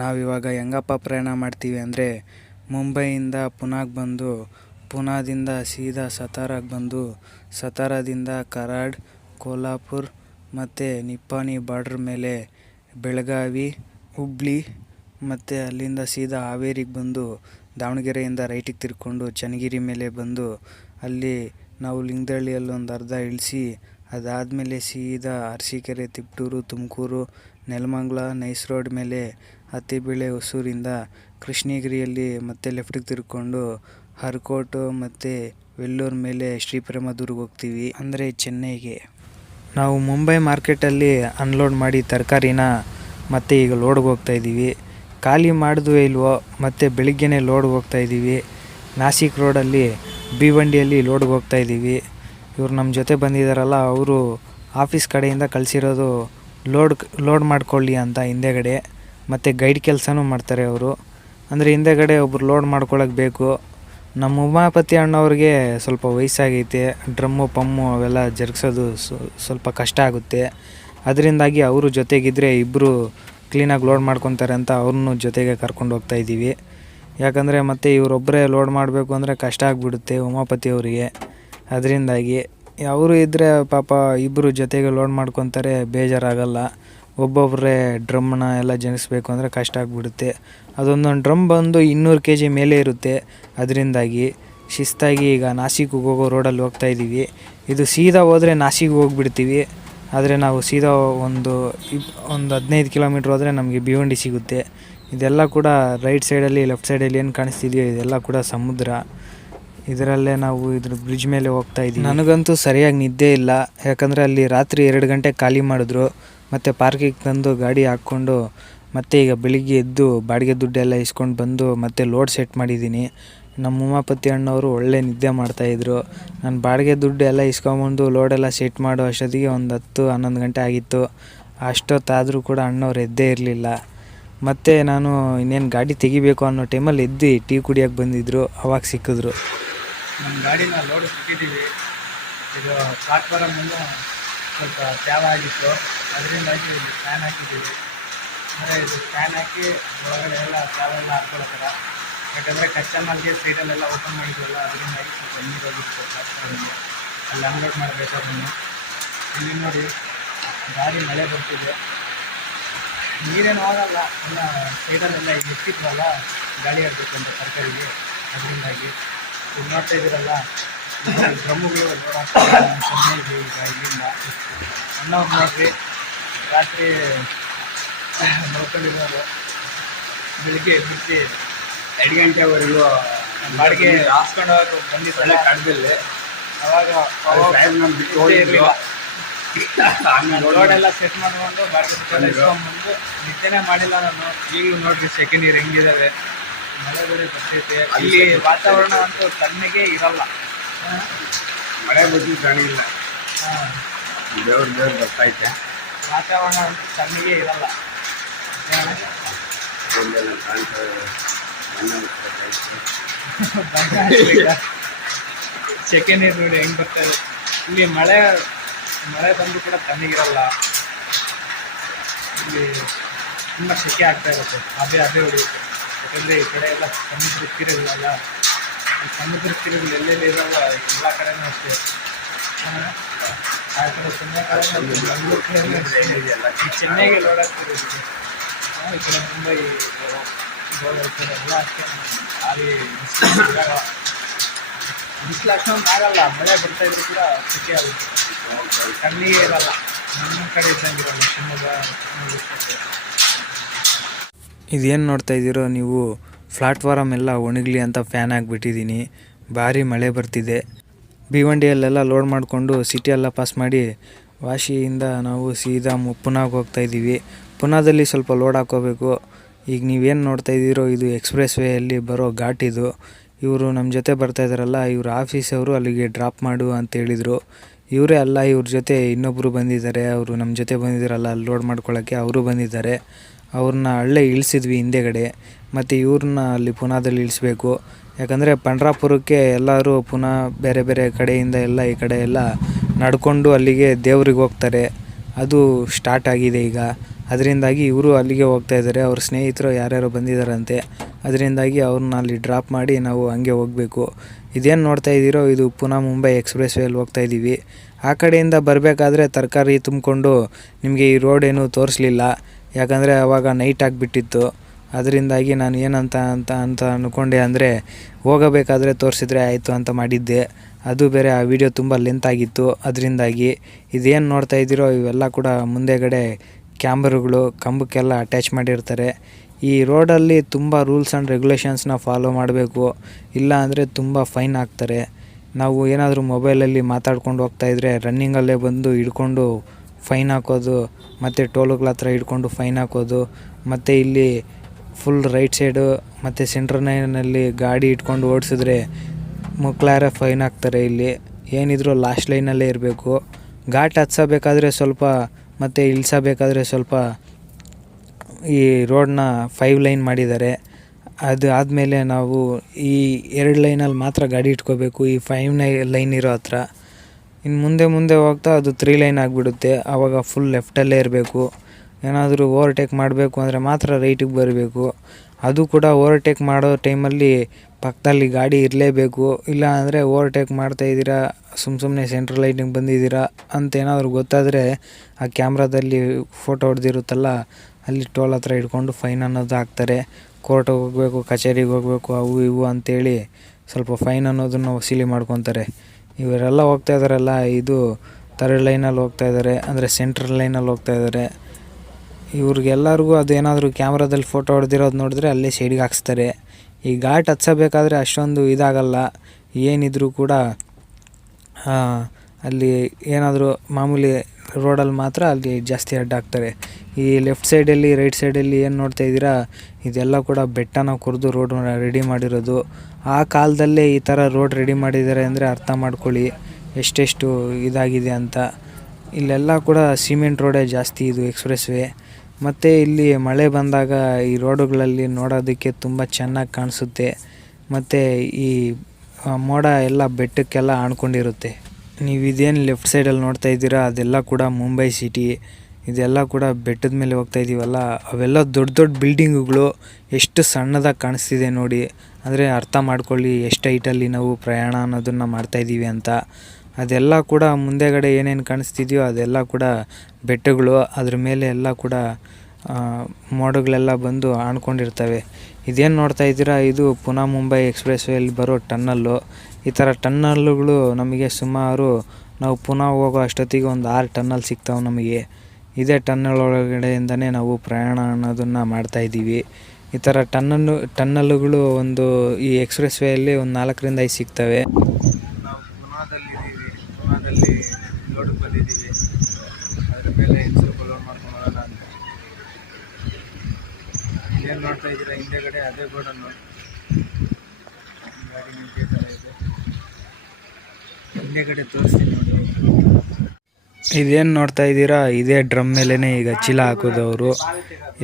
ನಾವಿವಾಗ ಹೆಂಗಪ್ಪ ಪ್ರಯಾಣ ಮಾಡ್ತೀವಿ ಅಂದರೆ ಮುಂಬೈಯಿಂದ ಪುಣೆಗೆ ಬಂದು ಪುಣೆದಿಂದ ಸೀದಾ ಸತಾರಾಗೆ ಬಂದು ಸತಾರಾದಿಂದ ಕರಾಡ್, ಕೋಲ್ಹಾಪುರ ಮತ್ತು ನಿಪ್ಪಾಣಿ ಬಾರ್ಡ್ರ್ ಮೇಲೆ ಬೆಳಗಾವಿ, ಹುಬ್ಳಿ ಮತ್ತು ಅಲ್ಲಿಂದ ಸೀದಾ ಹಾವೇರಿಗೆ ಬಂದು ದಾವಣಗೆರೆಯಿಂದ ರೈಟಿಗೆ ತಿರ್ಕೊಂಡು ಚನ್ನಗಿರಿ ಮೇಲೆ ಬಂದು ಅಲ್ಲಿ ನಾವು ಲಿಂಗದಹಳ್ಳಿಯಲ್ಲಿ ಒಂದು ಅರ್ಧ ಇಳಿಸಿ ಅದಾದಮೇಲೆ ಸೀದಾ ಅರಸೀಕೆರೆ, ತಿಪಟೂರು, ತುಮಕೂರು, ನೆಲಮಂಗಲ, ನೈಸ್ ರೋಡ್ ಮೇಲೆ ಹತ್ತಿಬೆಳೆ, ಹೊಸೂರಿಂದ ಕೃಷ್ಣಗಿರಿಯಲ್ಲಿ ಮತ್ತೆ ಲೆಫ್ಟಿಗೆ ತಿರ್ಕೊಂಡು ಹರ್ಕೋಟು ಮತ್ತು ವೆಲ್ಲೂರ್ ಮೇಲೆ ಶ್ರೀಪೆರುಂಬದೂರ್ಗೆ ಹೋಗ್ತೀವಿ, ಅಂದರೆ ಚೆನ್ನೈಗೆ. ನಾವು ಮುಂಬೈ ಮಾರ್ಕೆಟಲ್ಲಿ ಅನ್ಲೋಡ್ ಮಾಡಿ ತರಕಾರಿನ ಮತ್ತೆ ಈಗ ಲೋಡ್ಗೆ ಹೋಗ್ತಾಯಿದ್ದೀವಿ. ಖಾಲಿ ಮಾಡಿದ್ವೋ ಇಲ್ವೋ ಮತ್ತು ಬೆಳಿಗ್ಗೆನೇ ಲೋಡ್ಗೆ ಹೋಗ್ತಾಯಿದ್ದೀವಿ. ನಾಸಿಕ್ ರೋಡಲ್ಲಿ ಭಿವಂಡಿಯಲ್ಲಿ ಲೋಡ್ಗೆ ಹೋಗ್ತಾಯಿದ್ದೀವಿ. ಇವ್ರು ನಮ್ಮ ಜೊತೆ ಬಂದಿದ್ದಾರಲ್ಲ, ಅವರು ಆಫೀಸ್ ಕಡೆಯಿಂದ ಕಳಿಸಿರೋದು ಲೋಡ್ ಮಾಡ್ಕೊಳ್ಳಿ ಅಂತ ಹಿಂದೆಗಡೆ. ಮತ್ತು ಗೈಡ್ ಕೆಲಸನೂ ಮಾಡ್ತಾರೆ ಅವರು. ಅಂದರೆ ಹಿಂದೆಗಡೆ ಒಬ್ರು ಲೋಡ್ ಮಾಡ್ಕೊಳ್ಳೋಕೆ ಬೇಕು. ನಮ್ಮ ಉಮಾಪತಿ ಅಣ್ಣವ್ರಿಗೆ ಸ್ವಲ್ಪ ವಯಸ್ಸಾಗೈತೆ, ಡ್ರಮ್ಮು ಪಮ್ಮು ಅವೆಲ್ಲ ಜರುಗಿಸೋದು ಸ್ವಲ್ಪ ಕಷ್ಟ ಆಗುತ್ತೆ. ಅದರಿಂದಾಗಿ ಅವರು ಜೊತೆಗಿದ್ದರೆ ಇಬ್ಬರು ಕ್ಲೀನಾಗಿ ಲೋಡ್ ಮಾಡ್ಕೊತಾರೆ ಅಂತ ಅವ್ರನ್ನೂ ಜೊತೆಗೆ ಕರ್ಕೊಂಡು ಹೋಗ್ತಾಯಿದ್ದೀವಿ. ಯಾಕಂದರೆ ಮತ್ತೆ ಇವರೊಬ್ಬರೇ ಲೋಡ್ ಮಾಡಬೇಕು ಅಂದರೆ ಕಷ್ಟ ಆಗಿಬಿಡುತ್ತೆ ಉಮಾಪತಿ ಅವರಿಗೆ. ಅದರಿಂದಾಗಿ ಅವರು ಇದ್ದರೆ ಪಾಪ ಇಬ್ಬರು ಜೊತೆಗೆ ಲೋಡ್ ಮಾಡ್ಕೊತಾರೆ, ಬೇಜಾರಾಗಲ್ಲ. ಒಬ್ಬೊಬ್ಬರೇ ಡ್ರಮ್ಮನ್ನ ಎಲ್ಲ ಜನಿಸ್ಬೇಕು ಅಂದರೆ ಕಷ್ಟ ಆಗಿಬಿಡುತ್ತೆ. ಅದೊಂದೊಂದು ಡ್ರಮ್ ಬಂದು 200 kg ಮೇಲೆ ಇರುತ್ತೆ. ಅದರಿಂದಾಗಿ ಶಿಸ್ತಾಗಿ ಈಗ ನಾಸಿಕ್ಗೆ ಹೋಗೋ ರೋಡಲ್ಲಿ ಹೋಗ್ತಾಯಿದ್ದೀವಿ. ಇದು ಸೀದಾ ಹೋದರೆ ನಾಸಿಕ್ಗೆ ಹೋಗ್ಬಿಡ್ತೀವಿ. ಆದರೆ ನಾವು ಸೀದಾ ಒಂದು 15 ಕಿಲೋಮೀಟ್ರ್ ಹೋದರೆ ನಮಗೆ ಭಿವಂಡಿ ಸಿಗುತ್ತೆ. ಇದೆಲ್ಲ ಕೂಡ ರೈಟ್ ಸೈಡಲ್ಲಿ ಲೆಫ್ಟ್ ಸೈಡಲ್ಲಿ ಏನು ಕಾಣಿಸ್ತಿದೆಯೋ ಇದೆಲ್ಲ ಕೂಡ ಸಮುದ್ರ. ಇದರಲ್ಲೇ ನಾವು ಇದ್ರ ಬ್ರಿಡ್ಜ್ ಮೇಲೆ ಹೋಗ್ತಾಯಿದ್ದೀವಿ. ನನಗಂತೂ ಸರಿಯಾಗಿ ನಿದ್ದೆ ಇಲ್ಲ, ಯಾಕಂದರೆ ಅಲ್ಲಿ ರಾತ್ರಿ 2 ಗಂಟೆ ಖಾಲಿ ಮಾಡಿದ್ರು. ಮತ್ತು ಪಾರ್ಕಿಗೆ ತಂದು ಗಾಡಿ ಹಾಕ್ಕೊಂಡು ಮತ್ತೆ ಈಗ ಬೆಳಿಗ್ಗೆ ಎದ್ದು ಬಾಡಿಗೆ ದುಡ್ಡೆಲ್ಲ ಇಸ್ಕೊಂಡು ಬಂದು ಮತ್ತೆ ಲೋಡ್ ಸೆಟ್ ಮಾಡಿದ್ದೀನಿ. ನಮ್ಮ ಉಮಾಪತಿ ಅಣ್ಣವರು ಒಳ್ಳೆ ನಿದ್ದೆ ಮಾಡ್ತಾಯಿದ್ರು. ನಾನು ಬಾಡಿಗೆ ದುಡ್ಡು ಎಲ್ಲ ಇಸ್ಕೊಂಬಂದು ಲೋಡೆಲ್ಲ ಸೆಟ್ ಮಾಡೋ ಅಷ್ಟೊತ್ತಿಗೆ ಒಂದು 10-11 ಗಂಟೆ ಆಗಿತ್ತು. ಅಷ್ಟೊತ್ತಾದರೂ ಕೂಡ ಅಣ್ಣವ್ರು ಎದ್ದೇ ಇರಲಿಲ್ಲ. ಮತ್ತು ನಾನು ಇನ್ನೇನು ಗಾಡಿ ತೆಗಿಬೇಕು ಅನ್ನೋ ಟೈಮಲ್ಲಿ ಎದ್ದು ಟೀ ಕುಡಿಯೋಕ್ಕೆ ಬಂದಿದ್ದರು. ಅವಾಗ ಸಿಕ್ಕಿದ್ರು. ನಮ್ಮ ಗಾಡಿನ ಲೋಡ್ ಸಿಕ್ಕಿದ್ದೀವಿ. ಇದು ಪ್ಲಾಟ್ಫಾರಮನ್ನು ಸ್ವಲ್ಪ ತ್ಯಾವ ಆಗಿತ್ತು, ಅದರಿಂದಾಗಿ ಇದು ಫ್ಯಾನ್ ಹಾಕಿದ್ದೀವಿ. ಅಂದರೆ ಇದು ಫ್ಯಾನ್ ಹಾಕಿ ಒಳಗಡೆ ಎಲ್ಲ ತ್ಯಾವೆಲ್ಲ ಹಾಕ್ಕೊಳ್ತಾರ. ಯಾಕಂದರೆ ಕಸ್ಟಮರ್ಗೆ ಸೈಡಲ್ಲೆಲ್ಲ ಓಪನ್ ಮಾಡಿದ್ವಲ್ಲ, ಅದರಿಂದಾಗಿ ಸ್ವಲ್ಪ ನೀರು ಹೋಗಿತ್ತು ಪ್ಲಾಟ್ಫಾರಮ್ಗೆ. ಅಲ್ಲಿ ಅನ್ಲೋಡ್ ಮಾಡಬೇಕು ಅದನ್ನು. ಇಲ್ಲಿ ನೋಡಿ ಗಾಡಿ ಮಳೆ ಬರ್ತಿದೆ, ನೀರೇನು ಹೋಗಲ್ಲ. ಎಲ್ಲ ಸೈಡಲ್ಲೆಲ್ಲ ಈಗ ಎತ್ತಿದ್ವಲ್ಲ ಗಾಳಿ ಆಗಬೇಕು ಅಂತ ತರಕಾರಿಗೆ, ಅದರಿಂದಾಗಿ ಇದು ನೋಡ್ತಾ ಇದ್ದೀರಲ್ಲ ಡ್ರಮ್ಮುಗಳು ಲೋಡ್ ಆಗ್ತದೆ ಚೆನ್ನೈಗೆ. ಈಗ ಇಲ್ಲಿಂದ ಅಣ್ಣವ್ರು ನೋಡ್ರಿ ರಾತ್ರಿ ನೋಡ್ಕೊಂಡಿರೋರು ಬೆಳಿಗ್ಗೆ ಎದ್ಬಿಟ್ಟು 2 ಗಂಟೆವರೆಗೂ ಬಾಡಿಗೆ ಹಾಸ್ಕೊಂಡು ಬಂದಿದ್ದಲ್ಲ ಕಡದಲ್ಲಿ. ಅವಾಗ ಇರಲಿಲ್ಲ, ಲೋಡೆಲ್ಲ ಸೆಟ್ ಮಾಡಿಕೊಂಡು ಬಾಡಿಗೆ ಇಸ್ಕೊಂಡ್ಬಂದು ನಿದ್ದೆನೇ ಮಾಡಿಲ್ಲ ನಾನು. ಈಗಲೂ ನೋಡ್ರಿ ಸೆಕೆಂಡ್ ಇಯರ್ ಹೆಂಗಿದ್ದಾವೆ, ಮಳೆ ಬೇರೆ ಬರ್ತೈತೆ. ಇಲ್ಲಿ ವಾತಾವರಣ ಅಂತೂ ತಣ್ಣಗೆ ಇರಲ್ಲ. ಮಳೆ ಬಂದು ಕಾಣಿಲ್ಲ, ದೇವ್ರ ಬರ್ತೈತೆ. ವಾತಾವರಣ ಅಂತೂ ತಣ್ಣಗೆ ಇರಲ್ಲ. ಸೆಕೆಂಡ್ ಇಯರ್ ನೋಡಿ ಹೆಂಗೆ ಬರ್ತಾಯಿದೆ. ಇಲ್ಲಿ ಮಳೆ ಬಂದು ಕೂಡ ತಣ್ಣಗಿರಲ್ಲ. ಇಲ್ಲಿ ತುಂಬ ಸೆಕೆ ಆಗ್ತಾ ಇರುತ್ತೆ, ಅದೇ ಹೊಡೆಯುತ್ತೆ. ಯಾಕಂದರೆ ಈ ಕಡೆ ಎಲ್ಲ ಸಮುದ್ರ ತೀರಗಳಲ್ಲ, ಈ ಸಮುದ್ರ ತೀರಗಳು ಎಲ್ಲೆಲ್ಲಿ ಇರಲ್ಲ, ಎಲ್ಲ ಕಡೆನೂ ಅಷ್ಟೇ. ಆ ಕಡೆ ಚೆನ್ನೈ ಚೆನ್ನೈಗೆ ಲೋಡ್ ಆಗ್ತಿರೋದು, ಈ ಕಡೆ ಮುಂಬೈ ಲೋಡ್ ಆಗ್ತಾರೆ ಎಲ್ಲ ಅಷ್ಟೇ. ಅಲ್ಲಿ ಬಿಸಿಲು ಅಷ್ಟೊಂದು ಆಗಲ್ಲ, ಮಳೆ ಬರ್ತಾಯಿದ್ರು ಕೂಡ ಸೆಕೆ ಆಗುತ್ತೆ, ತಣ್ಣಗೆ ಇರಲ್ಲ. ನಮ್ಮ ಕಡೆ ಇದ್ದಂಗಿರಲ್ಲ ಶಿವಮೊಗ್ಗ. ಇದೇನು ನೋಡ್ತಾ ಇದ್ದೀರೋ ನೀವು, ಪ್ಲಾಟ್ಫಾರಮ್ ಎಲ್ಲ ಒಣಗಲಿ ಅಂತ ಫ್ಯಾನ್ ಹಾಕ್ಬಿಟ್ಟಿದ್ದೀನಿ. ಭಾರಿ ಮಳೆ ಬರ್ತಿದೆ. ಭಿವಂಡಿಯಲ್ಲೆಲ್ಲ ಲೋಡ್ ಮಾಡಿಕೊಂಡು ಸಿಟಿಯೆಲ್ಲ ಪಾಸ್ ಮಾಡಿ ವಾಶಿಯಿಂದ ನಾವು ಸೀದಾ ಪುಣೆಗೆ ಹೋಗ್ತಾಯಿದ್ದೀವಿ. ಪುಣೆದಲ್ಲಿ ಸ್ವಲ್ಪ ಲೋಡ್ ಹಾಕ್ಕೋಬೇಕು. ಈಗ ನೀವೇನು ನೋಡ್ತಾ ಇದ್ದೀರೋ ಇದು ಎಕ್ಸ್ಪ್ರೆಸ್ ವೇಯಲ್ಲಿ ಬರೋ ಘಾಟ್ ಇದು. ಇವರು ನಮ್ಮ ಜೊತೆ ಬರ್ತಾಯಿದ್ದಾರಲ್ಲ, ಇವ್ರ ಆಫೀಸವರು ಅಲ್ಲಿಗೆ ಡ್ರಾಪ್ ಮಾಡು ಅಂತ ಹೇಳಿದರು. ಇವರೇ ಅಲ್ಲ, ಇವ್ರ ಜೊತೆ ಇನ್ನೊಬ್ಬರು ಬಂದಿದ್ದಾರೆ. ಅವರು ನಮ್ಮ ಜೊತೆ ಬಂದಿದ್ದಾರಲ್ಲ ಅಲ್ಲಿ ಲೋಡ್ ಮಾಡ್ಕೊಳ್ಳೋಕ್ಕೆ, ಅವರು ಬಂದಿದ್ದಾರೆ. ಅವ್ರನ್ನ ಅಲ್ಲೇ ಇಳಿಸಿದ್ವಿ ಹಿಂದೆಗಡೆ. ಮತ್ತು ಇವ್ರನ್ನ ಅಲ್ಲಿ ಪುಣೆದಲ್ಲಿ ಇಳಿಸ್ಬೇಕು. ಯಾಕಂದರೆ ಪಂಡ್ರಾಪುರಕ್ಕೆ ಎಲ್ಲರೂ ಪುನಃ ಬೇರೆ ಬೇರೆ ಕಡೆಯಿಂದ ಎಲ್ಲ ಈ ಕಡೆ ಎಲ್ಲ ನಡ್ಕೊಂಡು ಅಲ್ಲಿಗೆ ದೇವ್ರಿಗೆ ಹೋಗ್ತಾರೆ. ಅದು ಸ್ಟಾರ್ಟ್ ಆಗಿದೆ ಈಗ. ಅದರಿಂದಾಗಿ ಇವರು ಅಲ್ಲಿಗೆ ಹೋಗ್ತಾ ಇದ್ದಾರೆ. ಅವ್ರ ಸ್ನೇಹಿತರು ಯಾರ್ಯಾರೋ ಬಂದಿದ್ದಾರಂತೆ. ಅದರಿಂದಾಗಿ ಅವ್ರನ್ನ ಅಲ್ಲಿ ಡ್ರಾಪ್ ಮಾಡಿ ನಾವು ಹಂಗೆ ಹೋಗಬೇಕು. ಇದೇನು ನೋಡ್ತಾ ಇದ್ದೀರೋ ಇದು ಪುನಃ ಮುಂಬೈ ಎಕ್ಸ್ಪ್ರೆಸ್ ವೇಯಲ್ಲಿ ಹೋಗ್ತಾ ಇದ್ದೀವಿ. ಆ ಕಡೆಯಿಂದ ಬರಬೇಕಾದ್ರೆ ತರಕಾರಿ ತುಂಬಿಕೊಂಡು ನಿಮಗೆ ಈ ರೋಡ್ ಏನೂ ತೋರಿಸ್ಲಿಲ್ಲ, ಯಾಕಂದರೆ ಆವಾಗ ನೈಟ್ ಆಗಿಬಿಟ್ಟಿತ್ತು. ಅದರಿಂದಾಗಿ ನಾನು ಏನಂತ ಅಂದ್ಕೊಂಡೆ ಅಂದರೆ ಹೋಗಬೇಕಾದ್ರೆ ತೋರಿಸಿದ್ರೆ ಆಯಿತು ಅಂತ ಮಾಡಿದ್ದೆ. ಅದು ಬೇರೆ ಆ ವಿಡಿಯೋ ತುಂಬ ಲೆಂತ್ ಆಗಿತ್ತು. ಅದರಿಂದಾಗಿ ಇದೇನು ನೋಡ್ತಾ ಇದ್ದೀರೋ ಇವೆಲ್ಲ ಕೂಡ ಮುಂದೆಗಡೆ ಕ್ಯಾಮ್ರಾಗಳು ಕಂಬಕ್ಕೆಲ್ಲ ಅಟ್ಯಾಚ್ ಮಾಡಿರ್ತಾರೆ. ಈ ರೋಡಲ್ಲಿ ತುಂಬ ರೂಲ್ಸ್ ಆ್ಯಂಡ್ ರೆಗ್ಯುಲೇಷನ್ಸ್ನ ಫಾಲೋ ಮಾಡಬೇಕು, ಇಲ್ಲ ಅಂದರೆ ತುಂಬ ಫೈನ್ ಹಾಕ್ತಾರೆ. ನಾವು ಏನಾದರೂ ಮೊಬೈಲಲ್ಲಿ ಮಾತಾಡ್ಕೊಂಡು ಹೋಗ್ತಾಯಿದ್ರೆ ರನ್ನಿಂಗಲ್ಲೇ ಬಂದು ಹಿಡ್ಕೊಂಡು ಫೈನ್ ಹಾಕೋದು, ಮತ್ತು ಟೋಲ್ಗಳ ಹತ್ರ ಹಿಡ್ಕೊಂಡು ಫೈನ್ ಹಾಕೋದು, ಮತ್ತು ಇಲ್ಲಿ ಫುಲ್ ರೈಟ್ ಸೈಡು ಮತ್ತು ಸೆಂಟ್ರ್ ಲೈನಲ್ಲಿ ಗಾಡಿ ಇಟ್ಕೊಂಡು ಓಡಿಸಿದ್ರೆ ಮುಕ್ಲಾರ ಫೈನ್ ಹಾಕ್ತಾರೆ. ಇಲ್ಲಿ ಏನಿದ್ರು ಲಾಸ್ಟ್ ಲೈನಲ್ಲೇ ಇರಬೇಕು. ಘಾಟ್ ಹತ್ಸಬೇಕಾದ್ರೆ ಸ್ವಲ್ಪ ಮತ್ತು ಇಳಿಸಬೇಕಾದ್ರೆ ಸ್ವಲ್ಪ ಈ ರೋಡನ್ನ 5 ಲೈನ್ ಮಾಡಿದ್ದಾರೆ. ಅದು ಆದಮೇಲೆ ನಾವು ಈ 2 ಲೈನಲ್ಲಿ ಮಾತ್ರ ಗಾಡಿ ಇಟ್ಕೋಬೇಕು, ಈ 5 ಲೈನ್ ಇರೋ ಹತ್ರ. ಇನ್ನು ಮುಂದೆ ಹೋಗ್ತಾ ಅದು 3 ಲೈನ್ ಆಗಿಬಿಡುತ್ತೆ. ಆವಾಗ ಫುಲ್ ಲೆಫ್ಟಲ್ಲೇ ಇರಬೇಕು. ಏನಾದರೂ ಓವರ್ಟೇಕ್ ಮಾಡಬೇಕು ಅಂದರೆ ಮಾತ್ರ ರೈಟಿಗೆ ಬರಬೇಕು. ಅದು ಕೂಡ ಓವರ್ಟೇಕ್ ಮಾಡೋ ಟೈಮಲ್ಲಿ ಪಕ್ಕದಲ್ಲಿ ಗಾಡಿ ಇರಲೇಬೇಕು. ಇಲ್ಲ ಅಂದರೆ ಓವರ್ಟೇಕ್ ಮಾಡ್ತಾಯಿದ್ದೀರಾ, ಸುಮ್ಮನೆ ಸೆಂಟ್ರಲ್ ಲೈಟಿಗೆ ಬಂದಿದ್ದೀರಾ ಅಂತ ಏನಾದರೂ ಗೊತ್ತಾದರೆ ಆ ಕ್ಯಾಮ್ರಾದಲ್ಲಿ ಫೋಟೋ ಹೊಡೆದಿರುತ್ತಲ್ಲ, ಅಲ್ಲಿ ಟೋಲ್ ಹತ್ರ ಹಿಡ್ಕೊಂಡು ಫೈನ್ ಅನ್ನೋದು ಹಾಕ್ತಾರೆ. ಕೋರ್ಟಿಗೆ ಹೋಗಬೇಕು, ಕಚೇರಿಗೆ ಹೋಗಬೇಕು, ಅವು ಇವು ಅಂತೇಳಿ ಸ್ವಲ್ಪ ಫೈನ್ ಅನ್ನೋದನ್ನು ವಸೂಲಿ ಮಾಡ್ಕೊತಾರೆ. ಇವರೆಲ್ಲ ಹೋಗ್ತಾ ಇದ್ದಾರಲ್ಲ, ಇದು 3rd ಲೈನಲ್ಲಿ ಹೋಗ್ತಾ ಇದ್ದಾರೆ, ಅಂದರೆ ಸೆಂಟ್ರಲ್ ಲೈನಲ್ಲಿ ಹೋಗ್ತಾ ಇದ್ದಾರೆ. ಇವ್ರಿಗೆಲ್ಲರಿಗೂ ಅದೇನಾದರೂ ಕ್ಯಾಮ್ರಾದಲ್ಲಿ ಫೋಟೋ ಹೊಡೆದಿರೋದು ನೋಡಿದ್ರೆ ಅಲ್ಲೇ ಸೈಡಿಗೆ ಹಾಕ್ಸ್ತಾರೆ. ಈ ಘಾಟ್ ಹತ್ಸಬೇಕಾದ್ರೆ ಅಷ್ಟೊಂದು ಇದಾಗಲ್ಲ, ಏನಿದ್ರೂ ಕೂಡ ಅಲ್ಲಿ ಏನಾದರೂ ಮಾಮೂಲಿ ರೋಡಲ್ಲಿ ಮಾತ್ರ ಅಲ್ಲಿ ಜಾಸ್ತಿ ಅಡ್ಡ ಹಾಕ್ತಾರೆ. ಈ ಲೆಫ್ಟ್ ಸೈಡಲ್ಲಿ ರೈಟ್ ಸೈಡಲ್ಲಿ ಏನು ನೋಡ್ತಾ ಇದ್ದೀರಾ, ಇದೆಲ್ಲ ಕೂಡ ಬೆಟ್ಟನ ಕೊರೆದು ರೋಡ್ ರೆಡಿ ಮಾಡಿರೋದು. ಆ ಕಾಲದಲ್ಲೇ ಈ ಥರ ರೋಡ್ ರೆಡಿ ಮಾಡಿದ್ದಾರೆ ಅಂದರೆ ಅರ್ಥ ಮಾಡ್ಕೊಳ್ಳಿ ಎಷ್ಟೆಷ್ಟು ಇದಾಗಿದೆ ಅಂತ. ಇಲ್ಲೆಲ್ಲ ಕೂಡ ಸಿಮೆಂಟ್ ರೋಡೇ ಜಾಸ್ತಿ, ಇದು ಎಕ್ಸ್ಪ್ರೆಸ್ ವೇ. ಮತ್ತು ಇಲ್ಲಿ ಮಳೆ ಬಂದಾಗ ಈ ರೋಡುಗಳಲ್ಲಿ ನೋಡೋದಕ್ಕೆ ತುಂಬ ಚೆನ್ನಾಗಿ ಕಾಣಿಸುತ್ತೆ. ಮತ್ತು ಈ ಮೋಡ ಎಲ್ಲ ಬೆಟ್ಟಕ್ಕೆಲ್ಲ ಆಣ್ಕೊಂಡಿರುತ್ತೆ. ನೀವು ಇದೇನು ಲೆಫ್ಟ್ ಸೈಡಲ್ಲಿ ನೋಡ್ತಾ ಇದ್ದೀರಾ ಅದೆಲ್ಲ ಕೂಡ ಮುಂಬೈ ಸಿಟಿ. ಇದೆಲ್ಲ ಕೂಡ ಬೆಟ್ಟದ ಮೇಲೆ ಹೋಗ್ತಾ ಇದ್ದೀವಲ್ಲ, ಅವೆಲ್ಲ ದೊಡ್ಡ ದೊಡ್ಡ ಬಿಲ್ಡಿಂಗುಗಳು ಎಷ್ಟು ಸಣ್ಣದಾಗಿ ಕಾಣಿಸ್ತಿದೆ ನೋಡಿ. ಅಂದರೆ ಅರ್ಥ ಮಾಡ್ಕೊಳ್ಳಿ ಎಷ್ಟು ಹೈಟಲ್ಲಿ ನಾವು ಪ್ರಯಾಣ ಅನ್ನೋದನ್ನು ಮಾಡ್ತಾಯಿದ್ದೀವಿ ಅಂತ. ಅದೆಲ್ಲ ಕೂಡ ಮುಂದೆಗಡೆ ಏನೇನು ಕಾಣಿಸ್ತಿದೆಯೋ ಅದೆಲ್ಲ ಕೂಡ ಬೆಟ್ಟಗಳು. ಅದ್ರ ಮೇಲೆ ಎಲ್ಲ ಕೂಡ ಮೋಡಗಳೆಲ್ಲ ಬಂದು ಆಣ್ಕೊಂಡಿರ್ತವೆ. ಇದೇನು ನೋಡ್ತಾ ಇದ್ದೀರಾ ಇದು ಪುನಃ ಮುಂಬೈ ಎಕ್ಸ್ಪ್ರೆಸ್ ವೇಯಲ್ಲಿ ಬರೋ ಟನ್ನಲ್ಲು. ಈ ಥರ ಟನ್ನಲ್ಲುಗಳು ನಮಗೆ ಸುಮಾರು ನಾವು ಪುನಃ ಹೋಗೋ ಅಷ್ಟೊತ್ತಿಗೆ ಒಂದು 6 ಟನ್ನಲ್ ಸಿಗ್ತಾವೆ ನಮಗೆ. ಇದೇ ಟನ್ನಲ್ ಒಳಗಡೆಯಿಂದನೇ ನಾವು ಪ್ರಯಾಣ ಅನ್ನೋದನ್ನು ಮಾಡ್ತಾಯಿದ್ದೀವಿ. ಈ ಥರ ಟನ್ನಲ್ಲುಗಳು ಒಂದು ಈ ಎಕ್ಸ್ಪ್ರೆಸ್ ವೇಯಲ್ಲಿ ಒಂದು 4ರಿಂದ 5 ಸಿಗ್ತವೆ. ನಾವು ಪುನಾದಲ್ಲಿ ಲೋಡಿಗೆ ಬಂದಿದ್ದೀವಿ. ಅದ್ರ ಮೇಲೆ ಸ್ವಲ್ಪ ಲೋಡ್ ಮಾಡ್ಕೊಂಡು ಹೋಗೋಣ ಅಂತ. ಏನು ನೋಡ್ತಾ ಇದ್ದೀರಾ ಹಿಂದೆಗಡೆ ಅದೇ ಗೋಡನ್ನು ಗಾಡಿ ನಿಂತಿರ್ತಾ ಇದೆ. ಹಿಂದೆಗಡೆ ತೋರಿಸ್ತೀನಿ ನೋಡಿ. ಇದೇನು ನೋಡ್ತಾ ಇದ್ದೀರಾ ಇದೇ ಡ್ರಮ್ ಮೇಲೇ ಈಗ ಚೀಲ ಹಾಕೋದು ಅವರು.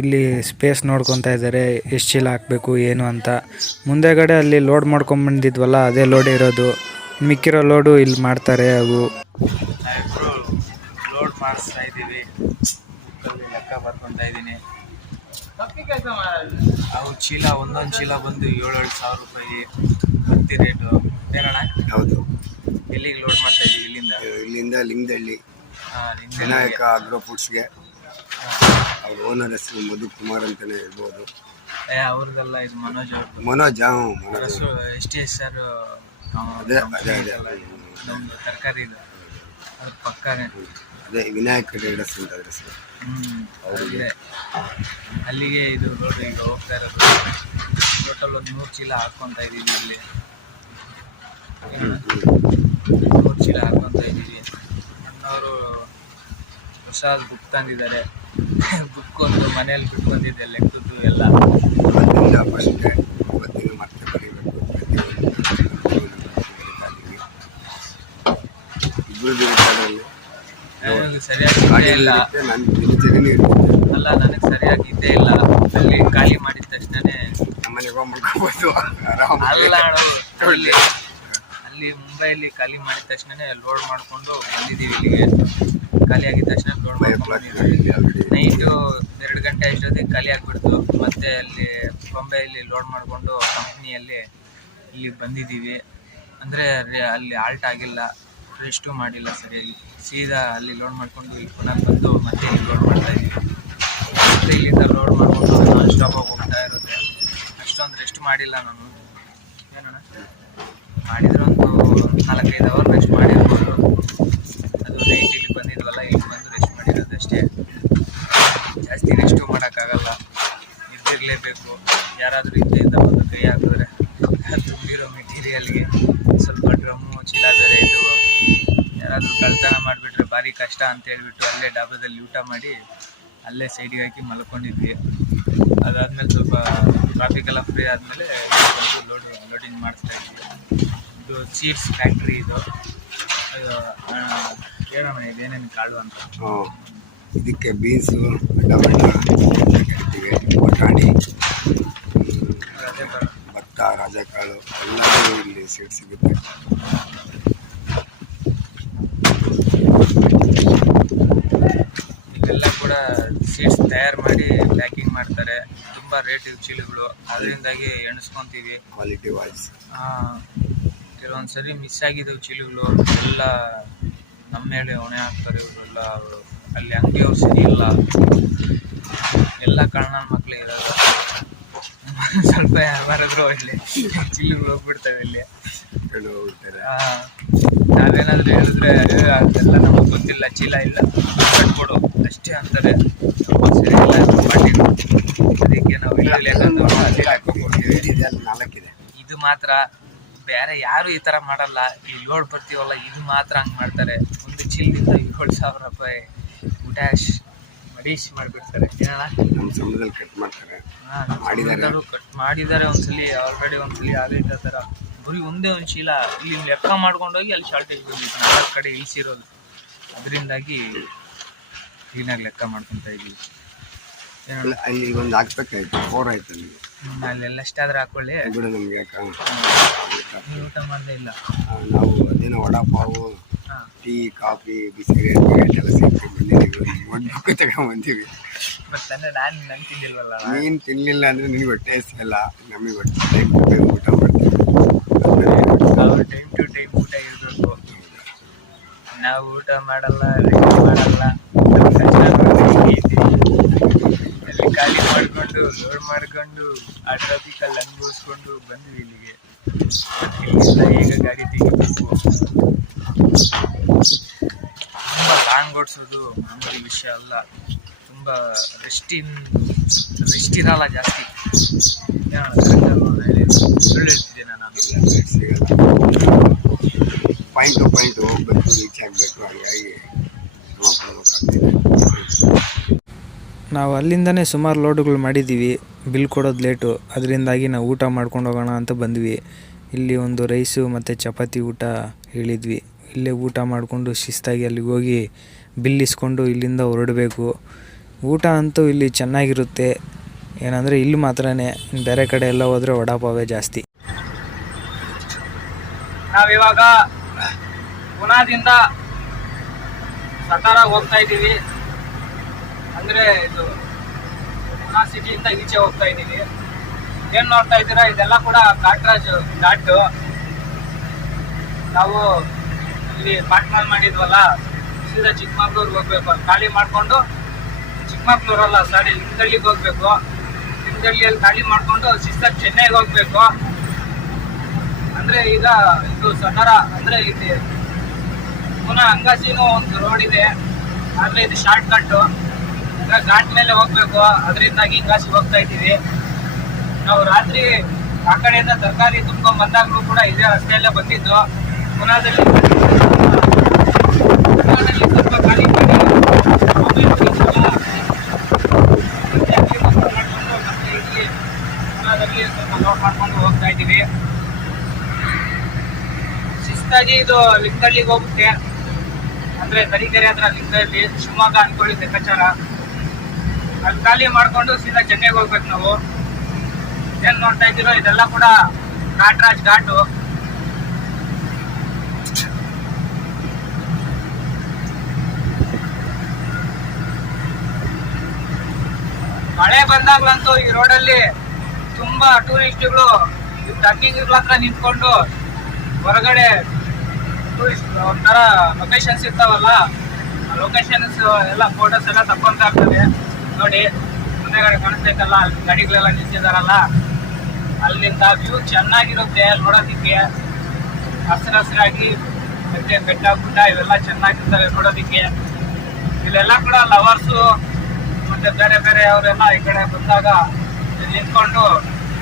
ಇಲ್ಲಿ ಸ್ಪೇಸ್ ನೋಡ್ಕೊತಾ ಇದ್ದಾರೆ ಎಷ್ಟು ಚೀಲ ಹಾಕಬೇಕು ಏನು ಅಂತ. ಮುಂದೆಗಡೆ ಅಲ್ಲಿ ಲೋಡ್ ಮಾಡ್ಕೊಂಬಂದಿದ್ವಲ್ಲ ಅದೇ ಲೋಡ್ ಇರೋದು, ಮಿಕ್ಕಿರೋ ಲೋಡು ಇಲ್ಲಿ ಮಾಡ್ತಾರೆ. ಅವು ನಾವಿಬ್ಬರು ಲೋಡ್ ಮಾಡಿಸ್ತಾ ಇದ್ದೀವಿ. ಬುಕ್ಕಲ್ಲಿ ಲೆಕ್ಕ ಬರ್ಕೊತಾ ಇದ್ದೀನಿ. ಅವು ಚೀಲ ಒಂದೊಂದು ಚೀಲ ಬಂದು 7,000 ಸಾವಿರ ರೂಪಾಯಿ ಭರ್ತಿ ರೇಟು ಏನಣ್ಣ? ಹೌದು. ಎಲ್ಲಿಗೆ ಲೋಡ್ ಮಾಡ್ತಾ ಇದ್ದೀವಿ? ಇಲ್ಲಿಂದ ಲಿಂಗದಹಳ್ಳಿ ವಿನಾಯಕ ಅಗ್ರೋ ಫುಡ್ಸ್ಗೆ. ಅವ್ರ ಓನರ್ ಹೆಸರು ಮಧು ಕುಮಾರ್ ಅಂತಲೇ ಹೇಳ್ಬೋದು. ಅವ್ರದ್ದೆಲ್ಲ ಇದು ಮನೋಜ್ ಅವ್ರದ್ದು. ಮನೋಜ್ STS ಅದೇ ನಮ್ಮದು ತರಕಾರಿ ಇದು ಅದ್ರ ಪಕ್ಕನೇ ಅದೇ ವಿನಾಯಕ ಟ್ರೇಡರ್ಸ್ ಅಂತ ಅದ್ರ ಹೆಸರು. ಅವ್ರಿಗೆ ಅಲ್ಲಿಗೆ ಇದು ರೋಡ್ ಈಗ ಹೋಗ್ತಾ ಇರೋದು. ಟೋಟಲ್ ಒಂದು 100 ಚೀಲ ಹಾಕ್ಕೊತಾ ಇದ್ದೀವಿ. ಇಲ್ಲಿ 100 ಚೀಲ ಹಾಕ್ಕೊತಾ ಇದ್ದೀವಿ. ಅಣ್ಣವರು ಹೊಸ ಬುಕ್ ತಂದಿದ್ದಾರೆ. ಬುಕ್ ಒಂದು ಮನೆಯಲ್ಲಿ ಬಿಟ್ಟು ಬಂದಿದ್ದೆ ಲೆಕ್ಕದ್ದು ಎಲ್ಲ. ಫಸ್ಟ್ಗೆ ಇವತ್ತಿನ ಮತ್ತೆ ಬರೀಬೇಕು. ನನಗೆ ಸರಿಯಾಗಿ ಇದ್ದೇ ಇಲ್ಲ. ಅಲ್ಲ, ನನಗೆ ಸರಿಯಾಗಿ ಇದ್ದೇ ಇಲ್ಲ. ಅಲ್ಲಿ ಖಾಲಿ ಮಾಡಿದ ತಕ್ಷಣ ನಮ್ಮನೆಗೆ ಹೋಗ್ಬಿಡ್ಬೋದು. ಅಲ್ಲ ಅಲ್ಲಿ ಮುಂಬೈಯಲ್ಲಿ ಖಾಲಿ ಮಾಡಿದ ತಕ್ಷಣನೇ ಲೋಡ್ ಮಾಡಿಕೊಂಡು ಬಂದಿದ್ದೀವಿ ಇಲ್ಲಿಗೆ. ಖಾಲಿ ಆಗಿದ ತಕ್ಷಣ ಲೋಡ್ ಮಾಡ್ಕೊಂಡು ಬಂದಿದ್ದೀವಿ. ನೈಟು 2 ಗಂಟೆ ಅಷ್ಟೊತ್ತಿಗೆ ಖಾಲಿ ಆಗಿಬಿಡ್ತು. ಮತ್ತೆ ಅಲ್ಲಿ ಮುಂಬೈಯಲ್ಲಿ ಲೋಡ್ ಮಾಡಿಕೊಂಡು ಕಂಪ್ನಿಯಲ್ಲಿ ಇಲ್ಲಿಗೆ ಬಂದಿದ್ದೀವಿ. ಅಂದರೆ ಅಲ್ಲಿ ಆಲ್ಟ್ ಆಗಿಲ್ಲ, ರೆಸ್ಟು ಮಾಡಿಲ್ಲ ಸರಿಯಾಗಿ. ಸೀದಾ ಅಲ್ಲಿ ಲೋಡ್ ಮಾಡಿಕೊಂಡು ಇಲ್ಲಿ ಪುನಃ ಬಂದು ಮತ್ತೆ ಇಲ್ಲಿ ಲೋಡ್ ಮಾಡ್ತಾಯಿದ್ದೀವಿ. ಮತ್ತೆ ಇಲ್ಲಿಂದ ಲೋಡ್ ಮಾಡಿಕೊಂಡು ನಾನ್ ಸ್ಟಾಪಾಗಿ ಹೋಗ್ತಾ ಇರುತ್ತೆ. ಅಷ್ಟೊಂದು ರೆಸ್ಟ್ ಮಾಡಿಲ್ಲ ನಾನು. ಏನಣ್ಣ ಮಾಡಿದ್ರೆ ಒಂದು 4-5 ಅವರ್ ರೆಸ್ಟ್ ಮಾಡಿರ್ಬೋದು. ಅದು ನೈಟ್ ಇಲ್ಲಿ ಬಂದಿದ್ವಲ್ಲ, ಇಲ್ಲಿ ಬಂದು ರೆಸ್ಟ್ ಮಾಡಿರೋದಷ್ಟೇ. ಜಾಸ್ತಿ ರೆಸ್ಟು ಮಾಡೋಕ್ಕಾಗಲ್ಲ, ನಿದ್ದಿರಲೇಬೇಕು. ಯಾರಾದರೂ ಹಿಂದೆಯಿಂದ ಬಂದು ಕೈ ಹಾಕಿದ್ರೆ ತುಂಬಿರೋ ಮೆಟೀರಿಯಲ್ಗೆ ಸ್ವಲ್ಪ ಡ್ರಮ್ಮು ಚೀಲ ಬೇರೆ ಇದು, ಯಾರಾದರೂ ಕಳ್ತನ ಮಾಡಿಬಿಟ್ರೆ ಭಾರಿ ಕಷ್ಟ ಅಂತ ಹೇಳ್ಬಿಟ್ಟು ಅಲ್ಲೇ ಡಾಬಾದಲ್ಲಿ ಊಟ ಮಾಡಿ ಅಲ್ಲೇ ಸೈಡಿಗೆ ಹಾಕಿ ಮಲ್ಕೊಂಡಿದ್ವಿ. ಅದಾದಮೇಲೆ ಸ್ವಲ್ಪ ಟ್ರಾಫಿಕ್ ಎಲ್ಲ ಫ್ರೀ ಆದಮೇಲೆ ಬಂದು ಲೋಡಿಂಗ್ ಮಾಡಿಸ್ತಾ ಇದ್ವಿ. ಇದು ಸೀಡ್ಸ್ ಫ್ಯಾಕ್ಟ್ರಿ ಇದು. ಏನಮ್ಮ ಇದೇನೇನು ಕಾಳು ಅಂತ? ಇದಕ್ಕೆ ಬೀನ್ಸು, ಟೊಮೆಟೊ ಹಾಕ್ತೀವಿ, ಬಟಾಣಿ, ಭತ್ತ, ರಾಜಕಾಳು ಎಲ್ಲವೂ ಇಲ್ಲಿ ಸೀಡ್ ಸಿಗುತ್ತೆ. ಇವೆಲ್ಲ ಕೂಡ ಸೀಡ್ಸ್ ತಯಾರು ಮಾಡಿ ಪ್ಯಾಕಿಂಗ್ ಮಾಡ್ತಾರೆ. ತುಂಬ ರೇಟ್ ಇವು ಚೀಲಗಳು, ಅದರಿಂದಾಗಿ ಎಣಿಸ್ಕೊತೀವಿ ಕ್ವಾಲಿಟಿ ವೈಸ್. ಕೆಲವೊಂದು ಸರಿ ಮಿಸ್ ಆಗಿದ್ದವು ಚೀಲಗಳು ಎಲ್ಲ ನಮ್ಮ ಮೇಲೆ ಹೊಣೆ ಹಾಕ್ತಾರೆ ಇವರೆಲ್ಲ. ಅಲ್ಲಿ ಅಂಗಡಿಯವ್ರು ಸರಿ ಇಲ್ಲ, ಎಲ್ಲ ಕಾರಣ ಮಕ್ಕಳಿಗೆ ಇರೋದು. ಸ್ವಲ್ಪ ಯಾರಾದ್ರೂ ಇಲ್ಲಿ ಚೀಲಗಳು ಹೋಗ್ಬಿಡ್ತವೆ ಇಲ್ಲಿ. ನಾವೇನಾದ್ರೂ ಹೇಳಿದ್ರೆ ಅದೆಲ್ಲ ನಮಗೆ ಗೊತ್ತಿಲ್ಲ, ಚೀಲ ಇಲ್ಲ ಕಟ್ಕೊಡು ಅಷ್ಟೇ ಅಂತಾರೆ. ಸರಿ ಇಲ್ಲ ಮಾಡಿದ್ರು, ಅದಕ್ಕೆ ನಾವು ನಾಲ್ಕಿದೆ. ಇದು ಮಾತ್ರ ಬೇರೆ ಯಾರು ಈ ಥರ ಮಾಡಲ್ಲ. ಈ ಲೋಡ್ ಬರ್ತೀವಲ್ಲ, ಇದು ಮಾತ್ರ ಹಂಗೆ ಮಾಡ್ತಾರೆ. ಒಂದು ಚೀಲದಿಂದ 7,000 ರೂಪಾಯಿ ಉಟಾಶ್ ಮರೀಶ್ ಮಾಡಿಬಿಡ್ತಾರೆ. ಏನಣ್ಣ ನಮ್ಮ ಸಮಯದಲ್ಲಿ ಕಟ್ ಮಾಡ್ತಾರೆ. ಕಟ್ ಮಾಡಿದ್ದಾರೆ ಒಂದ್ಸಲಿ, ಆಲ್ರೆಡಿ ಒಂದ್ಸಲಿ ಆಗೈತೆ ಆ ಥರ. ಬರೀ ಒಂದೇ ಒಂದು ಚೀಲ ಇಲ್ಲಿ ಲೆಕ್ಕ ಮಾಡ್ಕೊಂಡೋಗಿ ಅಲ್ಲಿ ಶಾರ್ಟೇಜ್ ಬಂದಿತ್ತು, 4 ಕಡೆ ಇಳಿಸಿರೋದು. ಅದರಿಂದಾಗಿ ಕ್ಲೀನಾಗಿ ಲೆಕ್ಕ ಮಾಡ್ಕೊತಾ ಇದ್ದೀವಿ. ಅಲ್ಲಿ ಒಂದು ಹಾಕ್ಬೇಕಾಯ್ತು, 4 ಆಯ್ತು ನಿಮಗೆ. ಅಲ್ಲೆಲ್ಲ ಎಷ್ಟಾದ್ರೂ ಹಾಕೊಳ್ಳಿ ಬಿಡು, ನಮಗೆ ಊಟ ಮಾಡಲೇ ಇಲ್ಲ ನಾವು. ಅದೇನೋ ವಡಾಪಾವು, ಟೀ, ಕಾಫಿ, ಬಿಸಿನೀರು ಎಲ್ಲ ಸೇರ್ಕೊಂಡು ಬಂದಿದ್ದೀವಿ. ಒಂದು ತಗೊಂಡ್ಬಂದೀವಿ. ಬಟ್ ಅಂದರೆ ನಾನು ತಿಂದಿಲ್ವಲ್ಲ. ನೀನು ತಿನ್ನಲಿಲ್ಲ ಅಂದರೆ ನಿನಗೆ ಹೊಟ್ಟೆ ಹಸಿಯಲ್ಲ, ನಮಗೆ ಹೊಟ್ಟೆ ಟೈಮ್ ಊಟ ಮಾಡ್ತೀವಿ. ಟೈಮ್ ಟು ಟೈಮ್ ಊಟ ಇರಬೇಕು. ನಾವು ಊಟ ಮಾಡಲ್ಲ, ರೆಸ್ಟ್ ಮಾಡಲ್ಲ. ಅಲ್ಲಿ ಖಾಲಿ ಮಾಡಿಕೊಂಡು ಲೋಡ್ ಮಾಡಿಕೊಂಡು ಆ ಟ್ರಾಫಿಕಲ್ಲಿ ಅನುಭವಿಸ್ಕೊಂಡು ಬಂದ್ವಿ ಇಲ್ಲಿಗೆ. ಇಲ್ಲಿಂದ ಈಗ ಗಾಡಿ ತೆಗಿಬೇಕು. ತುಂಬ ಲಾಂಗ್ ಓಡಿಸೋದು ಮಾಮೂಲಿ ವಿಷಯ ಅಲ್ಲ. ತುಂಬ ರೆಸ್ಟ್ ಇರಲ್ಲ ಜಾಸ್ತಿ. ಸುಳ್ಳು ಹೇಳ್ತಿದ್ದೇನೆ ನಾನು. ಪಾಯಿಂಟ್ ಟು ಪಾಯಿಂಟ್ ಹೋಗ್ಬೇಕು, ರೀಚ್ ಆಗಬೇಕು. ಹಾಗಾಗಿ ನಾವು ಅಲ್ಲಿಂದನೇ ಸುಮಾರು ಲೋಡುಗಳು ಮಾಡಿದ್ದೀವಿ. ಬಿಲ್ ಕೊಡೋದು ಲೇಟು, ಅದರಿಂದಾಗಿ ನಾವು ಊಟ ಮಾಡ್ಕೊಂಡು ಹೋಗೋಣ ಅಂತ ಬಂದ್ವಿ. ಇಲ್ಲಿ ಒಂದು ರೈಸು ಮತ್ತು ಚಪಾತಿ ಊಟ ಹೇಳಿದ್ವಿ. ಇಲ್ಲೇ ಊಟ ಮಾಡಿಕೊಂಡು ಶಿಸ್ತಾಗಿ ಅಲ್ಲಿಗೆ ಹೋಗಿ ಬಿಲ್ ಇಸ್ಕೊಂಡು ಇಲ್ಲಿಂದ ಹೊರಡಬೇಕು. ಊಟ ಅಂತೂ ಇಲ್ಲಿ ಚೆನ್ನಾಗಿರುತ್ತೆ. ಏನಂದರೆ ಇಲ್ಲಿ ಮಾತ್ರನೇ, ಬೇರೆ ಕಡೆ ಎಲ್ಲ ಹೋದರೆ ವಡಾಪಾವೇ ಜಾಸ್ತಿ. ನಾವಿವಾಗ ಪುನಾದಿಂದ ಸತಾರಾಗ ಹೋಗ್ತಾ ಇದ್ದೀವಿ. ಅಂದರೆ ಇದು ಪುನಾ ಸಿಟಿಯಿಂದ ಈಚೆ ಹೋಗ್ತಾ ಇದ್ದೀವಿ. ಏನು ನೋಡ್ತಾ ಇದ್ದೀರಾ, ಇದೆಲ್ಲ ಕೂಡ ಕಾಟ್ರಾಜ್ ಘಾಟು. ನಾವು ಇಲ್ಲಿ ಪಾಟ್ನಾಲ್ ಮಾಡಿದ್ವಲ್ಲ, ಸೀದಾ ಚಿಕ್ಕಮಗ್ಳೂರ್ಗೆ ಹೋಗ್ಬೇಕು. ಖಾಲಿ ಮಾಡಿಕೊಂಡು ಚಿಕ್ಕಮಗ್ಳೂರಲ್ಲ, ಸಾರಿ ಲಿಂಗದಳ್ಳಿಗೆ ಹೋಗ್ಬೇಕು. ಲಿಂಗದಳ್ಳಿಯಲ್ಲಿ ಖಾಲಿ ಮಾಡಿಕೊಂಡು ಶಿಸ್ತಾಗಿ ಚೆನ್ನೈಗೆ ಹೋಗ್ಬೇಕು. ಅಂದರೆ ಈಗ ಇದು ಸತಾರ ಅಂದರೆ ಇಲ್ಲಿ ಪುನಃ ಅಂಗಾಸಿನೂ ಒಂದು ರೋಡ್ ಇದೆ, ಆದರೆ ಇದು ಶಾರ್ಟ್ ಕಟ್ಟು. ಈಗ ಘಾಟ್ ಮೇಲೆ ಹೋಗ್ಬೇಕು, ಅದರಿಂದಾಗಿ ಹಿಂಗಾಸಿ ಹೋಗ್ತಾ ಇದ್ದೀವಿ. ನಾವು ರಾತ್ರಿ ಆ ಕಡೆಯಿಂದ ತರಕಾರಿ ತುಂಬ್ಕೊಂಡು ಬಂದಾಗಲೂ ಕೂಡ ಇದೇ ರಸ್ತೆಯಲ್ಲೇ ಬಂದಿದ್ದು. ಪುನಾದಲ್ಲಿ ಸ್ವಲ್ಪ ಖಾಲಿ ಮಾಡಿ ಮತ್ತೆ ಇಲ್ಲಿ ಪುನಾದಲ್ಲಿ ಸ್ವಲ್ಪ ಲೋಡ್ ಮಾಡ್ಕೊಂಡು ಹೋಗ್ತಾ ಇದ್ದೀವಿ. ಶಿಸ್ತಾಗಿ ಇದು ಲಿಂಗದಳ್ಳಿಗೆ ಹೋಗುತ್ತೆ, ಅಂದರೆ ತರೀಕೆರೆ ಹತ್ರ ಲಿಂಗದಳ್ಳಿ, ಶಿವಮೊಗ್ಗ ಅನ್ಕೊಳ್ಳಿ ಲೆಕ್ಕಾಚಾರ. ಅಲ್ಲಿ ಖಾಲಿ ಮಾಡಿಕೊಂಡು ಸೀದಾ ಚೆನ್ನೈಗೆ ಹೋಗ್ಬೇಕು ನಾವು. ಏನು ನೋಡ್ತಾ ಇದ್ದೀರೋ ಇದೆಲ್ಲ ಕೂಡ ಕಾಟ್ರಾಜ್ ಘಾಟು. ಮಳೆ ಬಂದಾಗ್ಲಂತೂ ಈ ರೋಡಲ್ಲಿ ತುಂಬಾ ಟೂರಿಸ್ಟ್ಗಳು ಟರ್ನಿಂಗ್ ಹತ್ರ ನಿಂತ್ಕೊಂಡು ಹೊರಗಡೆ ಟೂರಿಸ್ಟ್ ಒಂಥರ ಲೊಕೇಶನ್ಸ್ ಇರ್ತಾವಲ್ಲ, ಲೊಕೇಶನ್ಸ್ ಎಲ್ಲ ಫೋಟೋಸ್ ಎಲ್ಲ ತಕೊಂತ ಇರ್ತದೆ. ನೋಡಿ ಮುಂದೆಗಡೆ ಕಾಣಿಸ್ತೈತಲ್ಲ, ಅಲ್ಲಿ ಗಾಡಿಗಳೆಲ್ಲ ನಿಲ್ಸಿದಾರಲ್ಲ, ಅಲ್ಲಿಂದ ವ್ಯೂ ಚೆನ್ನಾಗಿರುತ್ತೆ ನೋಡೋದಿಕ್ಕೆ. ಹಸಿರಾಗಿ ಮತ್ತೆ ಬೆಟ್ಟ ಗುಡ್ಡ ಇವೆಲ್ಲ ಚೆನ್ನಾಗಿರ್ತವೆ ನೋಡೋದಿಕ್ಕೆ. ಇಲ್ಲೆಲ್ಲ ಕೂಡ ಲವರ್ಸು ಮತ್ತೆ ಬೇರೆ ಬೇರೆ ಅವರೆಲ್ಲ ಈ ಕಡೆ ಬಂದಾಗ ನಿಂತ್ಕೊಂಡು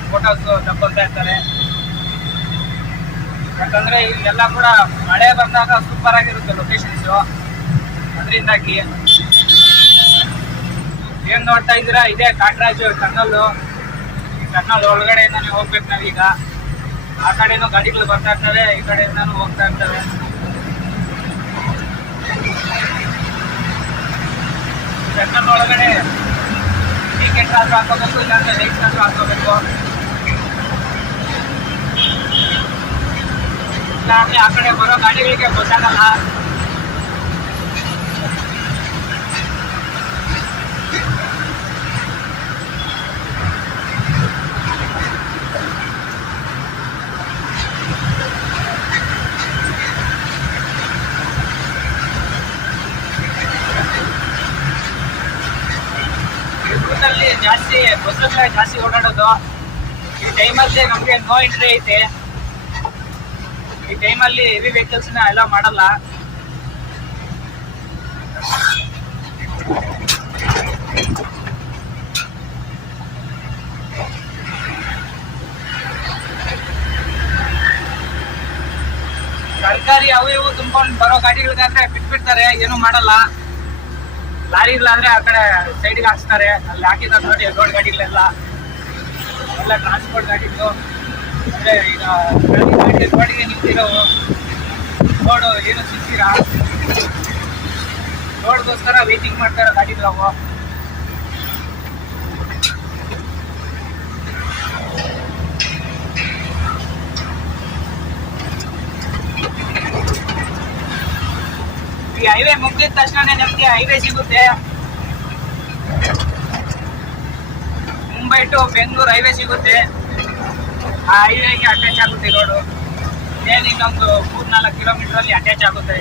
ಫೋಟೋಸ್ ತಕ್ಕೊಂತ ಇರ್ತಾರೆ. ಯಾಕಂದ್ರೆ ಇಲ್ಲೆಲ್ಲ ಕೂಡ ಮಳೆ ಬಂದಾಗ ಸೂಪರ್ ಆಗಿರುತ್ತೆ ಲೊಕೇಶನ್ಸ್. ಅದರಿಂದಾಗಿ ಏನ್ ನೋಡ್ತಾ ಇದ್ದೀರಾ, ಇದೇ ಕಾಟ್ರಾಜು ಟನಲ್. ಈ ಟನಲ್ ಒಳಗಡೆಯಿಂದಾನೆ ಹೋಗ್ಬೇಕು ನಾವೀಗ. ಆ ಕಡೆನೂ ಗಾಡಿಗಳು ಬರ್ತಾ ಇರ್ತವೆ, ಈ ಕಡೆಯಿಂದಾನು ಹೋಗ್ತಾ ಇರ್ತವೆ. ಟನಲ್ ಒಳಗಡೆ ಟಿಕೆಟ್ ಆದ್ರೂ ಹಾಕೋಬೇಕು, ಇಲ್ಲಾಂದ್ರೆ ಲೈಟ್ಸ್ ಆದ್ರೂ ಹಾಕೋಬೇಕು. ಇಲ್ಲಾಂದ್ರೆ ಆ ಕಡೆ ಬರೋ ಗಾಡಿಗಳಿಗೆ ಗೊತ್ತಾಗಲ್ಲ. ಜಾಸ್ತಿ ಓಡಾಡೋದು. ಈ ಟೈಮಲ್ಲಿ ನಮ್ಗೆ ನೋ ಎಂಟ್ರಿ ಐತೆ. ಈ ಟೈಮಲ್ಲಿ ಹೆವಿ ವೆಹಿಕಲ್ಸ್ ನ ಎಲ್ಲ ಮಾಡಲ್ಲ. ಸರ್ಕಾರಿ ಅವು ಇವು ತುಂಬ್ಕೊಂಡು ಬರೋ ಗಾಡಿಗಳಿಗಾದ್ರೆ ಬಿಟ್ಬಿಡ್ತಾರೆ, ಏನು ಮಾಡಲ್ಲ. ಲಾರಿಗಳಾದ್ರೆ ಆ ಕಡೆ ಸೈಡ್ಗೆ ಹಾಕ್ಸ್ತಾರೆ. ಅಲ್ಲಿ ಹಾಕಿದ್ದಾರೆ ನೋಡಿ ರೋಡ್ ಗಾಡಿಗಳೆಲ್ಲ, ಎಲ್ಲ ಟ್ರಾನ್ಸ್ಪೋರ್ಟ್ ಗಾಡಿಗಳು. ಅಂದ್ರೆ ಈಗ ರೋಡಿಗೆ ನಿಂತಿರೋ ರೋಡು ಏನು ಸಿಗ್ತೀರಾ, ರೋಡ್ಗೋಸ್ಕರ ವೇಟಿಂಗ್ ಮಾಡ್ತಾರೋ ಗಾಡಿಗಳವು. ಈ ಹೈವೇ ಮುಗಿದ ತಕ್ಷಣ ನಮ್ಗೆ ಹೈವೇ ಸಿಗುತ್ತೆ. ಮುಂಬೈ ಟು ಬೆಂಗಳೂರು ಹೈವೇ ಸಿಗುತ್ತೆ. ಆ ಹೈವೇಗೆ ಅಟ್ಯಾಚ್ ಆಗುತ್ತೆ ರೋಡು. ಏನು ಇನ್ನೊಂದು 3-4 ಕಿಲೋಮೀಟರ್ ಅಲ್ಲಿ ಅಟ್ಯಾಚ್ ಆಗುತ್ತೆ.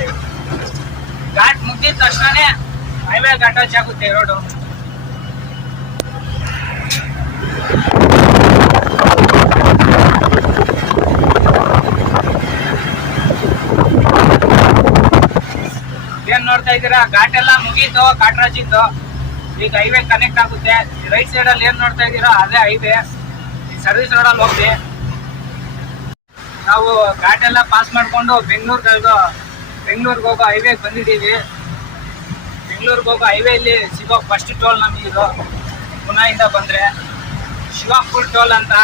ಘಾಟ್ ಮುಗಿದ ತಕ್ಷಣ ಹೈವೇಗೆ ಅಟ್ಯಾಚ್ ಆಗುತ್ತೆ ರೋಡು. ಏನ್ ನೋಡ್ತಾ ಇದ್ದೀರಾ, ಘಾಟ್ ಎಲ್ಲ ಮುಗೀತು ಕಾಟ್ರಾಜಿದ್ದು. ಈಗ ಹೈವೇ ಕನೆಕ್ಟ್ ಆಗುತ್ತೆ. ರೈಟ್ ಸೈಡ್ ಅಲ್ಲಿ ಏನ್ ನೋಡ್ತಾ ಇದ್ದೀರಾ ಅದೇ ಹೈವೇ. ಈ ಸರ್ವಿಸ್ ರೋಡ್ ಅಲ್ಲಿ ಹೋಗಿ ನಾವು ಘಾಟ್ ಎಲ್ಲ ಪಾಸ್ ಮಾಡ್ಕೊಂಡು ಬೆಂಗಳೂರಿಗೆ ಹೋಗೋ ಹೈವೇಗೆ ಬಂದಿದ್ದೀವಿ. ಬೆಂಗಳೂರಿಗೆ ಹೋಗೋ ಹೈವೇಲಿ ಸಿಗೋ ಫಸ್ಟ್ ಟೋಲ್ ನಮಗಿದು. ಪುನಾದಿಂದ ಬಂದ್ರೆ ಶಿವಾಪುರ್ ಟೋಲ್ ಅಂತ.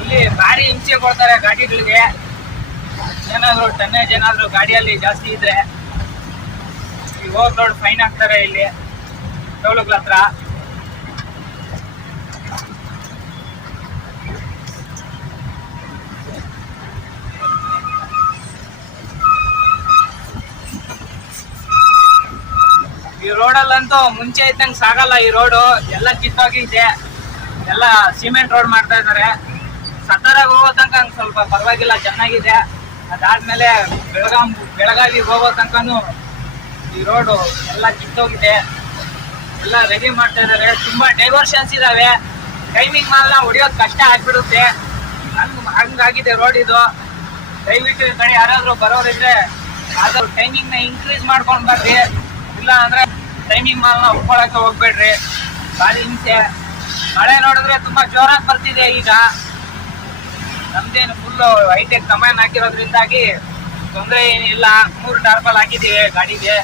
ಇಲ್ಲಿ ಭಾರಿ ಹಿಂಸೆ ಕೊಡ್ತಾರೆ ಗಾಡಿಗಳಿಗೆ. ಏನಾದ್ರು ಟನ್ನೇಜ್ ಏನಾದ್ರು ಗಾಡಿಯಲ್ಲಿ ಜಾಸ್ತಿ ಇದ್ರೆ ಈ ಓವರ್ ಲೋಡ್ ಫೈನ್ ಹಾಕ್ತಾರೆ ಇಲ್ಲಿ ಟೋಲ್ಗಳ ಹತ್ರ. ಈ ರೋಡಲ್ಲಂತೂ ಮುಂಚೆ ಇದ್ದಂಗೆ ಸಾಗಲ್ಲ. ಈ ರೋಡು ಎಲ್ಲ ಕಿತ್ತೋಗಿದೆ. ಎಲ್ಲ ಸಿಮೆಂಟ್ ರೋಡ್ ಮಾಡ್ತಾ ಇದ್ದಾರೆ. ಸತಾರಾಗ ಹೋಗೋ ತನಕ ಸ್ವಲ್ಪ ಪರವಾಗಿಲ್ಲ, ಚೆನ್ನಾಗಿದೆ. ಅದಾದ್ಮೇಲೆ ಬೆಳಗಾವಿಗೆ ಹೋಗೋ ತನಕನೂ ಈ ರೋಡು ಎಲ್ಲ ಕಿತ್ತೋಗಿದೆ. ಎಲ್ಲ ರೆಡಿ ಮಾಡ್ತಾ ಇದ್ದಾರೆ. ತುಂಬಾ ಡೈವರ್ಷನ್ಸ್ ಇದಾವೆ. ಟೈಮಿಂಗ್ ಮಾತ್ರ ಹೊಡಿಯೋದು ಕಷ್ಟ ಆಗ್ಬಿಡುತ್ತೆ. ಹಂಗಾಗಿದೆ ರೋಡ್ ಇದು. ದಯವಿಟ್ಟು ಈ ಕಡೆ ಯಾರಾದ್ರೂ ಬರೋರಿದ್ರೆ ಆದ್ರೂ ಟೈಮಿಂಗ್ ನ ಇನ್ಕ್ರೀಸ್ ಮಾಡ್ಕೊಂಡು ಬರ್ರಿ. ಇಲ್ಲ ಅಂದ್ರೆ ಟೈಮಿಂಗ್ ಮಾಲ್ನ ಉಳ್ಕೊಳಕ್ಕೆ ಹೋಗ್ಬೇಡ್ರಿ. ಭಾರಿ ಹಿಂಸೆ. ಮಳೆ ನೋಡಿದ್ರೆ ತುಂಬಾ ಜೋರಾಗಿ ಬರ್ತಿದೆ. ಈಗ ನಮ್ದೇನು ಫುಲ್ ಹೈಟೆಕ್ ಕಮಾಂಡ್ ಹಾಕಿರೋದ್ರಿಂದಾಗಿ ತೊಂದರೆ ಏನಿಲ್ಲ. 3 ಟಾರ್ಪಲ್ ಹಾಕಿದ್ದೀವಿ ಗಾಡಿಗೆ,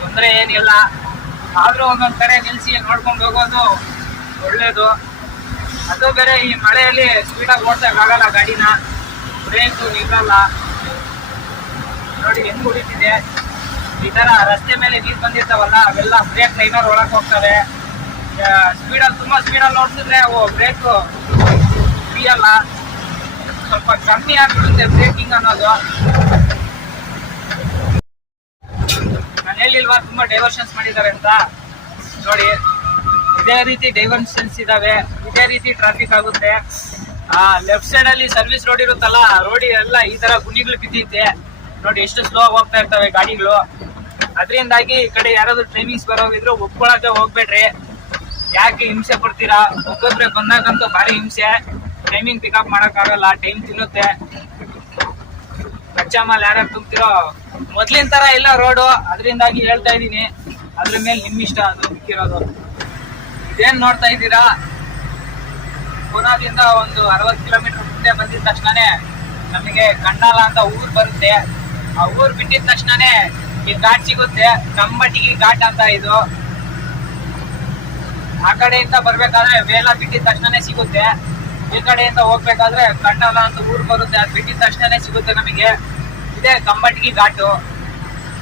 ತೊಂದರೆ ಏನಿಲ್ಲ. ಆದ್ರೂ ಒಂದೊಂದ್ ಕಡೆ ನಿಲ್ಸಿ ನೋಡ್ಕೊಂಡು ಹೋಗೋದು ಒಳ್ಳೇದು. ಅದು ಬೇರೆ ಈ ಮಳೆಯಲ್ಲಿ ಸ್ಪೀಡಾಗಿ ಓಡ್ಸಕ್ಕಾಗಲ್ಲ ಗಾಡಿನ. ಬ್ರೇಕು ನಿಲ್ಲಲ್ಲ. ನೋಡಿ ಹೆಂಗ್ ಹೊಡಿತಿದೆ. ಈ ತರ ರಸ್ತೆ ಮೇಲೆ ನೀರು ಬಂದಿರ್ತಾವಲ್ಲ, ಅವೆಲ್ಲ ಬ್ರೇಕ್ ಲೈನರ್ ಒಳಗೆ ಹೋಗ್ತವೆ. ಸ್ಪೀಡಲ್ಲಿ ತುಂಬಾ ಸ್ಪೀಡಲ್ಲಿ ಓಡಿಸಿದ್ರೆ ಅವು ಬ್ರೇಕ್ ಹಿಡಿಯಲ್ಲ. ಸ್ವಲ್ಪ ಕಮ್ಮಿ ಆಗ್ಬಿಡುತ್ತೆ ಬ್ರೇಕಿಂಗ್ ಅನ್ನೋದು. ನಾನು ಹೇಳಿಲ್ವಾ ತುಂಬಾ ಡೈವರ್ಷನ್ಸ್ ಮಾಡಿದ್ದಾರೆ ಅಂತ. ನೋಡಿ ಇದೇ ರೀತಿ ಡೈವರ್ಷನ್ಸ್ ಇದಾವೆ, ಇದೇ ರೀತಿ ಟ್ರಾಫಿಕ್ ಆಗುತ್ತೆ. ಲೆಫ್ಟ್ ಸೈಡ್ ಅಲ್ಲಿ ಸರ್ವಿಸ್ ರೋಡ್ ಇರುತ್ತಲ್ಲ, ರೋಡ್ ಎಲ್ಲ ಈ ತರ ಗುಣಿಗಳು ಬಿದ್ದೈತೆ ನೋಡಿ, ಎಷ್ಟು ಸ್ಲೋ ಆಗಿ ಹೋಗ್ತಾ ಇರ್ತವೆ ಗಾಡಿಗಳು. ಅದರಿಂದಾಗಿ ಈ ಕಡೆ ಯಾರಾದ್ರೂ ಟ್ರೈನಿಂಗ್ಸ್ ಬರೋಗಿದ್ರು ಒಪ್ಕೊಳಕ್ಕೆ ಹೋಗ್ಬೇಡ್ರಿ. ಯಾಕೆ ಹಿಂಸೆ ಪಡ್ತೀರಾ? ಒಬ್ಬೊಬ್ರೆ ಬಂದಾಗಂತೂ ಭಾರಿ ಹಿಂಸೆ. ಟೈಮಿಂಗ್ ಪಿಕಪ್ ಮಾಡಕ್ ಆಗಲ್ಲ, ಟೈಮ್ ತಿನ್ನುತ್ತೆ. ಕಚ್ಚಾ ಮಾಲ್ ಯಾರ್ಯಾರು ತುಂಬ್ತಿರೋ ಮೊದ್ಲಿನ ತರ ಇಲ್ಲ ರೋಡು, ಅದರಿಂದಾಗಿ ಹೇಳ್ತಾ ಇದೀನಿ. ಅದ್ರ ಮೇಲೆ ನಿಮ್ ಇಷ್ಟ, ಅದು ಮುಖ್ಯಿರೋದು. ಇದೇನ್ ನೋಡ್ತಾ ಇದ್ದೀರಾ, ಪುನಾದಿಂದ ಒಂದು 60 ಕಿಲೋಮೀಟರ್ ಮುಂದೆ ಬಂದಿದ ತಕ್ಷಣನೇ ನಮಗೆ ಕಂಡಾಲ ಅಂತ ಊರ್ ಬರುತ್ತೆ. ಆ ಊರ್ ಬಿಟ್ಟಿದ ತಕ್ಷಣನೇ ಈ ಘಾಟ್ ಸಿಗುತ್ತೆ, ಕಂಬಟಿಗಿ ಘಾಟ್ ಅಂತ ಇದು. ಆ ಕಡೆಯಿಂದ ಬರ್ಬೇಕಾದ್ರೆ ವೇಲ ಬಿಟ್ಟಿದ ತಕ್ಷಣನೇ ಸಿಗುತ್ತೆ. ಈ ಕಡೆಯಿಂದ ಹೋಗ್ಬೇಕಾದ್ರೆ ಕಂಡಾಲ ಅಂತ ಊರ್ ಬರುತ್ತೆ, ಅದು ಬಿಟ್ಟಿದ ತಕ್ಷಣನೇ ಸಿಗುತ್ತೆ ನಮಗೆ. ಇದೇ ಕಂಬಟಿಗಿ ಘಾಟು,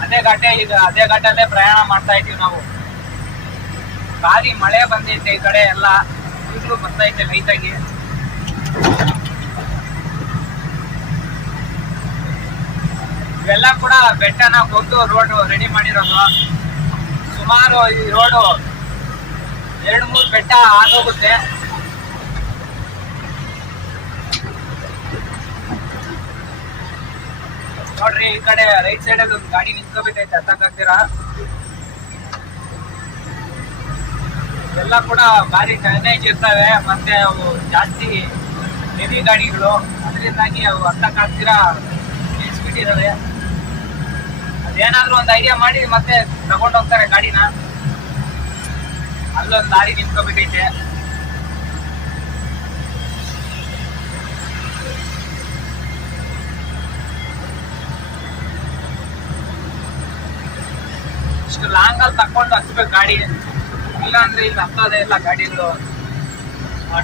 ಅದೇ ಘಾಟೆ. ಈಗ ಅದೇ ಘಾಟಲ್ಲೇ ಪ್ರಯಾಣ ಮಾಡ್ತಾ ಇದೀವಿ ನಾವು. ಭಾರಿ ಮಳೆ ಬಂದೈತೆ ಈ ಕಡೆ ಎಲ್ಲ, ಈಗಲೂ ಬಂದೈತೆ ಲೈಟಾಗಿ. ಇವೆಲ್ಲ ಕೂಡ ಬೆಟ್ಟನ ಕೊಟ್ಟು ರೋಡ್ ರೆಡಿ ಮಾಡಿರೋದು. ಸುಮಾರು ಈ ರೋಡು 2-3 ಬೆಟ್ಟ ಆಗೋಗುತ್ತೆ. ನೋಡ್ರಿ, ಈ ಕಡೆ ರೈಟ್ ಸೈಡ್ ಅಲ್ಲಿ ಒಂದು ಗಾಡಿ ನಿಂತ್ಕೋಬಿಟ್ಟೈತೆ, ಹತ್ತಕ್ಕಾಗ್ತೀರಾ? ಎಲ್ಲ ಕೂಡ ಭಾರಿ ಟನೇಜ್ ಇರ್ತವೆ, ಮತ್ತೆ ಅವು ಜಾಸ್ತಿ ಹೆವಿ ಗಾಡಿಗಳು, ಅದರಿಂದಾಗಿ ಅವು ಹತ್ತಕ್ಕಾಗ್ತೀರಾ ನಿಲ್ಸ್ಬಿಟ್ಟಿದಾವೆ. ಅದೇನಾದ್ರೂ ಒಂದು ಐಡಿಯಾ ಮಾಡಿ ಮತ್ತೆ ತಗೊಂಡ್ ಹೋಗ್ತಾರೆ ಗಾಡಿನ. ಅಲ್ಲೊಂದು ಲಾರಿ ನಿಂತ್ಕೋಬಿಟ್ಟೈತೆ. ಇಷ್ಟು ಲಾಂಗ್ ಅಲ್ಲಿ ತಕೊಂಡು ಹಚ್ಬೇಕು ಗಾಡಿ, ಇಲ್ಲ ಅಂದ್ರೆ ಇಲ್ಲಿ ಹತ್ತೋದೇ ಇಲ್ಲ ಗಾಡಿಗಳು.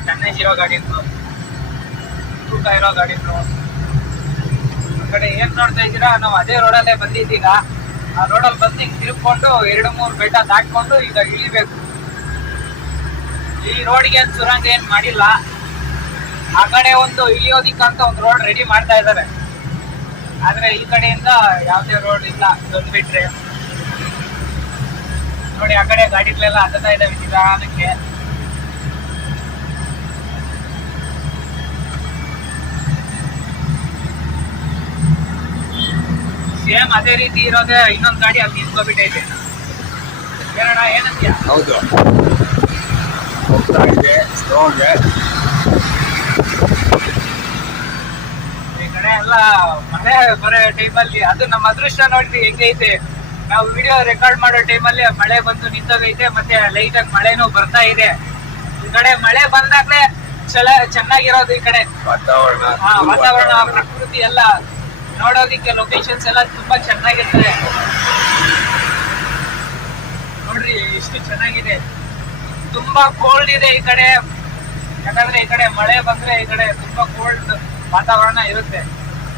ಟನ್ನೇಜ್ ಇರೋ ಗಾಡಿಗಳು, ತೂಕ ಇರೋ ಗಾಡಿಗಳು. ಆ ಕಡೆ ಏನ್ ನೋಡ್ತಾ ಇದ್ದೀರಾ, ನಾವು ಅದೇ ರೋಡಲ್ಲೇ ಬಂದಿದ್ದೀಗ. ಆ ರೋಡಲ್ಲಿ ಬಂದು ತಿರುಗ್ಕೊಂಡು 2-3 ಬೆಟ್ಟ ದಾಟ್ಕೊಂಡು ಈಗ ಇಳಿಬೇಕು. ಈ ರೋಡ್ಗೆ ಸುರಂಗ ಏನ್ ಮಾಡಿಲ್ಲ. ಆ ಕಡೆ ಒಂದು ಇಳಿಯೋದಿಕ್ಕಂತ ಒಂದು ರೋಡ್ ರೆಡಿ ಮಾಡ್ತಾ ಇದ್ದಾರೆ, ಆದ್ರೆ ಈ ಕಡೆಯಿಂದ ಯಾವ್ದೇ ರೋಡ್ ಇಲ್ಲ. ಇದೊಂದು ಬಿಟ್ರೆ ನೋಡಿ, ಆ ಕಡೆ ಗಾಡಿಗಳೆಲ್ಲ ಹತ್ತತಾ ಇದಾವೆ ನಿಧಾನಕ್ಕೆ. ಸೇಮ್ ಅದೇ ರೀತಿ ಇರೋದೇ ಇನ್ನೊಂದು ಗಾಡಿ ಅಲ್ಲಿ ನಿಂತ್ಕೊಬಿಟ್ಟೈತೆ. ಏನಣ್ಣ, ಏನಂತೀಯ? ಹೌದು, ಹೋಗ್ತಾ ಇದೆ ಸ್ಲೋಗೆ. ಈ ಕಡೆ ಎಲ್ಲ ಮಳೆ ಬರೋ ಟೈಮಲ್ಲಿ ಅದು ನಮ್ಮ ಅದೃಷ್ಟ ನೋಡ್ರಿ ಹೆಂಗೈತೆ. ನಾವು ವಿಡಿಯೋ ರೆಕಾರ್ಡ್ ಮಾಡೋ ಟೈಮಲ್ಲಿ ಮಳೆ ಬಂದು ನಿಂತೋಗೈತೆ, ಮತ್ತೆ ಲೈಟ್ ಆಗಿ ಮಳೆನೂ ಬರ್ತಾ ಇದೆ. ಈ ಕಡೆ ಮಳೆ ಬಂದಾಗ್ಲೇ ಚೆನ್ನಾಗಿರೋದು. ಈ ಕಡೆ ವಾತಾವರಣ, ಪ್ರಕೃತಿ ಎಲ್ಲ ನೋಡೋದಿಕ್ಕೆ ಲೊಕೇಶನ್ಸ್ ಎಲ್ಲ ತುಂಬಾ ಚೆನ್ನಾಗಿರ್ತದೆ. ನೋಡ್ರಿ ಎಷ್ಟು ಚೆನ್ನಾಗಿದೆ. ತುಂಬಾ ಕೋಲ್ಡ್ ಇದೆ ಈ ಕಡೆ, ಯಾಕಂದ್ರೆ ಈ ಕಡೆ ಮಳೆ ಬಂದ್ರೆ ಈ ಕಡೆ ತುಂಬಾ ಕೋಲ್ಡ್ ವಾತಾವರಣ ಇರುತ್ತೆ,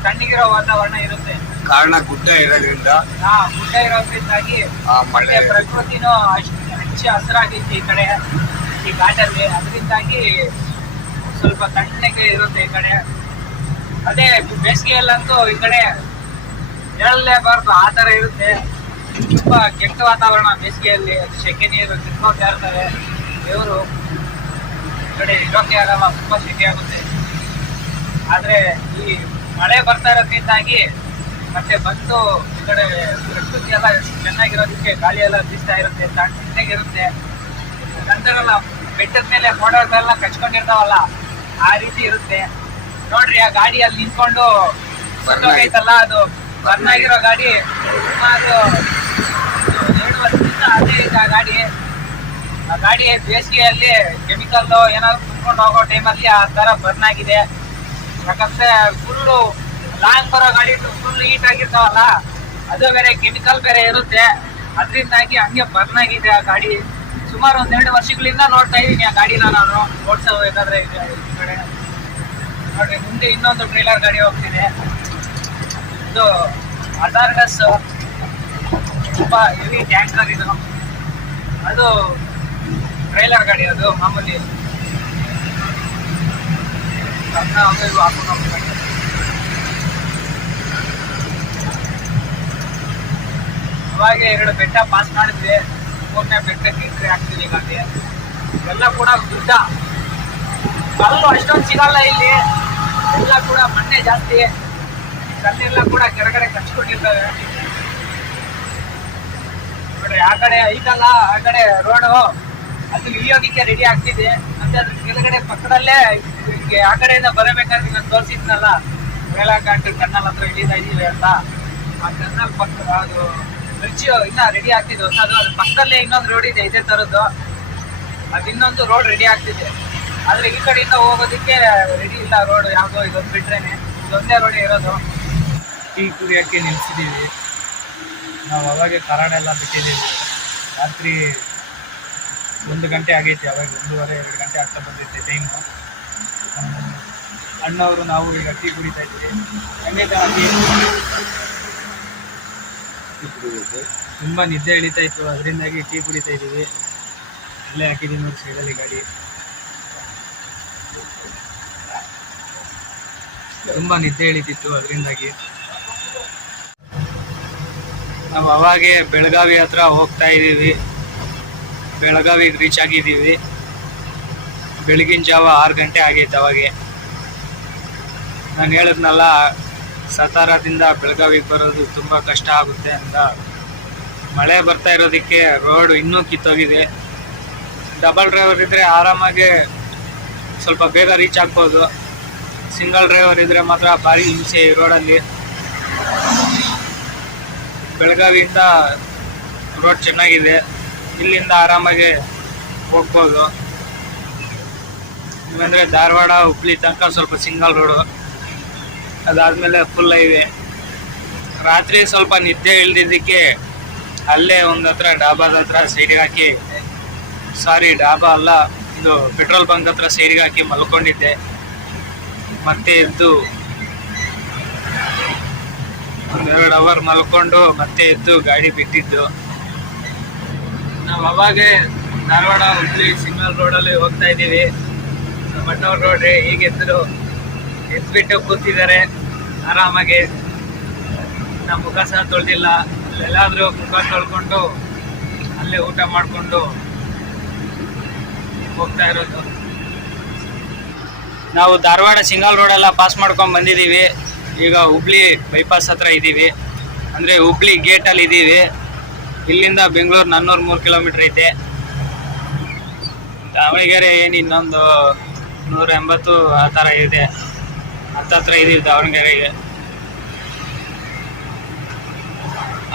ತಣ್ಣಗಿರೋ ವಾತಾವರಣ ಇರುತ್ತೆ. ಕಾರಣ ಗುಡ್ಡ ಇರೋದ್ರಿಂದ, ಗುಡ್ಡ ಇರೋದ್ರಿಂದಾಗಿ ಮಳೆ, ಪ್ರಕೃತಿನೂ ಹಚ್ಚ ಹಸಿರಾಗೈತಿ ಈ ಕಡೆ ಈ ಘಾಟಲ್ಲಿ. ಅದರಿಂದಾಗಿ ಸ್ವಲ್ಪ ತಣ್ಣಗೆ ಇರುತ್ತೆ ಈ ಕಡೆ. ಅದೇ ಬೇಸಿಗೆಯಲ್ಲಂತೂ ಈ ಕಡೆ ಹೇಳಲೇಬಾರ್ದು, ಆ ತರ ಇರುತ್ತೆ. ತುಂಬಾ ಕೆಟ್ಟ ವಾತಾವರಣ ಬೇಸಿಗೆಯಲ್ಲಿ. ಸೆಕೆ ನೀರು ಕಿತ್ಕೋತಾ ಇರ್ತವೆ ದೇವರು. ಈ ಕಡೆ ಇರೋಕೆ ಆಗಲ್ಲ, ತುಂಬಾ ಸೆಕೆ ಆಗುತ್ತೆ. ಆದ್ರೆ ಈ ಮಳೆ ಬರ್ತಾ ಇರೋದ್ರಿಂದಾಗಿ ಮತ್ತೆ ಬಂದು ಈ ಕಡೆ ಪ್ರಕೃತಿ ಎಲ್ಲ ಚೆನ್ನಾಗಿರೋದಕ್ಕೆ ಗಾಳಿ ಎಲ್ಲ ಬೀಸ್ತಾ ಇರುತ್ತೆ, ತಣ್ಣಗಿರುತ್ತೆ. ಗಂಧರೆಲ್ಲ ಬೆಟ್ಟದ ಮೇಲೆ ಮೋಡಗಳೆಲ್ಲ ಕಚ್ಕೊಂಡಿರ್ತಾವಲ್ಲ, ಆ ರೀತಿ ಇರುತ್ತೆ. ನೋಡ್ರಿ, ಆ ಗಾಡಿ ಅಲ್ಲಿ ನಿಂತ್ಕೊಂಡು ಐತಲ್ಲ, ಅದು ಬರ್ನ್ ಆಗಿರೋ ಗಾಡಿ. ಸುಮಾರು 2 ವರ್ಷದಿಂದ ಅದೇ ಇದೆ ಆ ಗಾಡಿ. ಆ ಗಾಡಿ ಬೇಸಿಗೆಯಲ್ಲಿ ಕೆಮಿಕಲ್ ಏನಾದ್ರು ತುಂಬ್ಕೊಂಡು ಹೋಗೋ ಟೈಮಲ್ಲಿ ಆ ತರ ಬರ್ನ್ ಆಗಿದೆ. ಯಾಕಂದ್ರೆ ಫುಲ್ಲು ಲಾಂಗ್ ಬರೋ ಗಾಡಿ ಫುಲ್ ಹೀಟ್ ಆಗಿರ್ತಾವಲ್ಲ, ಅದು ಬೇರೆ ಕೆಮಿಕಲ್ ಬೇರೆ ಇರುತ್ತೆ. ಅದರಿಂದಾಗಿ ಹಂಗೆ ಬರ್ನ್ ಆಗಿದೆ ಆ ಗಾಡಿ. ಸುಮಾರು 1-2 ವರ್ಷಗಳಿಂದ ನೋಡ್ತಾ ಇದ್ದೀನಿ ಆ ಗಾಡಿನ ನಾನು ಓಡಿಸಬೇಕಾದ್ರೆ. ಈ ಕಡೆ ನೋಡ್ರಿ, ಮುಂದೆ ಇನ್ನೊಂದು ಟ್ರೇಲರ್ ಗಾಡಿ ಹೋಗ್ತಿದೆ. ಇದು ಹಜಾರ್ಡಸ್, ತುಂಬಾ ಹೆವಿ ಟ್ಯಾಂಕರ್ ಇದು. ಅದು ಟ್ರೇಲರ್ ಗಾಡಿ, ಅದು ಮಾಮೂಲಿ ಹಾಕೊಂಡು ಹೋಗ್ತಾರೆ. ಅವಾಗ 2 ಬೆಟ್ಟ ಪಾಸ್ ಮಾಡಿದ್ವಿ, 3ನೇ ಬೆಟ್ಟಕ್ಕೆ ಎಂಟ್ರಿ ಆಗ್ತೀವಿ. ಈಗಾಗಲೇ ಎಲ್ಲ ಕೂಡ ಗುಡ್ಡ, ಕಲ್ಲು ಅಷ್ಟೊಂದು ಸಿಗಲ್ಲ ಇಲ್ಲಿ, ಎಲ್ಲ ಕೂಡ ಮಣ್ಣೆ ಜಾಸ್ತಿ, ಕಲ್ಲೆಲ್ಲ ಕೂಡ ಕೆಳಗಡೆ ಕಚ್ಕೊಂಡಿರ್ತವೆ. ನೋಡ್ರಿ ಆ ಕಡೆ ಐತಲ್ಲ, ಆ ಕಡೆ ರೋಡು ಅದು ಇಳಿಯೋದಿಕ್ಕೆ ರೆಡಿ ಆಗ್ತಿದೆ. ಮತ್ತೆ ಅದ್ರ ಕೆಳಗಡೆ ಪಕ್ಕದಲ್ಲೇ ಆ ಕಡೆಯಿಂದ ಬರಬೇಕಾದ್ರೆ ನಾನು ತೋರಿಸಿದ್ನಲ್ಲ ವೇಲಾಘಾಟ್ ಕನ್ನಲ್ ಹತ್ರ ಇಳಿತಾ ಇದೀವಿ ಅಂತ, ಆ ಕನ್ನಲ್ ಪಕ್ಕ ಅದು ಬ್ರಿಡ್ಜ್ ಇನ್ನ ರೆಡಿ ಆಗ್ತಿದೆ ಹೊಸದು. ಅದ್ರ ಪಕ್ಕದಲ್ಲೇ ಇನ್ನೊಂದು ರೋಡ್ ಇದೆ ಇದೇ ತರದ್ದು, ಅದು ಇನ್ನೊಂದು ರೋಡ್ ರೆಡಿ ಆಗ್ತಿದೆ. ಆದ್ರೆ ಈ ಕಡೆಯಿಂದ ಹೋಗೋದಕ್ಕೆ ರೆಡಿ ಇಲ್ಲ ರೋಡ್, ಯಾವುದೋ ಇದೊಂದು ಬಿಟ್ರೇನೆ ಇದೊಂದೇ ರೋಡ್ ಇರೋದು. ಟೀ ಕುಡಿಯೋಕ್ಕೆ ನಿಲ್ಸಿದ್ದೀವಿ ನಾವು, ಅವಾಗೆ ಕರಾಡ್ ಎಲ್ಲ ಬಿಟ್ಟಿದ್ದೀವಿ. ರಾತ್ರಿ 1 ಗಂಟೆ ಆಗೈತಿ, ಅವಾಗ 1:30 2 ಗಂಟೆ ಆಗ್ತಾ ಬಂದೈತೆ ಟೈಮು. ಅಣ್ಣವರು ನಾವು ಈಗ ಟೀ ಕುಡಿತಾ ಇದ್ದೀವಿ. ಹಂಗೆ ತುಂಬ ನಿದ್ದೆ ಎಳಿತಾ ಇತ್ತು, ಅದರಿಂದಾಗಿ ಟೀ ಕುಡಿತಾ ಇದ್ದೀವಿ. ಅಲ್ಲೇ ಹಾಕಿದ್ದೀವಿ ನೋಡಿ ಸೈಡಲ್ಲಿ ಗಾಡಿ. ತುಂಬ ನಿದ್ದೆ ಎಳಿತಿತ್ತು, ಅದರಿಂದಾಗಿ ನಾವು ಅವಾಗೆ ಬೆಳಗಾವಿ ಹತ್ರ ಹೋಗ್ತಾ ಇದ್ದೀವಿ. ಬೆಳಗಾವಿಗೆ ರೀಚ್ ಆಗಿದ್ದೀವಿ. ಬೆಳಗಿನ ಜಾವ 6 ಗಂಟೆ ಆಗೈತೆ. ಅವಾಗೆ ನಾನು ಹೇಳಿದ್ನಲ್ಲ, ಸತಾರದಿಂದ ಬೆಳಗಾವಿಗೆ ಬರೋದು ತುಂಬ ಕಷ್ಟ ಆಗುತ್ತೆ ಅಂತ. ಮಳೆ ಬರ್ತಾ ಇರೋದಕ್ಕೆ ರೋಡ್ ಇನ್ನೂ ಕಿತ್ತೋಗಿದೆ. ಡಬಲ್ ಡ್ರೈವರ್ ಇದ್ದರೆ ಆರಾಮಾಗಿ ಸ್ವಲ್ಪ ಬೇಗ ರೀಚ್ ಆಗ್ಬೋದು. ಸಿಂಗಲ್ ಡ್ರೈವರ್ ಇದ್ದರೆ ಮಾತ್ರ ಭಾರಿ ಹಿಂಸೆ ಈ ರೋಡಲ್ಲಿ. ಬೆಳಗಾವಿಯಿಂದ ರೋಡ್ ಚೆನ್ನಾಗಿದೆ, ಇಲ್ಲಿಂದ ಆರಾಮಾಗಿ ಹೋಗ್ಬೋದು. ಇವಂದರೆ ಧಾರವಾಡ ಹುಬ್ಳಿ ತನಕ ಸ್ವಲ್ಪ ಸಿಂಗಲ್ ರೋಡು, ಅದಾದಮೇಲೆ ಫುಲ್ ಹೈವೇ. ರಾತ್ರಿ ಸ್ವಲ್ಪ ನಿದ್ದೆ ಇಳ್ದಿದ್ದಕ್ಕೆ ಅಲ್ಲೇ ಒಂದು ಹತ್ರ ಡಾಬಾದ ಹತ್ರ ಸೈಡಿಗೆ ಹಾಕಿ, ಸಾರಿ ಡಾಬಾ ಅಲ್ಲ, ಇದು ಪೆಟ್ರೋಲ್ ಬಂಕ್ ಹತ್ರ ಸೈಡಿಗೆ ಹಾಕಿ ಮಲ್ಕೊಂಡಿದ್ದೆ. ಮತ್ತೆ ಎದ್ದು 1-2 ಅವರ್ ಮಲ್ಕೊಂಡು ಮತ್ತೆ ಎದ್ದು ಗಾಡಿ ಬಿಟ್ಟಿದ್ದು. ನಾವು ಅವಾಗೆ ಧಾರವಾಡ ಹುಬ್ಳಿ ಸಿಂಗಲ್ ರೋಡಲ್ಲಿ ಹೋಗ್ತಾ ಇದ್ದೀವಿ. ನಮ್ಮ ಅಣ್ಣವ್ರು ನೋಡ್ರಿ ಈಗ ಎದ್ಬಿಟ್ಟು ಕೂತಿದ್ದಾರೆ ಆರಾಮಾಗಿ. ನಮ್ಮ ಮುಖ ಸಹ ತೊಳೆದಿಲ್ಲ, ಎಲ್ಲಾದರೂ ಮುಖ ತೊಳ್ಕೊಂಡು ಅಲ್ಲೇ ಊಟ ಮಾಡಿಕೊಂಡು ಹೋಗ್ತಾ ಇರೋದು. ನಾವು ಧಾರವಾಡ ಸಿಂಗಲ್ ರೋಡೆಲ್ಲ ಪಾಸ್ ಮಾಡ್ಕೊಂಡು ಬಂದಿದ್ದೀವಿ. ಈಗ ಹುಬ್ಳಿ ಬೈಪಾಸ್ ಹತ್ರ ಇದ್ದೀವಿ, ಅಂದರೆ ಹುಬ್ಳಿ ಗೇಟಲ್ಲಿ ಇದ್ದೀವಿ. ಇಲ್ಲಿಂದ ಬೆಂಗಳೂರು 403 ಕಿಲೋಮೀಟ್ರ್ ಐತೆ. ದಾವಣಗೆರೆ ಏನು ಇನ್ನೊಂದು 180 ಆ ಥರ ಇದೆ. ಹತ್ತತ್ರ ಇದ್ದೀವಿ ದಾವಣಗೆರೆಗೆ.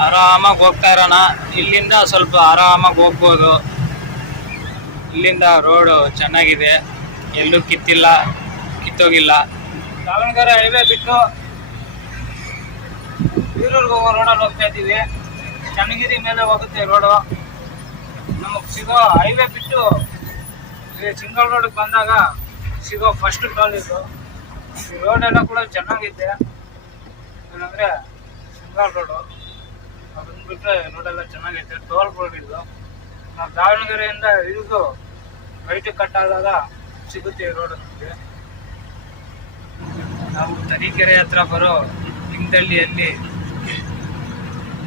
ಆರಾಮಾಗಿ ಹೋಗ್ತಾ ಇರೋಣ. ಇಲ್ಲಿಂದ ಸ್ವಲ್ಪ ಆರಾಮಾಗಿ ಹೋಗ್ಬೋದು. ಇಲ್ಲಿಂದ ರೋಡು ಚೆನ್ನಾಗಿದೆ, ಎಲ್ಲೂ ಕಿತ್ತೋಗಿಲ್ಲ. ದಾವಣಗೆರೆ ಹೈವೇ ಬಿಟ್ಟು ಬೀರೂರ್ಗೆ ಹೋಗೋ ರೋಡಲ್ಲಿ ಹೋಗ್ತಾ ಇದ್ದೀವಿ. ಚನ್ನಗಿರಿ ಮೇಲೆ ಹೋಗುತ್ತೆ ರೋಡು. ನಮಗೆ ಸಿಗೋ ಹೈವೇ ಬಿಟ್ಟು ಸಿಂಗಲ್ ರೋಡ್ಗೆ ಬಂದಾಗ ಸಿಗೋ ಫಸ್ಟ್ ಟೋಲ್ ಇದು. ಈ ರೋಡೆಲ್ಲ ಕೂಡ ಚೆನ್ನಾಗಿದೆ, ಏನಂದರೆ ಸಿಂಗಲ್ ರೋಡು. ಅದನ್ನು ಬಿಟ್ಟರೆ ರೋಡೆಲ್ಲ ಚೆನ್ನಾಗೈತೆ, ಟೋಲ್ ರೋಡ್ ಇದು. ನಾವು ದಾವಣಗೆರೆಯಿಂದ ಇಳಿದು ರೈಟ್ ಕಟ್ ಆದಾಗ ಸಿಗುತ್ತೆ ಈ ರೋಡ್ ನಮಗೆ. ನಾವು ತರೀಕೆರೆ ಹತ್ರ ಬರೋ ಲಿಂಗದಳ್ಳಿಯಲ್ಲಿ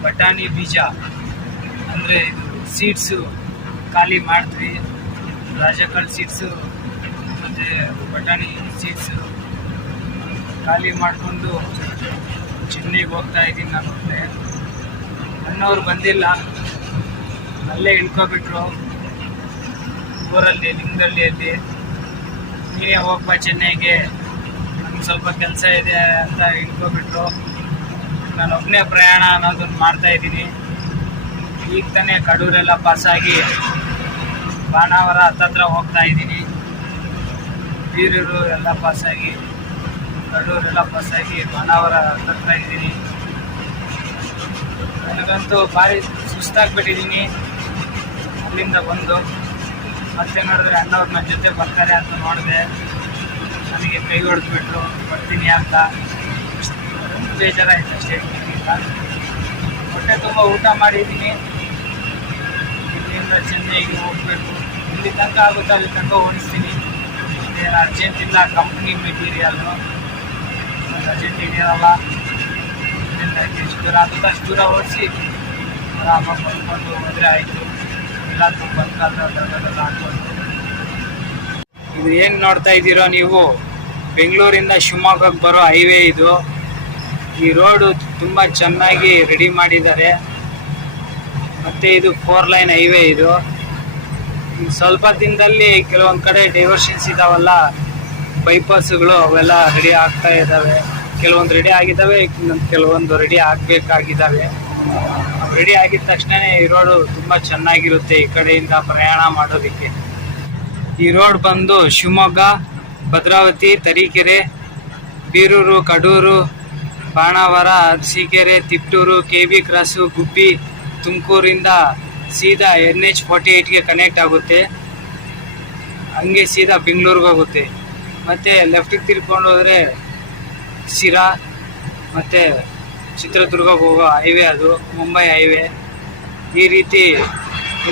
ಬಟಾಣಿ ಬೀಜ, ಅಂದರೆ ಇದು ಸೀಡ್ಸು ಖಾಲಿ ಮಾಡ್ತೀವಿ. ರಾಜಕಾಳು ಸೀಡ್ಸು ಮತ್ತು ಬಟಾಣಿ ಸೀಡ್ಸು ಖಾಲಿ ಮಾಡಿಕೊಂಡು ಚೆನ್ನೈಗೆ ಹೋಗ್ತಾ ಇದ್ದೀನಿ ನಾನು. ಒಬ್ಬನೇ, ಅಣ್ಣವ್ರು ಬಂದಿಲ್ಲ, ಅಲ್ಲೇ ಇಳ್ಕೊಬಿಟ್ರು ಊರಲ್ಲಿ ಲಿಂಗದಳ್ಳಿಯಲ್ಲಿ. ನೀನೇ ಹೋಗ್ಬಾ ಚೆನ್ನೈಗೆ, ನಮ್ಗೆ ಸ್ವಲ್ಪ ಕೆಲಸ ಇದೆ ಅಂತ ಇಳ್ಕೊಬಿಟ್ರು. ನಾನು ಒಬ್ಬನೇ ಪ್ರಯಾಣ ಅನ್ನೋದನ್ನು ಮಾಡ್ತಾಯಿದ್ದೀನಿ. ಈಗ ತಾನೇ ಕಡೂರೆಲ್ಲ ಪಾಸಾಗಿ ಬಾಣಾವರ ಹತ್ತತ್ರ ಹೋಗ್ತಾ ಇದ್ದೀನಿ. ಬೀರೂರು ಎಲ್ಲ ಪಾಸಾಗಿ ಕಡೂರೆಲ್ಲ ಪಾಸಾಗಿ ಬಾಣಾವರ ಹತ್ತತ್ರ ಇದ್ದೀನಿ. ನನಗಂತೂ ಭಾರಿ ಸುಸ್ತಾಗ್ಬಿಟ್ಟಿದ್ದೀನಿ. ಅಲ್ಲಿಂದ ಬಂದು ಮತ್ತೆ ನೋಡಿದ್ರೆ ಅಣ್ಣವ್ರು ನನ್ನ ಜೊತೆ ಬರ್ತಾರೆ ಅಂತ ನೋಡಿದೆ. ನನಗೆ ಕೈ ಹೊಡೆದ್ಬಿಟ್ರು ಬರ್ತೀನಿ ಅಂತ. ಬೇಜಾರಾಯ್ತು ಅಷ್ಟೇ. ಹೊಟ್ಟೆ ತುಂಬ ಊಟ ಮಾಡಿದ್ದೀನಿ. ಇಲ್ಲಿಂದ ಚೆನ್ನೈಗೆ ಹೋಗಬೇಕು. ಇಲ್ಲಿ ತನಕ ಆಗುತ್ತೆ, ಅಲ್ಲಿ ತನಕ ಓಡಿಸ್ತೀನಿ. ಏನು ಅರ್ಜೆಂಟ್ ಇಲ್ಲ, ಕಂಪ್ನಿ ಮೆಟೀರಿಯಲ್ಲು ಅರ್ಜೆಂಟ್ ಇದೆಯಲ್ಲ. ಇಲ್ಲಿಂದ ಎಷ್ಟು ದೂರ ಆಗುತ್ತೆ ಅಷ್ಟು ದೂರ ಓಡಿಸಿ ಆರಾಮಾಗಿ ಬಂದ್ಕೊಂಡು ಹೋದರೆ ಆಯಿತು. ಎಲ್ಲಾದರೂ ಬಂದ್ಕಾಲ ಹಾಕ್ಕೊಂಡು ಇದು ಏನು ನೋಡ್ತಾ ಇದ್ದೀರೋ ನೀವು, ಬೆಂಗಳೂರಿಂದ ಶಿವಮೊಗ್ಗಕ್ಕೆ ಬರೋ ಹೈವೇ ಇದು. ಈ ರೋಡು ತುಂಬ ಚೆನ್ನಾಗಿ ರೆಡಿ ಮಾಡಿದ್ದಾರೆ. ಮತ್ತು ಇದು 4 ಲೈನ್ ಹೈವೇ ಇದು. ಸ್ವಲ್ಪ ದಿನದಲ್ಲಿ ಕೆಲವೊಂದು ಕಡೆ ಡೈವರ್ಷನ್ಸ್ ಇದಾವಲ್ಲ, ಬೈಪಾಸ್ಗಳು ಅವೆಲ್ಲ ರೆಡಿ ಆಗ್ತಾ ಇದ್ದಾವೆ. ಕೆಲವೊಂದು ರೆಡಿ ಆಗಿದ್ದಾವೆ, ಕೆಲವೊಂದು ರೆಡಿ ಆಗಬೇಕಾಗಿದ್ದಾವೆ. ರೆಡಿ ಆಗಿದ ತಕ್ಷಣ ಈ ರೋಡು ತುಂಬ ಚೆನ್ನಾಗಿರುತ್ತೆ ಈ ಕಡೆಯಿಂದ ಪ್ರಯಾಣ ಮಾಡೋದಕ್ಕೆ. ಈ ರೋಡ್ ಬಂದು ಶಿವಮೊಗ್ಗ, ಭದ್ರಾವತಿ, ತರೀಕೆರೆ, ಬೀರೂರು, ಕಡೂರು, ಬಾಣಾವರ, ಅರಸೀಕೆರೆ, ತಿಪ್ಟೂರು, KB ಕ್ರಾಸು, ಗುಬ್ಬಿ, ತುಮಕೂರಿಂದ ಸೀದಾ NH48ಗೆ ಕನೆಕ್ಟ್ ಆಗುತ್ತೆ. ಹಂಗೆ ಸೀದಾ ಬೆಂಗಳೂರಿಗೆ ಹೋಗುತ್ತೆ. ಮತ್ತು ಲೆಫ್ಟಿಗೆ ತಿರ್ಕೊಂಡು ಹೋದರೆ ಶಿರಾ ಮತ್ತು ಚಿತ್ರದುರ್ಗಕ್ಕೆ ಹೋಗೋ ಹೈವೇ ಅದು, ಮುಂಬೈ ಹೈವೇ. ಈ ರೀತಿ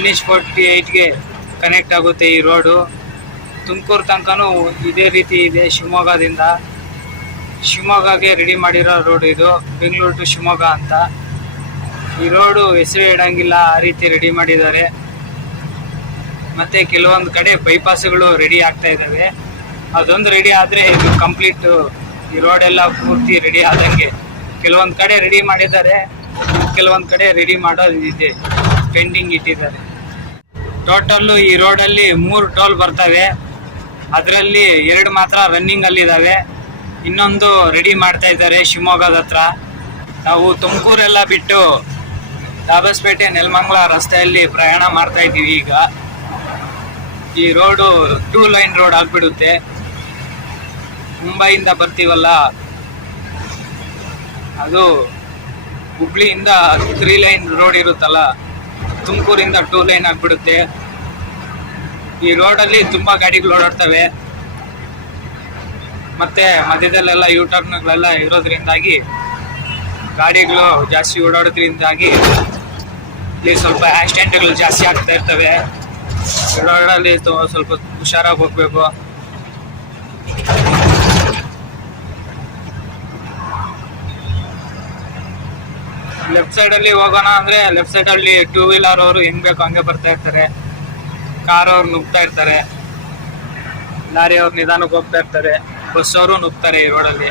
NH48ಗೆ ಕನೆಕ್ಟ್ ಆಗುತ್ತೆ ಈ ರೋಡು. ತುಮಕೂರು ತನಕನೂ ಇದೇ ರೀತಿ ಇದೆ. ಶಿವಮೊಗ್ಗಗೆ ರೆಡಿ ಮಾಡಿರೋ ರೋಡ್ ಇದು, ಬೆಂಗಳೂರು ಟು ಶಿವಮೊಗ್ಗ ಅಂತ. ಈ ರೋಡು ಹೆಸರು ಇಡಂಗಿಲ್ಲ, ಆ ರೀತಿ ರೆಡಿ ಮಾಡಿದ್ದಾರೆ. ಮತ್ತು ಕೆಲವೊಂದು ಕಡೆ ಬೈಪಾಸ್ಗಳು ರೆಡಿ ಆಗ್ತಾ ಇದ್ದಾವೆ. ಅದೊಂದು ರೆಡಿ ಆದರೆ ಇದು ಕಂಪ್ಲೀಟು, ಈ ರೋಡೆಲ್ಲ ಪೂರ್ತಿ ರೆಡಿ ಆದಂಗೆ. ಕೆಲವೊಂದು ಕಡೆ ರೆಡಿ ಮಾಡಿದ್ದಾರೆ, ಕೆಲವೊಂದು ಕಡೆ ರೆಡಿ ಮಾಡೋದಿದೆ, ಪೆಂಡಿಂಗ್ ಇಟ್ಟಿದ್ದಾರೆ. ಟೋಟಲ್ಲು ಈ ರೋಡಲ್ಲಿ 3 ಟೋಲ್ ಬರ್ತವೆ. ಅದರಲ್ಲಿ 2 ಮಾತ್ರ ರನ್ನಿಂಗಲ್ಲಿದ್ದಾವೆ, ಇನ್ನೊಂದು ರೆಡಿ ಮಾಡ್ತಾ ಇದ್ದಾರೆ ಶಿವಮೊಗ್ಗದ ಹತ್ರ. ನಾವು ತುಮಕೂರೆಲ್ಲ ಬಿಟ್ಟು ದಾಬಸ್ಪೇಟೆ, ನೆಲಮಂಗಲ ರಸ್ತೆಯಲ್ಲಿ ಪ್ರಯಾಣ ಮಾಡ್ತಾ ಇದ್ದೀವಿ ಈಗ. ಈ ರೋಡು 2 ಲೈನ್ ರೋಡ್ ಆಗಿಬಿಡುತ್ತೆ. ಮುಂಬೈಯಿಂದ ಬರ್ತೀವಲ್ಲ, ಅದು ಹುಬ್ಳಿಯಿಂದ 3 ಲೈನ್ ರೋಡ್ ಇರುತ್ತಲ್ಲ, ತುಮಕೂರಿಂದ 2 ಲೈನ್ ಆಗಿಬಿಡುತ್ತೆ. ಈ ರೋಡಲ್ಲಿ ತುಂಬ ಗಾಡಿಗಳು ಓಡಾಡ್ತವೆ. ಮತ್ತು ಮಧ್ಯದಲ್ಲೆಲ್ಲ ಯೂಟರ್ನ್ಗಳೆಲ್ಲ ಇರೋದ್ರಿಂದಾಗಿ, ಗಾಡಿಗಳು ಜಾಸ್ತಿ ಓಡಾಡೋದ್ರಿಂದಾಗಿ ಇಲ್ಲಿ ಸ್ವಲ್ಪ ಆಕ್ಸಿಡೆಂಟ್ಗಳು ಜಾಸ್ತಿ ಆಗ್ತಾ ಇರ್ತವೆ. ರೋಡಲ್ಲಿ ಸ್ವಲ್ಪ ಹುಷಾರಾಗಿ ಹೋಗ್ಬೇಕು. ಲೆಫ್ಟ್ ಸೈಡಲ್ಲಿ ಹೋಗೋಣ ಅಂದರೆ ಲೆಫ್ಟ್ ಸೈಡಲ್ಲಿ 2 ವೀಲರ್ ಅವರು ಹೆಂಗೆ ಬೇಕು ಹಂಗೆ ಬರ್ತಾ ಇರ್ತಾರೆ. ಕಾರ್ ಅವ್ರು ನುಗ್ತಾ ಇರ್ತಾರೆ, ಲಾರಿ ಅವ್ರು ನಿಧಾನಕ್ಕೆ ಹೋಗ್ತಾ ಇರ್ತಾರೆ, ಬಸ್ ಅವರು ನುಗ್ತಾರೆ ಈ ರೋಡಲ್ಲಿ.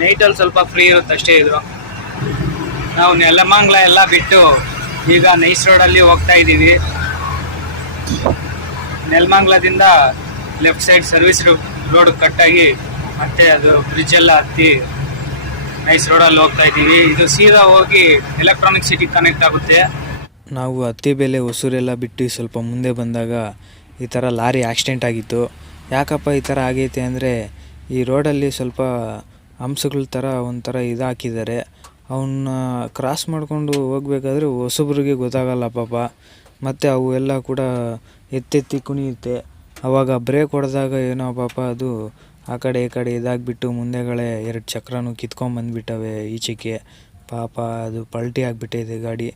ನೈಟಲ್ಲಿ ಸ್ವಲ್ಪ ಫ್ರೀ ಇರುತ್ತೆ ಅಷ್ಟೇ ಇದು. ನಾವು ನೆಲಮಂಗಲ ಎಲ್ಲ ಬಿಟ್ಟು ಈಗ ನೈಸ್ ರೋಡಲ್ಲಿ ಹೋಗ್ತಾ ಇದ್ದೀವಿ. ನೆಲಮಂಗಲದಿಂದ ಲೆಫ್ಟ್ ಸೈಡ್ ಸರ್ವಿಸ್ ರೋಡ್ ಕಟ್ಟಾಗಿ ಮತ್ತೆ ಅದು ಬ್ರಿಡ್ಜ್ ಎಲ್ಲ ಹತ್ತಿ ನೈಸ್ ರೋಡಲ್ಲಿ ಹೋಗ್ತಾ ಇದ್ದೀವಿ. ಇದು ಸೀದಾ ಹೋಗಿ ಎಲೆಕ್ಟ್ರಾನಿಕ್ ಸಿಟಿ ಕನೆಕ್ಟ್ ಆಗುತ್ತೆ. ನಾವು ಅತ್ತಿಬೇಲೆ ಹೊಸೂರೆಲ್ಲ ಬಿಟ್ಟು ಸ್ವಲ್ಪ ಮುಂದೆ ಬಂದಾಗ ಈ ಥರ ಲಾರಿ ಆಕ್ಸಿಡೆಂಟ್ ಆಗಿತ್ತು. ಯಾಕಪ್ಪ ಈ ಥರ ಆಗೈತೆ ಅಂದರೆ, ಈ ರೋಡಲ್ಲಿ ಸ್ವಲ್ಪ ಹಂಸಗಳ ಥರ ಒಂಥರ ಇದು ಹಾಕಿದ್ದಾರೆ. ಅವನ್ನ ಕ್ರಾಸ್ ಮಾಡಿಕೊಂಡು ಹೋಗ್ಬೇಕಾದ್ರೆ ಹೊಸಬ್ರಿಗೆ ಗೊತ್ತಾಗಲ್ಲ ಪಾಪ. ಮತ್ತು ಅವು ಎಲ್ಲ ಕೂಡ ಎತ್ತೆತ್ತಿ ಕುಣಿಯುತ್ತೆ. ಆವಾಗ ಬ್ರೇಕ್ ಹೊಡೆದಾಗ ಏನೋ ಪಾಪ ಅದು ಆ ಕಡೆ ಈ ಕಡೆ ಇದಾಗಿಬಿಟ್ಟು ಮುಂದೆಗಳೇ 2 ಚಕ್ರನೂ ಕಿತ್ಕೊಂಡ್ಬಂದ್ಬಿಟ್ಟವೆ ಈಚೆಗೆ. ಪಾಪ ಅದು ಪಲ್ಟಿ ಆಗಿಬಿಟ್ಟಿದೆ ಗಾಡಿ.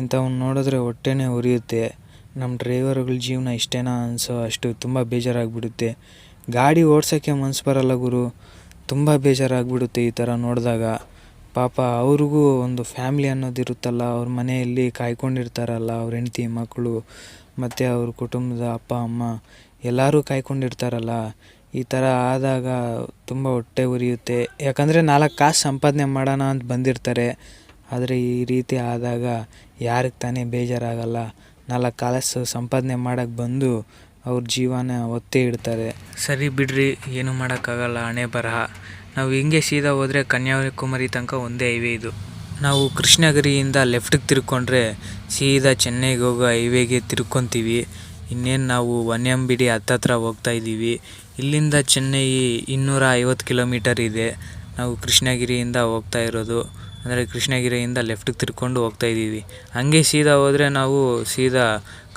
ಇಂಥವನ್ನ ನೋಡಿದ್ರೆ ಹೊಟ್ಟೆನೇ ಉರಿಯುತ್ತೆ. ನಮ್ಮ ಡ್ರೈವರ್ಗಳ ಜೀವನ ಇಷ್ಟೇನಾ ಅನಿಸೋ ಅಷ್ಟು ತುಂಬ ಬೇಜಾರಾಗಿಬಿಡುತ್ತೆ. ಗಾಡಿ ಓಡ್ಸೋಕ್ಕೆ ಮನಸ್ಸು ಬರಲ್ಲ ಗುರು, ತುಂಬ ಬೇಜಾರಾಗಿಬಿಡುತ್ತೆ ಈ ಥರ ನೋಡಿದಾಗ. ಪಾಪ ಅವ್ರಿಗೂ ಒಂದು ಫ್ಯಾಮ್ಲಿ ಅನ್ನೋದಿರುತ್ತಲ್ಲ, ಅವ್ರ ಮನೆಯಲ್ಲಿ ಕಾಯ್ಕೊಂಡಿರ್ತಾರಲ್ಲ, ಅವ್ರ ಹೆಂಡ್ತಿ ಮಕ್ಕಳು ಮತ್ತು ಅವ್ರ ಕುಟುಂಬದ ಅಪ್ಪ ಅಮ್ಮ ಎಲ್ಲರೂ ಕಾಯ್ಕೊಂಡಿರ್ತಾರಲ್ಲ. ಈ ಥರ ಆದಾಗ ತುಂಬ ಹೊಟ್ಟೆ ಉರಿಯುತ್ತೆ. ಯಾಕಂದರೆ 4 ಕಾಸು ಸಂಪಾದನೆ ಮಾಡೋಣ ಅಂತ ಬಂದಿರ್ತಾರೆ. ಆದರೆ ಈ ರೀತಿ ಆದಾಗ ಯಾರಿಗೆ ತಾನೇ ಬೇಜಾರಾಗಲ್ಲ. 4 ಕಾಸು ಸಂಪಾದನೆ ಮಾಡೋಕ್ಕೆ ಬಂದು ಅವ್ರ ಜೀವನ ಒತ್ತೆ ಇಡ್ತಾರೆ. ಸರಿ ಬಿಡ್ರಿ, ಏನು ಮಾಡೋಕ್ಕಾಗಲ್ಲ, ಹಣೆ ಬರಹ. ನಾವು ಹಿಂಗೆ ಸೀದಾ ಹೋದರೆ ಕನ್ಯಾಕುಮಾರಿ ತನಕ ಒಂದೇ ಹೈವೇ ಇದು. ನಾವು ಕೃಷ್ಣಗಿರಿಯಿಂದ ಲೆಫ್ಟಿಗೆ ತಿರ್ಕೊಂಡ್ರೆ ಸೀದಾ ಚೆನ್ನೈಗೆ ಹೋಗೋ ಹೈವೇಗೆ ತಿರ್ಕೊತೀವಿ. ಇನ್ನೇನು ನಾವು ವನ್ಯಂಬಿಡಿ ಹತ್ತತ್ರ ಹೋಗ್ತಾ ಇದ್ದೀವಿ. ಇಲ್ಲಿಂದ ಚೆನ್ನೈ 250 ಕಿಲೋಮೀಟರ್ ಇದೆ. ನಾವು ಕೃಷ್ಣಗಿರಿಯಿಂದ ಹೋಗ್ತಾ ಇರೋದು, ಅಂದರೆ ಕೃಷ್ಣಗಿರಿಯಿಂದ ಲೆಫ್ಟಿಗೆ ತಿರ್ಕೊಂಡು ಹೋಗ್ತಾ ಇದ್ದೀವಿ. ಹಂಗೆ ಸೀದಾ ಹೋದರೆ ನಾವು ಸೀದಾ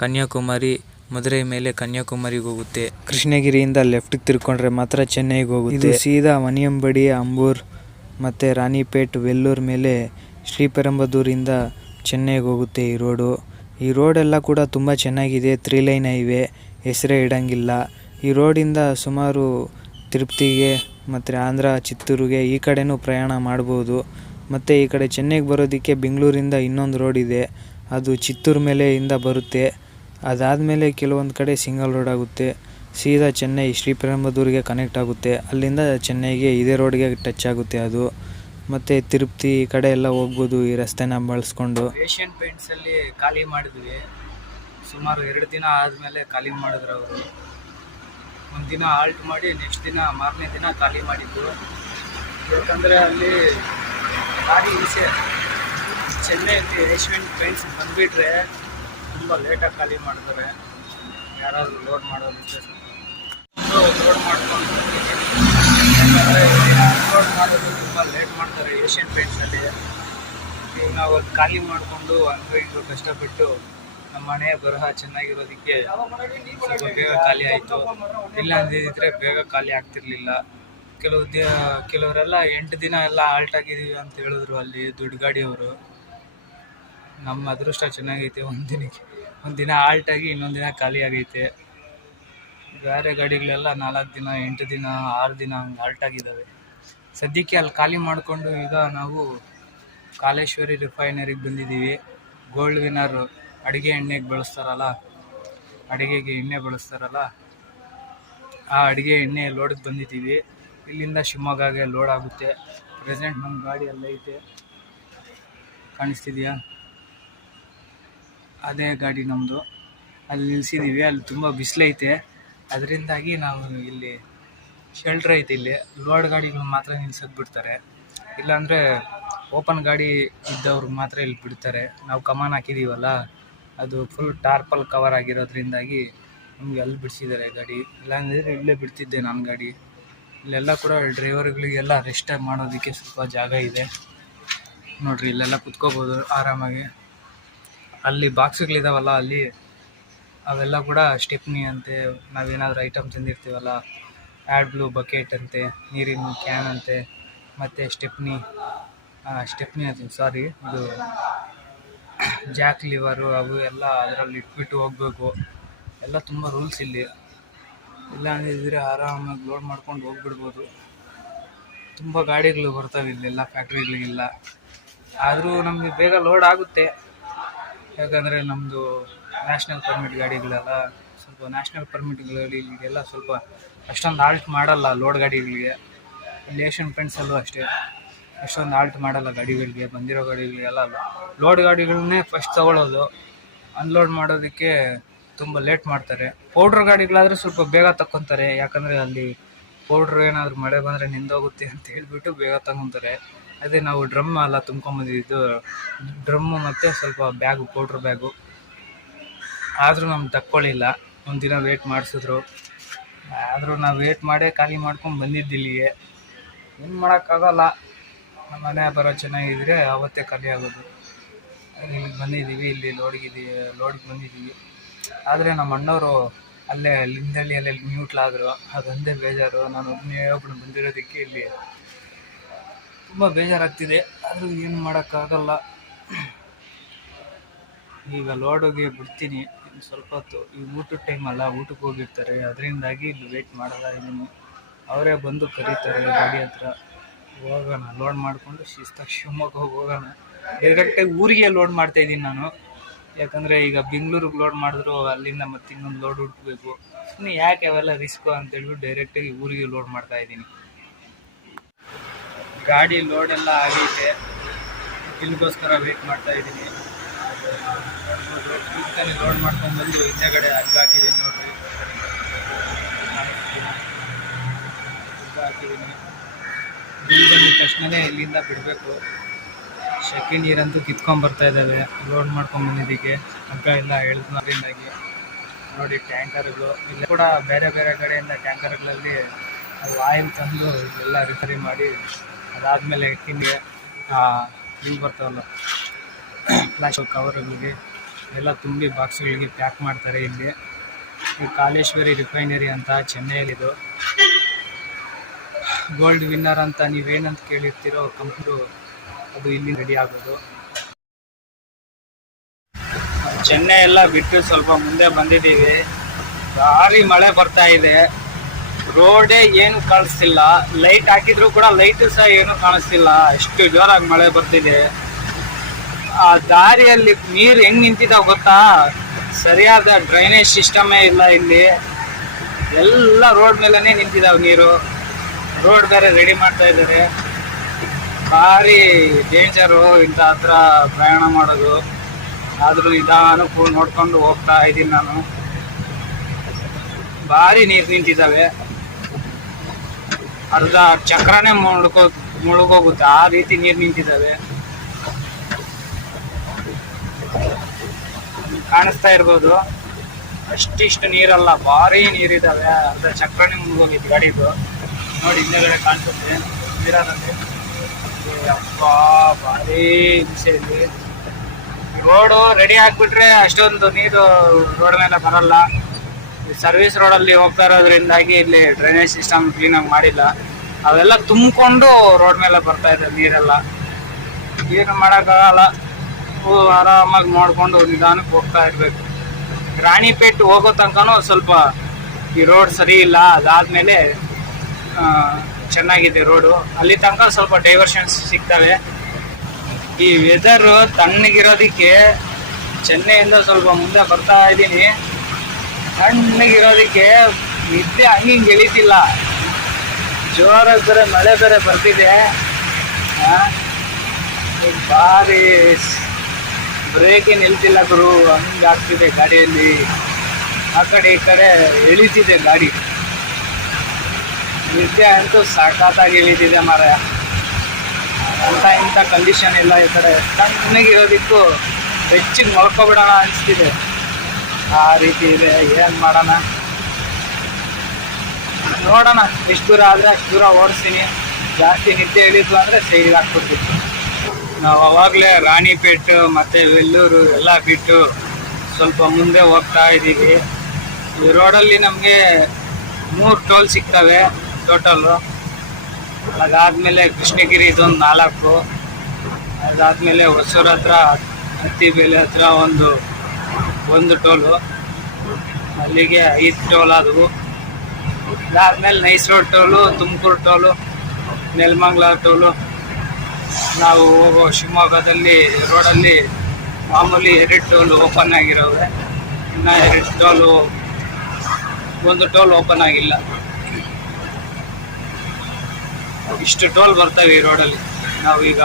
ಕನ್ಯಾಕುಮಾರಿ, ಮದುರೈ ಮೇಲೆ ಕನ್ಯಾಕುಮಾರಿಗೆ ಹೋಗುತ್ತೆ. ಕೃಷ್ಣಗಿರಿಯಿಂದ ಲೆಫ್ಟಿಗೆ ತಿರ್ಕೊಂಡ್ರೆ ಮಾತ್ರ ಚೆನ್ನೈಗೆ ಹೋಗುತ್ತೆ. ಇದು ಸೀದಾ ವನಿಯಂಬಡಿ, ಅಂಬೂರ್ ಮತ್ತು ರಾಣಿಪೇಟ್, ವೆಲ್ಲೂರ್ ಮೇಲೆ ಶ್ರೀಪೆರಂಬದೂರಿಂದ ಚೆನ್ನೈಗೆ ಹೋಗುತ್ತೆ ಈ ರೋಡು. ಈ ರೋಡೆಲ್ಲ ಕೂಡ ತುಂಬ ಚೆನ್ನಾಗಿದೆ. 3 ಲೈನ್ ಹೈವೇ, ಹೆಸರೇ ಇಡಂಗಿಲ್ಲ. ಈ ರೋಡಿಂದ ಸುಮಾರು ತಿರುಪತಿಗೆ ಮತ್ತು ಆಂಧ್ರ, ಚಿತ್ತೂರಿಗೆ ಈ ಕಡೆನೂ ಪ್ರಯಾಣ ಮಾಡ್ಬೋದು. ಮತ್ತು ಈ ಕಡೆ ಚೆನ್ನೈಗೆ ಬರೋದಕ್ಕೆ ಬೆಂಗಳೂರಿಂದ ಇನ್ನೊಂದು ರೋಡ್ ಇದೆ, ಅದು ಚಿತ್ತೂರು ಮೇಲೆಯಿಂದ ಬರುತ್ತೆ. ಅದಾದಮೇಲೆ ಕೆಲವೊಂದು ಕಡೆ ಸಿಂಗಲ್ ರೋಡ್ ಆಗುತ್ತೆ. ಸೀದಾ ಚೆನ್ನೈ ಶ್ರೀಪೆರಂಬದೂರಿಗೆ ಕನೆಕ್ಟ್ ಆಗುತ್ತೆ. ಅಲ್ಲಿಂದ ಚೆನ್ನೈಗೆ ಇದೇ ರೋಡ್ಗೆ ಟಚ್ ಆಗುತ್ತೆ ಅದು. ಮತ್ತು ತಿರುಪತಿ ಈ ಕಡೆ ಎಲ್ಲ ಹೋಗ್ಬೋದು ಈ ರಸ್ತೆನ ಬಳಸ್ಕೊಂಡು. ಏಷ್ಯನ್ ಪೇಂಟ್ಸಲ್ಲಿ ಖಾಲಿ ಮಾಡಿದ್ವಿ. ಸುಮಾರು 2 ದಿನ ಆದಮೇಲೆ ಖಾಲಿ ಮಾಡಿದ್ರು ಅವರು. ಒಂದು ದಿನ ಆಲ್ಟ್ ಮಾಡಿ ನೆಕ್ಸ್ಟ್ ದಿನ ಮಾರನೇ ದಿನ ಖಾಲಿ ಮಾಡಿದ್ದು. ಯಾಕಂದರೆ ಅಲ್ಲಿ ಗಾಡಿ ಹಿಂಸೆ. ಚೆನ್ನೈಯಲ್ಲಿ ಏಷ್ಯನ್ ಪೇಂಟ್ಸ್ ಬಂದುಬಿಟ್ರೆ ತುಂಬ ಲೇಟಾಗಿ ಖಾಲಿ ಮಾಡ್ತಾರೆ. ಯಾರಾದರೂ ಲೋಡ್ ಮಾಡೋದಿದ್ರೆ ಲೋಡ್ ಮಾಡ್ಕೊಂಡು ಯಾಕಂದರೆ ಲೋಡ್ ಮಾಡೋದು ತುಂಬ ಲೇಟ್ ಮಾಡ್ತಾರೆ ಏಷ್ಯನ್ ಪೇಂಟ್ಸಲ್ಲಿ. ಈಗ ನಾವು ಅದು ಖಾಲಿ ಮಾಡಿಕೊಂಡು ಹಂಗೂ ಕಷ್ಟಪಟ್ಟು ನಮ್ಮ ಮನೆ ಬರಹ ಚೆನ್ನಾಗಿರೋದಕ್ಕೆ ಸ್ವಲ್ಪ ಬೇಗ ಖಾಲಿ ಆಯಿತು. ಇಲ್ಲ ಅಂದಿದ್ದರೆ ಬೇಗ ಖಾಲಿ ಆಗ್ತಿರ್ಲಿಲ್ಲ. ಕೆಲವರೆಲ್ಲ 8 ದಿನ ಎಲ್ಲ ಆಲ್ಟ್ ಆಗಿದ್ದೀವಿ ಅಂತ ಹೇಳಿದ್ರು ಅಲ್ಲಿ ದೊಡ್ಡ ಗಾಡಿಯವರು. ನಮ್ಮ ಅದೃಷ್ಟ ಚೆನ್ನಾಗೈತೆ, ಒಂದು ದಿನ ಆಲ್ಟ್ ಆಗಿ ಇನ್ನೊಂದು ದಿನ ಖಾಲಿ ಆಗೈತೆ. ಬೇರೆ ಗಾಡಿಗಳೆಲ್ಲ 4 ದಿನ 8 ದಿನ 6 ದಿನ ಹಂಗೆ ಆಲ್ಟ್ ಆಗಿದ್ದಾವೆ. ಸದ್ಯಕ್ಕೆ ಅಲ್ಲಿ ಖಾಲಿ ಮಾಡಿಕೊಂಡು ಈಗ ನಾವು ಕಾಲೇಶ್ವರಿ ರಿಫೈನರಿಗೆ ಬಂದಿದ್ದೀವಿ. ಗೋಲ್ಡ್ ವಿನ್ನರ್ ಅಡುಗೆ ಎಣ್ಣೆಗೆ ಬಳಸ್ತಾರಲ್ಲ, ಅಡುಗೆಗೆ ಎಣ್ಣೆ ಬಳಸ್ತಾರಲ್ಲ, ಆ ಅಡುಗೆ ಎಣ್ಣೆ ಲೋಡಿಗೆ ಬಂದಿದ್ದೀವಿ. ಇಲ್ಲಿಂದ ಶಿವಮೊಗ್ಗಗೆ ಲೋಡ್ ಆಗುತ್ತೆ. ಪ್ರೆಸೆಂಟ್ ನಮ್ಮ ಗಾಡಿ ಅಲ್ಲೈತೆ, ಕಾಣಿಸ್ತಿದೆಯಾ? ಅದೇ ಗಾಡಿ ನಮ್ಮದು. ಅಲ್ಲಿ ನಿಲ್ಲಿಸಿದ್ದೀವಿ. ಅಲ್ಲಿ ತುಂಬ ಬಿಸಿಲೈತೆ, ಅದರಿಂದಾಗಿ ನಾವು ಇಲ್ಲಿ ಶೆಲ್ಟ್ರ್ ಐತೆ. ಇಲ್ಲಿ ಲೋಡ್ ಗಾಡಿಗಳು ಮಾತ್ರ ನಿಲ್ಸೋಕೆ ಬಿಡ್ತಾರೆ, ಇಲ್ಲಾಂದರೆ ಓಪನ್ ಗಾಡಿ ಇದ್ದವ್ರಿಗೆ ಮಾತ್ರ ಇಲ್ಲಿ ಬಿಡ್ತಾರೆ. ನಾವು ಕಮಾನ್ ಹಾಕಿದ್ದೀವಲ್ಲ, ಅದು ಫುಲ್ ಟಾರ್ಪಲ್ ಕವರ್ ಆಗಿರೋದ್ರಿಂದಾಗಿ ನಮಗೆ ಅಲ್ಲಿ ಬಿಡಿಸಿದ್ದಾರೆ ಗಾಡಿ. ಇಲ್ಲಾಂದರೆ ಇಲ್ಲೇ ಬಿಡ್ತಿದ್ದೆ ನನ್ನ ಗಾಡಿ. ಇಲ್ಲೆಲ್ಲ ಕೂಡ ಡ್ರೈವರ್ಗಳಿಗೆಲ್ಲ ರೆಸ್ಟ್ ಮಾಡೋದಕ್ಕೆ ಸ್ವಲ್ಪ ಜಾಗ ಇದೆ ನೋಡ್ರಿ. ಇಲ್ಲೆಲ್ಲ ಕುತ್ಕೋಬೋದು ಆರಾಮಾಗಿ. ಅಲ್ಲಿ ಬಾಕ್ಸ್ಗಳಿದಾವಲ್ಲ ಅಲ್ಲಿ, ಅವೆಲ್ಲ ಕೂಡ ಸ್ಟೆಪ್ನಿ ಅಂತೆ. ನಾವೇನಾದರೂ ಐಟಮ್ ತಂದಿರ್ತೀವಲ್ಲ, ಆ್ಯಡ್ ಬ್ಲೂ ಬಕೆಟ್ ಅಂತೆ, ನೀರಿನ ಕ್ಯಾನ್ ಅಂತೆ, ಮತ್ತು ಸ್ಟೆಪ್ನಿ ಅದು ಸಾರಿ ಇದು ಜಾಕ್ ಲಿವರು ಅವು ಎಲ್ಲ ಅದರಲ್ಲಿ ಇಟ್ಬಿಟ್ಟು ಹೋಗಬೇಕು. ಎಲ್ಲ ತುಂಬ ರೂಲ್ಸ್ ಇಲ್ಲಿ. ಇಲ್ಲ ಅಂದಿದ್ರೆ ಆರಾಮಾಗಿ ಲೋಡ್ ಮಾಡ್ಕೊಂಡು ಹೋಗ್ಬಿಡ್ಬೋದು. ತುಂಬ ಗಾಡಿಗಳು ಬರ್ತವೆ ಇಲ್ಲೆಲ್ಲ ಫ್ಯಾಕ್ಟ್ರಿಗಳಿಗೆಲ್ಲ. ಆದರೂ ನಮಗೆ ಬೇಗ ಲೋಡ್ ಆಗುತ್ತೆ, ಯಾಕಂದರೆ ನಮ್ಮದು ನ್ಯಾಷನಲ್ ಪರ್ಮಿಟ್ ಗಾಡಿಗಳೆಲ್ಲ. ಸ್ವಲ್ಪ ನ್ಯಾಷನಲ್ ಪರ್ಮಿಟ್ಗಳಿಗೆಲ್ಲ ಸ್ವಲ್ಪ ಅಷ್ಟೊಂದು ಆಲ್ಟ್ ಮಾಡಲ್ಲ ಲೋಡ್ ಗಾಡಿಗಳಿಗೆ. ಇಲ್ಲಿ ಏಷ್ಯನ್ ಪೇಂಟ್ಸಲ್ಲೂ ಅಷ್ಟೇ ಅಷ್ಟೊಂದು ಆಲ್ಟ್ ಮಾಡಲ್ಲ ಗಾಡಿಗಳಿಗೆ. ಬಂದಿರೋ ಗಾಡಿಗಳಿಗೆಲ್ಲ ಲೋಡ್ ಗಾಡಿಗಳನ್ನೇ ಫಸ್ಟ್ ತೊಗೊಳ್ಳೋದು. ಅನ್ಲೋಡ್ ಮಾಡೋದಕ್ಕೆ ತುಂಬ ಲೇಟ್ ಮಾಡ್ತಾರೆ. ಪೌಡ್ರ್ ಗಾಡಿಗಳಾದರೆ ಸ್ವಲ್ಪ ಬೇಗ ತಗೊತಾರೆ, ಯಾಕಂದರೆ ಅಲ್ಲಿ ಪೌಡ್ರ್ ಏನಾದರೂ ಮಳೆ ಬಂದರೆ ನಿಂದೋಗುತ್ತೆ ಅಂತ ಹೇಳಿಬಿಟ್ಟು ಬೇಗ ತಗೊತಾರೆ. ಅದೇ ನಾವು ಡ್ರಮ್ ಎಲ್ಲ ತುಂಬ್ಕೊಂಬಂದಿದ್ದು, ಡ್ರಮ್ಮು ಮತ್ತು ಸ್ವಲ್ಪ ಬ್ಯಾಗು, ಪೌಡ್ರ್ ಬ್ಯಾಗು. ಆದರೂ ನಮ್ಗೆ ತಕ್ಕೊಳ್ಳಿಲ್ಲ. ಒಂದು ದಿನ ವೇಟ್ ಮಾಡಿಸಿದ್ರು, ಆದರೂ ನಾವು ವೇಟ್ ಮಾಡೇ ಖಾಲಿ ಮಾಡ್ಕೊಂಡು ಬಂದಿದ್ದು ಇಲ್ಲಿಗೆ. ಏನು ಮಾಡೋಕ್ಕಾಗಲ್ಲ, ನಮ್ಮ ಮನೆ ಬರೋ ಚೆನ್ನಾಗಿದ್ರೆ ಆವತ್ತೇ ಖಾಲಿ ಆಗೋದು. ಇಲ್ಲಿಗೆ ಬಂದಿದ್ದೀವಿ, ಇಲ್ಲಿ ಲೋಡಿಗೆ ಬಂದಿದ್ದೀವಿ. ಆದರೆ ನಮ್ಮ ಅಣ್ಣವರು ಅಲ್ಲೇ ಲಿಂಗದಳ್ಳಿಯಲ್ಲೇ ಮ್ಯೂಟ್ಲಾದರು. ಅದೊಂದೇ ಬೇಜಾರು. ನಾನು ಒಬ್ಬನು ಬಂದಿರೋದಕ್ಕೆ ಇಲ್ಲಿ ತುಂಬ ಬೇಜಾರಾಗ್ತಿದೆ. ಆದರೂ ಏನು ಮಾಡೋಕ್ಕಾಗಲ್ಲ. ಈಗ ಲೋಡಿಗೆ ಬಿಡ್ತೀನಿ ಸ್ವಲ್ಪ ಹೊತ್ತು. ಈಗ ಊಟದ ಟೈಮ್ ಅಲ್ಲ, ಊಟಕ್ಕೆ ಹೋಗಿರ್ತಾರೆ, ಅದರಿಂದಾಗಿ ಇಲ್ಲಿ ವೇಟ್ ಮಾಡ್ತಾ ಇದ್ದೀನಿ. ಅವರೇ ಬಂದು ಕರೀತಾರೆ ಗಾಡಿ ಹತ್ರ. ಹೋಗೋಣ, ಲೋಡ್ ಮಾಡಿಕೊಂಡು ಶಿಸ್ತಾಗಿ ಶಿವಮೊಗ್ಗ ಹೋಗೋಣ. ಡೈರೆಕ್ಟಾಗಿ ಊರಿಗೆ ಲೋಡ್ ಮಾಡ್ತಾಯಿದ್ದೀನಿ ನಾನು, ಯಾಕಂದರೆ ಈಗ ಬೆಂಗಳೂರಿಗೆ ಲೋಡ್ ಮಾಡಿದ್ರು ಅಲ್ಲಿಂದ ಮತ್ತೆ ಇನ್ನೊಂದು ಲೋಡ್ ಹುಡ್ಕಬೇಕು. ಸುಮ್ಮನೆ ಯಾಕೆ ಅವೆಲ್ಲ ರಿಸ್ಕು ಅಂತೇಳ್ಬಿಟ್ಟು ಡೈರೆಕ್ಟಾಗಿ ಊರಿಗೆ ಲೋಡ್ ಮಾಡ್ತಾಯಿದ್ದೀನಿ. ಗಾಡಿ ಲೋಡೆಲ್ಲ ಆಗೈತೆ, ಇಲ್ಲಿಗೋಸ್ಕರ ವೇಟ್ ಮಾಡ್ತಾಯಿದ್ದೀನಿ. ಲೋಡ್ ಮಾಡ್ಕೊಂಡ್ಬಂದು ಹಿಂದೆಗಡೆ ಹಗ್ಗ ಹಾಕಿದ್ದೀನಿ ನೋಡ್ರಿ. ಹಗ್ಗ ಹಾಕಿದ್ದೀನಿ. ಬಿಲ್ ಬಂದಿದ ತಕ್ಷಣವೇ ಇಲ್ಲಿಂದ ಬಿಡಬೇಕು. ಶೆಕೆ ನೀರಂತೂ ಕಿತ್ಕೊಂಡ್ಬರ್ತಾ ಇದ್ದಾವೆ ಲೋಡ್ ಮಾಡ್ಕೊಂಡ್ಬಂದಿದ್ದಕ್ಕೆ. ಹಗ್ಗ ಎಲ್ಲ ಎಳೆದ್ರಿಂದಾಗಿ ನೋಡಿ. ಟ್ಯಾಂಕರ್ಗಳು ಇಲ್ಲ ಕೂಡ ಬೇರೆ ಬೇರೆ ಕಡೆಯಿಂದ ಟ್ಯಾಂಕರ್ಗಳಲ್ಲಿ ಅದು ಆಯಿಲ್ ತಂದು ಎಲ್ಲ ರಿಪೇರಿ ಮಾಡಿ, ಅದಾದಮೇಲೆ ಹಿಂಗೆ ಇಲ್ಲಿ ಬರ್ತಾವಲ್ಲ ಪ್ಲಾಸ್ಟಿಕ್ ಕವರ್ಗಳಿಗೆ ಎಲ್ಲ ತುಂಬಿ ಬಾಕ್ಸ್ಗಳಿಗೆ ಪ್ಯಾಕ್ ಮಾಡ್ತಾರೆ. ಇಲ್ಲಿ ಕಾಲೇಶ್ವರಿ ರಿಫೈನರಿ ಅಂತ ಚೆನ್ನೈಯಲ್ಲಿದು. ಗೋಲ್ಡ್ ವಿನ್ನರ್ ಅಂತ ನೀವೇನಂತ ಕೇಳಿರ್ತೀರೋ ಕಂಪ್ನಿ, ಅದು ಇಲ್ಲಿ ರೆಡಿ ಆಗೋದು. ಚೆನ್ನೈ ಎಲ್ಲ ಬಿಟ್ಟು ಸ್ವಲ್ಪ ಮುಂದೆ ಬಂದಿದ್ದೀವಿ. ಭಾರಿ ಮಳೆ ಬರ್ತಾ ಇದೆ. ರೋಡೇ ಏನು ಕಾಣಿಸ್ತಿಲ್ಲ. ಲೈಟ್ ಹಾಕಿದ್ರು ಕೂಡ ಲೈಟ್ ಸಹ ಏನು ಕಾಣಿಸ್ತಿಲ್ಲ, ಅಷ್ಟು ಜೋರಾಗಿ ಮಳೆ ಬರ್ತಿದೆ. ಆ ದಾರಿಯಲ್ಲಿ ನೀರು ಹೆಂಗ್ ನಿಂತಿದ್ದಾವ ಗೊತ್ತಾ? ಸರಿಯಾದ ಡ್ರೈನೇಜ್ ಸಿಸ್ಟಮೇ ಇಲ್ಲ ಇಲ್ಲಿ. ಎಲ್ಲ ರೋಡ್ ಮೇಲೇ ನಿಂತಿದ್ದಾವೆ ನೀರು. ರೋಡ್ ಬೇರೆ ರೆಡಿ ಮಾಡ್ತಾ ಇದ್ದಾರೆ. ಭಾರಿ ಡೇಂಜರು ಇಂಥ ಹತ್ರ ಪ್ರಯಾಣ ಮಾಡೋದು. ಆದರೂ ನಿಧಾನಕ್ಕೂ ನೋಡ್ಕೊಂಡು ಹೋಗ್ತಾ ಇದ್ದೀನಿ ನಾನು. ಭಾರಿ ನೀರು ನಿಂತಿದ್ದಾವೆ, ಅರ್ಧ ಚಕ್ರನೇ ಮುಳುಗೋಗುತ್ತೆ ಆ ರೀತಿ ನೀರು ನಿಂತಿದ್ದಾವೆ. ಕಾಣಿಸ್ತಾ ಇರ್ಬೋದು, ಅಷ್ಟಿಷ್ಟು ನೀರಲ್ಲ, ಭಾರಿ ನೀರಿದ್ದಾವೆ. ಅರ್ಧ ಚಕ್ರನೇ ಮುಳುಗೋಗಿತ್ತು ಗಾಡಿದು. ನೋಡಿ ಹಿಂದೆಗಡೆ ಕಾಣಿಸುತ್ತೆ ನೀರಲ್ಲಿ. ಅಪ್ಪ ಭಾರಿ ಹಿಂಸೆ ಇಲ್ಲಿ. ರೋಡು ರೆಡಿ ಆಗಿಬಿಟ್ರೆ ಅಷ್ಟೊಂದು ನೀರು ರೋಡ್ ಮೇಲೆ ಬರಲ್ಲ. ಸರ್ವಿಸ್ ರೋಡಲ್ಲಿ ಹೋಗ್ತಾ ಇರೋದ್ರಿಂದಾಗಿ ಇಲ್ಲಿ ಡ್ರೈನೇಜ್ ಸಿಸ್ಟಮ್ ಕ್ಲೀನಾಗಿ ಮಾಡಿಲ್ಲ. ಅವೆಲ್ಲ ತುಂಬಿಕೊಂಡು ರೋಡ್ ಮೇಲೆ ಬರ್ತಾ ಇದೆ ನೀರೆಲ್ಲ. ಏನು ಮಾಡೋಕ್ಕಾಗಲ್ಲ, ಆರಾಮಾಗಿ ನೋಡ್ಕೊಂಡು ನಿಧಾನಕ್ಕೆ ಹೋಗ್ತಾ ಇರಬೇಕು. ರಾಣಿಪೇಟೆ ಹೋಗೋ ತನಕನೂ ಸ್ವಲ್ಪ ಈ ರೋಡ್ ಸರಿ ಇಲ್ಲ. ಅದಾದಮೇಲೆ ಚೆನ್ನಾಗಿದೆ ರೋಡು. ಅಲ್ಲಿ ತನಕ ಸ್ವಲ್ಪ ಡೈವರ್ಷನ್ಸ್ ಸಿಗ್ತವೆ. ಈ ವೆದರು ತಣ್ಣಗಿರೋದಕ್ಕೆ ಚೆನ್ನೈಯಿಂದ ಸ್ವಲ್ಪ ಮುಂದೆ ಬರ್ತಾ ಇದ್ದೀನಿ. ತಣ್ಣಗಿರೋದಕ್ಕೆ ನಿದ್ದೆ ಹಂಗೆ ಎಳಿತಿಲ್ಲ. ಜೋರಾಗಿ ಬೇರೆ ಮಳೆ ಬೇರೆ ಬರ್ತಿದೆ. ಭಾರಿ ಬ್ರೇಕ್ ನಿಲ್ತಿಲ್ಲ ಗುರು, ಹಂಗೆ ಆಗ್ತಿದೆ ಗಾಡಿಯಲ್ಲಿ. ಆ ಕಡೆ ಈ ಕಡೆ ಎಳಿತಿದೆ ಗಾಡಿ. ನಿದ್ದೆ ಅಂತೂ ಸಖತ್ತಾಗಿ ಎಳಿತಿದೆ ಮಾರ. ಇಂಥ ಕಂಡೀಷನ್ ಇಲ್ಲ ಈ ಕಡೆ. ತಣ್ಣಗಿರೋದಕ್ಕೂ ಹೆಚ್ಚಿಗೆ ಮಲ್ಕೊಬಿಡೋಣ ಅನಿಸ್ತಿದೆ. ಆ ರೀತಿ ಇದೆ. ಏನು ಮಾಡೋಣ, ನೋಡೋಣ. ಎಷ್ಟು ದೂರ ಆದರೆ ಅಷ್ಟು ದೂರ ಓಡಿಸ್ತೀನಿ. ಜಾಸ್ತಿ ನಿದ್ದೆ ಇಳಿದ್ವು ಅಂದರೆ ಸೈಡಿಗೆ ಹಾಕ್ಬಿಡ್ತೀವಿ. ನಾವು ಅವಾಗಲೇ ರಾಣಿಪೇಟೆ ಮತ್ತು ವೆಲ್ಲೂರು ಎಲ್ಲ ಬಿಟ್ಟು ಸ್ವಲ್ಪ ಮುಂದೆ ಹೋಗ್ತಾ ಇದ್ದೀವಿ. ಈ ರೋಡಲ್ಲಿ ನಮಗೆ 3 ಟೋಲ್ ಸಿಗ್ತವೆ ಟೋಟಲ್ಲು. ಅದಾದಮೇಲೆ ಕೃಷ್ಣಗಿರಿ ಇದೊಂದು 4, ಅದಾದಮೇಲೆ ಹೊಸೂರು ಹತ್ರ ಹತ್ತಿಬೇಲೆ ಹತ್ರ ಒಂದು ಟೋಲು, ಅಲ್ಲಿಗೆ 5 ಟೋಲ್ ಆದವು. ಅದಾದಮೇಲೆ NICE road toll, Tumakuru toll, Nelamangala toll. ನಾವು ಹೋಗೋ ಶಿವಮೊಗ್ಗದಲ್ಲಿ ರೋಡಲ್ಲಿ ಮಾಮೂಲಿ 2 ಟೋಲು ಓಪನ್ ಆಗಿರೋವೆ. ಇನ್ನು 2 ಟೋಲು, 1 ಟೋಲ್ ಓಪನ್ ಆಗಿಲ್ಲ. ಇಷ್ಟು ಟೋಲ್ ಬರ್ತವೆ ಈ ರೋಡಲ್ಲಿ. ನಾವೀಗ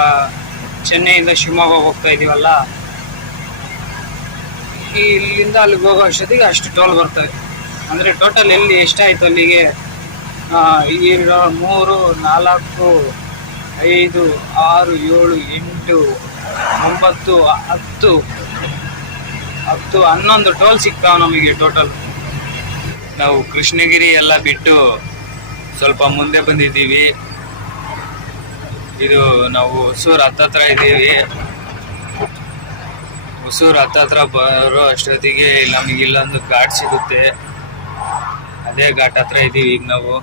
ಚೆನ್ನೈಯಿಂದ ಶಿವಮೊಗ್ಗ ಹೋಗ್ತಾ ಇದ್ದೀವಲ್ಲ, ಇಲ್ಲಿಂದ ಅಲ್ಲಿಗೆ ಹೋಗೋ ಅಷ್ಟೊತ್ತಿಗೆ ಅಷ್ಟು ಟೋಲ್ ಬರ್ತವೆ. ಅಂದರೆ ಟೋಟಲ್ ಎಲ್ಲಿ ಎಷ್ಟಾಯಿತು ಅಲ್ಲಿಗೆ 3, 4, 5, 6, 7, 8, 9, 10, 11 ಟೋಲ್ ಸಿಗ್ತಾವೆ ನಮಗೆ ಟೋಟಲ್. ನಾವು ಕೃಷ್ಣಗಿರಿ ಎಲ್ಲ ಬಿಟ್ಟು ಸ್ವಲ್ಪ ಮುಂದೆ ಬಂದಿದ್ದೀವಿ. ಇದು ನಾವು ಹೊಸೂರು ಹತ್ತತ್ರ ಇದ್ದೀವಿ. ಹೊಸೂರು ಹತ್ತತ್ರ ಬರೋ ಅಷ್ಟೊತ್ತಿಗೆ ನಮಗೆ ಇಲ್ಲೊಂದು ಘಾಟ್ ಸಿಗುತ್ತೆ. ಅದೇ ಘಾಟ್ ಹತ್ರ ಇದ್ದೀವಿ ಈಗ ನಾವು.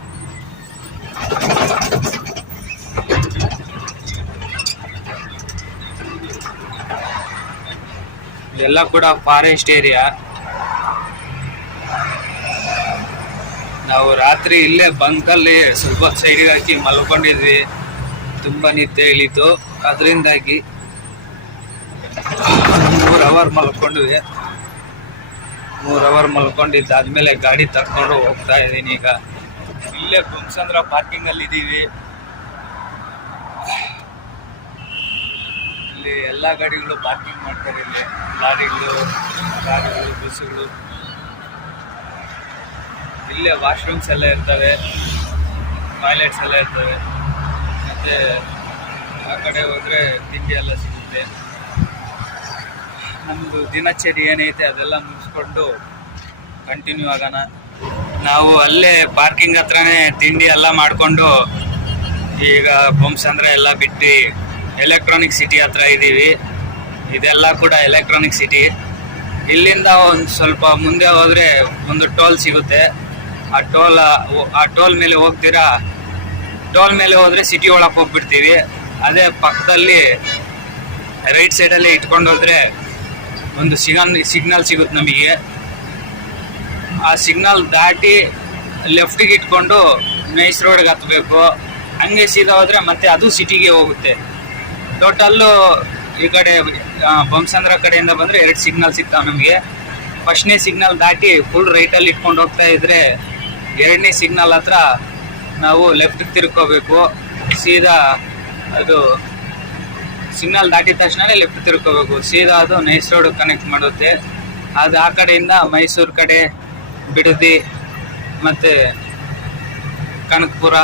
ಎಲ್ಲ ಕೂಡ ಫಾರೆಸ್ಟ್ ಏರಿಯಾ. ನಾವು ರಾತ್ರಿ ಇಲ್ಲೇ ಬಂಕಲ್ಲಿ ಸ್ವಲ್ಪ ಸೈಡಿಗೆ ಹಾಕಿ ಮಲ್ಕೊಂಡಿದ್ವಿ. ತುಂಬ ನಿದ್ದೆ ಇಳಿತು, ಅದರಿಂದಾಗಿ 3 ಅವರ್ ಮಲ್ಕೊಂಡ್ವಿ. 3 ಅವರ್ ಮಲ್ಕೊಂಡಿದ್ದಾದ್ಮೇಲೆ ಗಾಡಿ ತಗೊಂಡು ಹೋಗ್ತಾ ಇದ್ದೀನಿ. ಈಗ ಇಲ್ಲೇ ಬೊಮ್ಮಸಂದ್ರ ಪಾರ್ಕಿಂಗಲ್ಲಿ ಇದ್ದೀವಿ. ಇಲ್ಲಿ ಎಲ್ಲ ಗಾಡಿಗಳು ಪಾರ್ಕಿಂಗ್ ಮಾಡ್ತಾರೆ. ಇಲ್ಲಿ ಲಾರಿಗಳು, ಕಾರುಗಳು, ಬಸ್ಸುಗಳು. ಇಲ್ಲೇ ವಾಶ್ರೂಮ್ಸ್ ಎಲ್ಲ ಇರ್ತವೆ, ಟಾಯ್ಲೆಟ್ಸ್ ಎಲ್ಲ ಇರ್ತವೆ. ಮತ್ತು ಆ ಕಡೆ ಹೋದರೆ ತಿಂಡಿ ಎಲ್ಲ ಸಿಗುತ್ತೆ. ನಮ್ಮದು ದಿನಚರಿ ಏನೈತೆ ಅದೆಲ್ಲ ಮುಗಿಸ್ಕೊಂಡು ಕಂಟಿನ್ಯೂ ಆಗೋಣ. ನಾವು ಅಲ್ಲೇ ಪಾರ್ಕಿಂಗ್ ಹತ್ರನೇ ತಿಂಡಿ ಎಲ್ಲ ಮಾಡಿಕೊಂಡು ಈಗ ಬೊಮ್ಮಸಂದ್ರ ಎಲ್ಲ ಬಿಟ್ಟು ಎಲೆಕ್ಟ್ರಾನಿಕ್ ಸಿಟಿ ಹತ್ರ ಇದ್ದೀವಿ. ಇದೆಲ್ಲ ಕೂಡ ಎಲೆಕ್ಟ್ರಾನಿಕ್ ಸಿಟಿ. ಇಲ್ಲಿಂದ ಒಂದು ಸ್ವಲ್ಪ ಮುಂದೆ ಹೋದರೆ ಒಂದು ಟೋಲ್ ಸಿಗುತ್ತೆ. ಆ ಟೋಲ್ ಮೇಲೆ ಹೋಗ್ತೀರಾ, ಟೋಲ್ ಮೇಲೆ ಹೋದರೆ ಸಿಟಿ ಒಳಗೆ ಹೋಗ್ಬಿಡ್ತೀವಿ. ಅದೇ ಪಕ್ಕದಲ್ಲಿ ರೈಟ್ ಸೈಡಲ್ಲಿ ಇಟ್ಕೊಂಡು ಹೋದರೆ ಒಂದು ಸಿಗ್ನಲ್ ಸಿಗುತ್ತೆ ನಮಗೆ. ಆ ಸಿಗ್ನಲ್ ದಾಟಿ ಲೆಫ್ಟಿಗೆ ಇಟ್ಕೊಂಡು ನೈಸ್ ರೋಡ್ಗೆ ಹತ್ತಬೇಕು. ಹಂಗೆ ಸೀದಾ ಹೋದರೆ ಮತ್ತೆ ಅದು ಸಿಟಿಗೆ ಹೋಗುತ್ತೆ. ಟೋಟಲ್ಲು ಈ ಕಡೆ ಬೊಮ್ಮಸಂದ್ರ ಕಡೆಯಿಂದ ಬಂದರೆ 2 ಸಿಗ್ನಲ್ ಸಿಗ್ತಾವೆ ನಮಗೆ. ಫಸ್ಟ್ನೇ ಸಿಗ್ನಲ್ ದಾಟಿ ಫುಲ್ ರೈಟಲ್ಲಿ ಇಟ್ಕೊಂಡು ಹೋಗ್ತಾ ಇದ್ದರೆ 2ನೇ ಸಿಗ್ನಲ್ ಹತ್ರ ನಾವು ಲೆಫ್ಟ್ ತಿರ್ಕೋಬೇಕು. ಸೀದಾ ಅದು ಸಿಗ್ನಲ್ ದಾಟಿದ ತಕ್ಷಣ ಲೆಫ್ಟ್ ತಿರ್ಕೋಬೇಕು. ಸೀದಾ ಅದು ನೈಸ್ ರೋಡ್ ಕನೆಕ್ಟ್ ಮಾಡುತ್ತೆ. ಅದು ಆ ಕಡೆಯಿಂದ ಮೈಸೂರು ಕಡೆ, ಬಿಡದಿ ಮತ್ತು ಕನಕಪುರ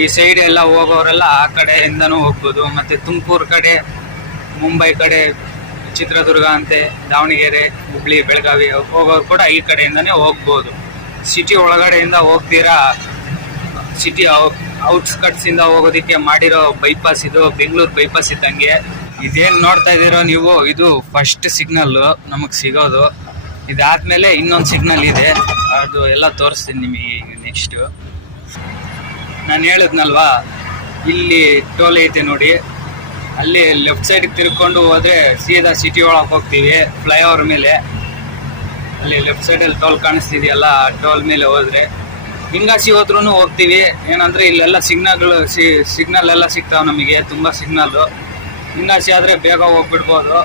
ಈ ಸೈಡ್ ಎಲ್ಲ ಹೋಗೋರೆಲ್ಲ ಆ ಕಡೆಯಿಂದನೂ ಹೋಗ್ಬೋದು. ಮತ್ತು ತುಮಕೂರು ಕಡೆ, ಮುಂಬೈ ಕಡೆ, ಚಿತ್ರದುರ್ಗ ಅಂತೆ, ದಾವಣಗೆರೆ, ಹುಬ್ಳಿ, ಬೆಳಗಾವಿ ಹೋಗೋರು ಕೂಡ ಈ ಕಡೆಯಿಂದನೇ ಹೋಗ್ಬೋದು. ಸಿಟಿ ಒಳಗಡೆಯಿಂದ ಹೋಗ್ತೀರಾ, ಸಿಟಿ ಔಟ್ಸ್ಕಟ್ಸಿಂದ ಹೋಗೋದಕ್ಕೆ ಮಾಡಿರೋ ಬೈಪಾಸ್ ಇದು, ಬೆಂಗಳೂರು ಬೈಪಾಸ್ ಇದ್ದಂಗೆ. ಇದೇನು ನೋಡ್ತಾ ಇದ್ದೀರೋ ನೀವು, ಇದು ಫಸ್ಟ್ ಸಿಗ್ನಲ್ಲು ನಮಗೆ ಸಿಗೋದು. ಇದಾದ್ಮೇಲೆ ಇನ್ನೊಂದು ಸಿಗ್ನಲ್ ಇದೆ, ಅದು ಎಲ್ಲ ತೋರಿಸ್ತೀನಿ ನಿಮಗೆ ಈಗ ನೆಕ್ಸ್ಟು. ನಾನು ಹೇಳಿದ್ನಲ್ವಾ, ಇಲ್ಲಿ ಟೋಲ್ ಐತೆ ನೋಡಿ, ಅಲ್ಲಿ ಲೆಫ್ಟ್ ಸೈಡ್ಗೆ ತಿರ್ಕೊಂಡು ಹೋದರೆ ಸೀದಾ ಸಿಟಿ ಒಳಗೆ ಹೋಗ್ತೀವಿ. ಫ್ಲೈಓವರ್ ಮೇಲೆ ಅಲ್ಲಿ ಲೆಫ್ಟ್ ಸೈಡಲ್ಲಿ ಟೋಲ್ ಕಾಣಿಸ್ತಿದೆಯಲ್ಲ, ಟೋಲ್ ಮೇಲೆ ಹೋದರೆ ಹಿಂಗಾಸಿ ಹೋದ್ರೂ ಹೋಗ್ತೀವಿ. ಏನಂದರೆ ಇಲ್ಲೆಲ್ಲ ಸಿಗ್ನಲ್ ಎಲ್ಲ ಸಿಗ್ತಾವೆ ನಮಗೆ, ತುಂಬ ಸಿಗ್ನಲ್ಲು. ಹಿಂಗಾಸಿ ಆದರೆ ಬೇಗ ಹೋಗ್ಬಿಡ್ಬೋದು.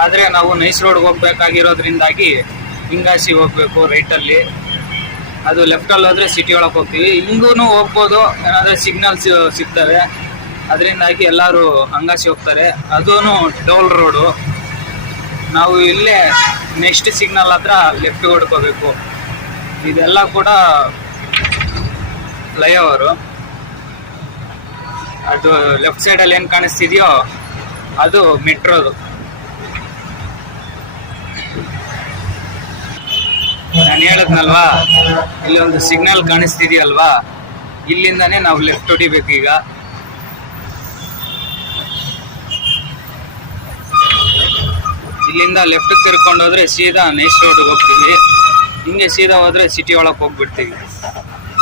ಆದರೆ ನಾವು ನೈಸ್ ರೋಡ್ಗೆ ಹೋಗ್ಬೇಕಾಗಿರೋದ್ರಿಂದಾಗಿ ಹಿಂಗಾಸಿ ಹೋಗಬೇಕು ರೈಟಲ್ಲಿ. ಅದು ಲೆಫ್ಟಲ್ಲಿ ಹೋದರೆ ಸಿಟಿ ಒಳಗೆ ಹೋಗ್ತೀವಿ. ಹಿಂಗೂ ಹೋಗ್ಬೋದು, ಏನಾದರೆ ಸಿಗ್ನಲ್ಸ್ ಸಿಗ್ತವೆ. ಅದರಿಂದಾಗಿ ಎಲ್ಲರೂ ಹಂಗಾಸಿ ಹೋಗ್ತಾರೆ. ಅದೂ ಟೋಲ್ ರೋಡು. ನಾವು ಇಲ್ಲೇ ನೆಕ್ಸ್ಟ್ ಸಿಗ್ನಲ್ ಹತ್ರ ಲೆಫ್ಟ್ ಹೊಡ್ಕೋಬೇಕು. ಇದೆಲ್ಲ ಕೂಡ ಫ್ಲೈಓವರು. ಅದು ಲೆಫ್ಟ್ ಸೈಡಲ್ಲಿ ಏನು ಕಾಣಿಸ್ತಿದೆಯೋ ಅದು ಮೆಟ್ರೋದು. ನಾನು ಹೇಳಿದ್ನಲ್ವಾ, ಇಲ್ಲಿ ಒಂದು ಸಿಗ್ನಲ್ ಕಾಣಿಸ್ತಿದೆಯಲ್ವಾ, ಇಲ್ಲಿಂದಾನೇ ನಾವು ಲೆಫ್ಟ್ ಹೊಡಿಬೇಕು. ಈಗ ಇಲ್ಲಿಂದ ಲೆಫ್ಟ್ ತಿರ್ಕೊಂಡು ಹೋದ್ರೆ ಸೀದಾ ನೈಸ್ ರೋಡ್ಗೆ ಹೋಗ್ತೀವಿ. ಹಿಂಗೆ ಸೀದಾ ಹೋದ್ರೆ ಸಿಟಿ ಒಳಗೆ ಹೋಗ್ಬಿಡ್ತೀವಿ.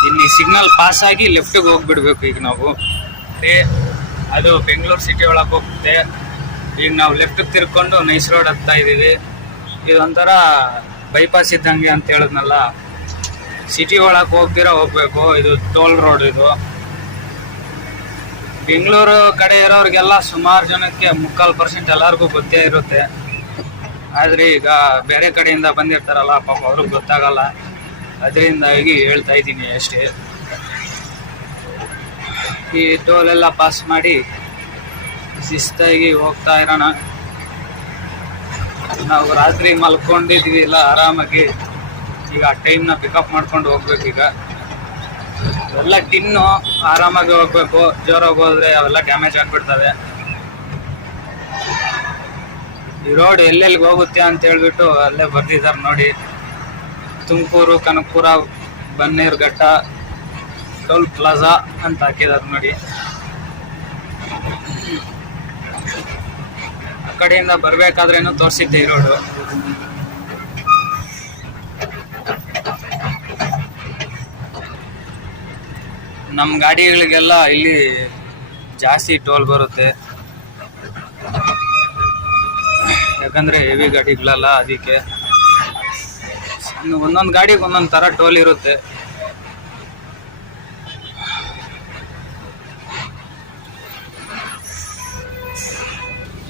ಇಲ್ಲಿ ಸಿಗ್ನಲ್ ಪಾಸ್ ಆಗಿ ಲೆಫ್ಟಿಗೆ ಹೋಗ್ಬಿಡ್ಬೇಕು. ಈಗ ನಾವು ಅದು ಬೆಂಗಳೂರು ಸಿಟಿ ಒಳಗೆ ಹೋಗುತ್ತೆ. ಈಗ ನಾವು ಲೆಫ್ಟಿಗೆ ತಿರ್ಕೊಂಡು ನೈಸ್ ರೋಡ್ ಹತ್ತಾ ಇದ್ದೀವಿ. ಇದೊಂಥರ ಬೈಪಾಸ್ ಇದ್ದಂಗೆ ಅಂತ ಹೇಳಿದ್ನಲ್ಲ, ಸಿಟಿ ಒಳಗೆ ಹೋಗ್ಬೇಕು. ಇದು ಟೋಲ್ ರೋಡ್. ಇದು ಬೆಂಗಳೂರು ಕಡೆ ಇರೋರಿಗೆಲ್ಲ ಸುಮಾರು ಜನಕ್ಕೆ 3/4% ಎಲ್ಲರಿಗೂ ಗೊತ್ತೇ ಇರುತ್ತೆ. ಆದರೆ ಈಗ ಬೇರೆ ಕಡೆಯಿಂದ ಬಂದಿರ್ತಾರಲ್ಲ, ಪಾಪ ಅವ್ರಿಗೆ ಗೊತ್ತಾಗಲ್ಲ. ಅದರಿಂದಾಗಿ ಹೇಳ್ತಾ ಇದ್ದೀನಿ ಅಷ್ಟೇ. ಈ ಟೋಲೆಲ್ಲ ಪಾಸ್ ಮಾಡಿ ಶಿಸ್ತಾಗಿ ಹೋಗ್ತಾ ಇರೋಣ. ನಾವು ರಾತ್ರಿ ಮಲ್ಕೊಂಡಿದ್ವಿ ಇಲ್ಲ ಆರಾಮಾಗಿ. ಈಗ ಟೈಮ್ನ ಪಿಕಪ್ ಮಾಡ್ಕೊಂಡು ಹೋಗ್ಬೇಕು. ಈಗ ಎಲ್ಲ ಟಿನ್ನು ಆರಾಮಾಗಿ ಹೋಗ್ಬೇಕು. ಜೋರಾಗಿ ಹೋದ್ರೆ ಅವೆಲ್ಲ ಡ್ಯಾಮೇಜ್ ಆಗಿಬಿಡ್ತವೆ. ಈ ರೋಡ್ ಎಲ್ಲೆಲ್ಲಿಗೆ ಹೋಗುತ್ತೆ ಅಂತ ಹೇಳ್ಬಿಟ್ಟು ಅಲ್ಲೇ ಬರ್ದಿದ್ದಾರೆ ನೋಡಿ. ತುಮಕೂರು, ಕನಕಪುರ, ಬನ್ನೇರುಘಟ್ಟ, ಟೋಲ್ ಪ್ಲಾಜಾ ಅಂತ ಹಾಕಿದ್ದಾರೆ ನೋಡಿ. ಆ ಕಡೆಯಿಂದ ಬರ್ಬೇಕಾದ್ರೇನು ತೋರಿಸಿದ್ದೆ ಈ ರೋಡು. ನಮ್ಮ ಗಾಡಿಗಳಿಗೆಲ್ಲ ಇಲ್ಲಿ ಜಾಸ್ತಿ ಟೋಲ್ ಬರುತ್ತೆ, ಯಾಕಂದರೆ ಹೆವಿ ಗಾಡಿಗಳಲ್ಲ. ಅದಕ್ಕೆ ಒಂದೊಂದು ಗಾಡಿಗೆ ಒಂದೊಂದು ಥರ ಟೋಲ್ ಇರುತ್ತೆ.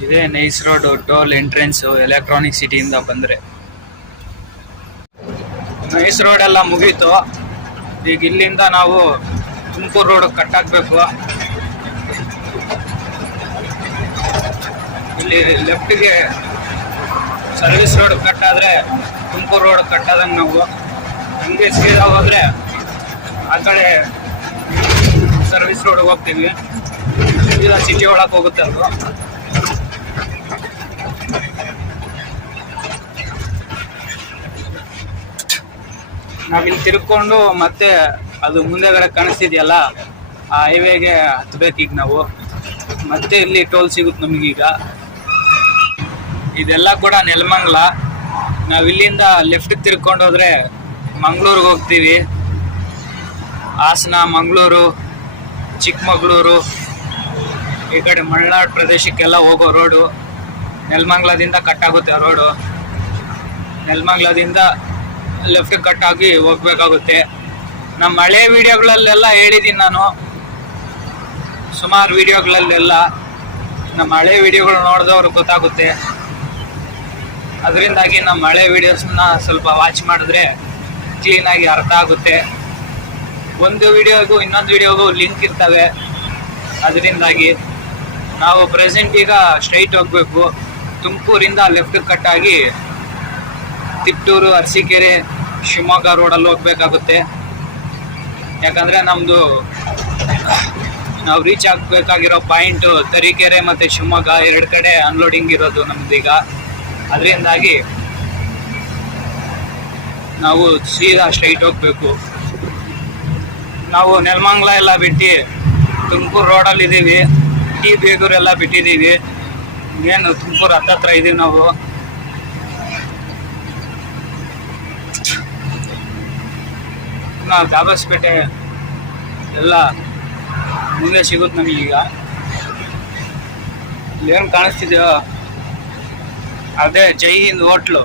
ಇದೇ nice road toll entrance electronic ಸಿಟಿಯಿಂದ ಬಂದರೆ. ನೈಸ್ ರೋಡ್ ಎಲ್ಲ ಮುಗೀತು. ಈಗ ಇಲ್ಲಿಂದ ನಾವು ತುಮಕೂರು ರೋಡ್ ಕಟ್ ಹಾಕಬೇಕು. ಇಲ್ಲಿ ಲೆಫ್ಟಿಗೆ ಸರ್ವಿಸ್ ರೋಡ್ ಕಟ್ ಆದರೆ ತುಮಕೂರು ರೋಡ್ ಕಟ್ ಆದಂಗೆ ನಾವು ಹಂಗೆ ಸೀದಾ ಹೋದರೆ ಆ ಕಡೆ ಸರ್ವಿಸ್ ರೋಡ್ಗೆ ಹೋಗ್ತೀವಿ. ಸೀದಾ ಸಿಟಿ ಒಳಗೆ ಹೋಗುತ್ತೆ ಅದು. ನಾವಿಲ್ಲಿ ತಿರ್ಕೊಂಡು ಮತ್ತೆ ಅದು ಮುಂದೆಗಡೆ ಕಾಣಿಸ್ತಿದೆಯಲ್ಲ, ಆ ಹೈವೇಗೆ ಹತ್ಬೇಕು. ಈಗ ನಾವು ಮತ್ತೆ ಇಲ್ಲಿ ಟೋಲ್ ಸಿಗುತ್ತೆ ನಮಗೀಗ. ಇದೆಲ್ಲ ಕೂಡ ನೆಲಮಂಗಲ. ನಾವು ಇಲ್ಲಿಂದ ಲೆಫ್ಟ್ ತಿರ್ಕೊಂಡು ಹೋದ್ರೆ ಮಂಗಳೂರಿಗೆ ಹೋಗ್ತೀವಿ. ಹಾಸನ, ಮಂಗಳೂರು, ಚಿಕ್ಕಮಗಳೂರು ಈ ಕಡೆ ಮಲೆನಾಡು ಪ್ರದೇಶಕ್ಕೆಲ್ಲ ಹೋಗೋ ರೋಡು. ನೆಲಮಂಗಲದಿಂದ ಕಟ್ ಆಗುತ್ತೆ ಆ ರೋಡು. ನೆಲಮಂಗಲದಿಂದ ಲೆಫ್ಟ್ ಕಟ್ ಆಗಿ ಹೋಗ್ಬೇಕಾಗುತ್ತೆ. ನಮ್ಮ ಹಳೆ ವಿಡಿಯೋಗಳಲ್ಲೆಲ್ಲ ಹೇಳಿದ್ದೀನಿ ನಾನು, ಸುಮಾರು ವಿಡಿಯೋಗಳಲ್ಲೆಲ್ಲ. ನಮ್ಮ ಹಳೆ ವಿಡಿಯೋಗಳು ನೋಡಿದವ್ರಿಗೆ ಗೊತ್ತಾಗುತ್ತೆ. ಅದರಿಂದಾಗಿ ನಮ್ಮ ಹಳೆ ವಿಡಿಯೋಸ್ನ ಸ್ವಲ್ಪ ವಾಚ್ ಮಾಡಿದ್ರೆ ಕ್ಲೀನಾಗಿ ಅರ್ಥ ಆಗುತ್ತೆ. ಒಂದು ವಿಡಿಯೋಗೂ ಇನ್ನೊಂದು ವಿಡಿಯೋಗೂ ಲಿಂಕ್ ಇರ್ತವೆ. ಅದರಿಂದಾಗಿ ನಾವು ಪ್ರೆಸೆಂಟ್ ಈಗ ಸ್ಟ್ರೈಟ್ ಹೋಗ್ಬೇಕು. ತುಮಕೂರಿಂದ ಲೆಫ್ಟ್ ಕಟ್ ಆಗಿ ತಿಪ್ಟೂರು, ಅರಸೀಕೆರೆ, ಶಿವಮೊಗ್ಗ ರೋಡಲ್ಲಿ ಹೋಗ್ಬೇಕಾಗುತ್ತೆ. ಯಾಕಂದರೆ ನಾವು ರೀಚ್ ಆಗಬೇಕಾಗಿರೋ ಪಾಯಿಂಟು ತರೀಕೆರೆ ಮತ್ತು ಶಿವಮೊಗ್ಗ 2 ಕಡೆ ಅನ್ಲೋಡಿಂಗ್ ಇರೋದು ನಮ್ದೀಗ. ಅದರಿಂದಾಗಿ ನಾವು ಸೀದಾ ಸ್ಟ್ರೈಟ್ ಹೋಗ್ಬೇಕು. ನಾವು ನೆಲಮಂಗಲ ಎಲ್ಲ ಬಿಟ್ಟು ತುಮಕೂರು ರೋಡಲ್ಲಿ ಇದ್ದೀವಿ. ಟಿ ಬೇಗೂರೆಲ್ಲ ಬಿಟ್ಟಿದ್ದೀವಿ. ಏನು ತುಮಕೂರು ಹತ್ತತ್ರ ಇದ್ದೀವಿ ನಾವು. ದಾಬಸ್ಪೇಟೆ ಎಲ್ಲ ಮುಂದೆ ಸಿಗುತ್ತೆ ನಮಗೀಗ. ಏನು ಕಾಣಿಸ್ತಿದೆಯೋ ಅದೇ ಜೈ ಹಿಂದ್ ಹೋಟ್ಲು.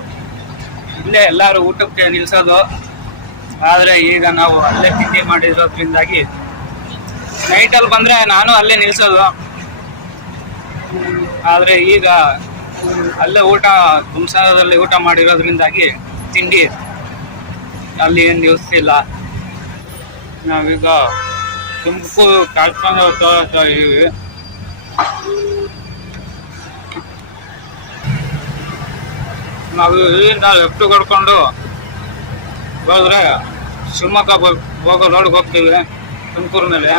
ಇಲ್ಲೇ ಎಲ್ಲರೂ ಊಟಕ್ಕೆ ನಿಲ್ಸೋದು. ಆದರೆ ಈಗ ನಾವು ಅಲ್ಲೇ ತಿಂಡಿ ಮಾಡಿರೋದ್ರಿಂದಾಗಿ ನೈಟಲ್ಲಿ ಬಂದರೆ ನಾನು ಅಲ್ಲೇ ನಿಲ್ಸೋದು. ಆದರೆ ಈಗ ಅಲ್ಲೇ ತುಮಸಾರದಲ್ಲಿ ಊಟ ಮಾಡಿರೋದ್ರಿಂದಾಗಿ ತಿಂಡಿ ಅಲ್ಲಿ ಏನು ನಿಲ್ಲಿಸ್ತಿಲ್ಲ. ನಾವೀಗ ತುಮಕೂರು ಕರ್ಕೊಂಡು ಹೋಗ್ತಾ ಇದ್ದೀವಿ. ನಾವು ಇಲ್ಲಿಂದ ಲೆಫ್ಟ್ ಕಡ್ಕೊಂಡು ಹೋದ್ರೆ ಶಿವಮೊಗ್ಗ ಹೋಗೋ ರೋಡ್ಗೆ ಹೋಗ್ತೀವಿ ತುಮಕೂರು ಮೇಲೆ.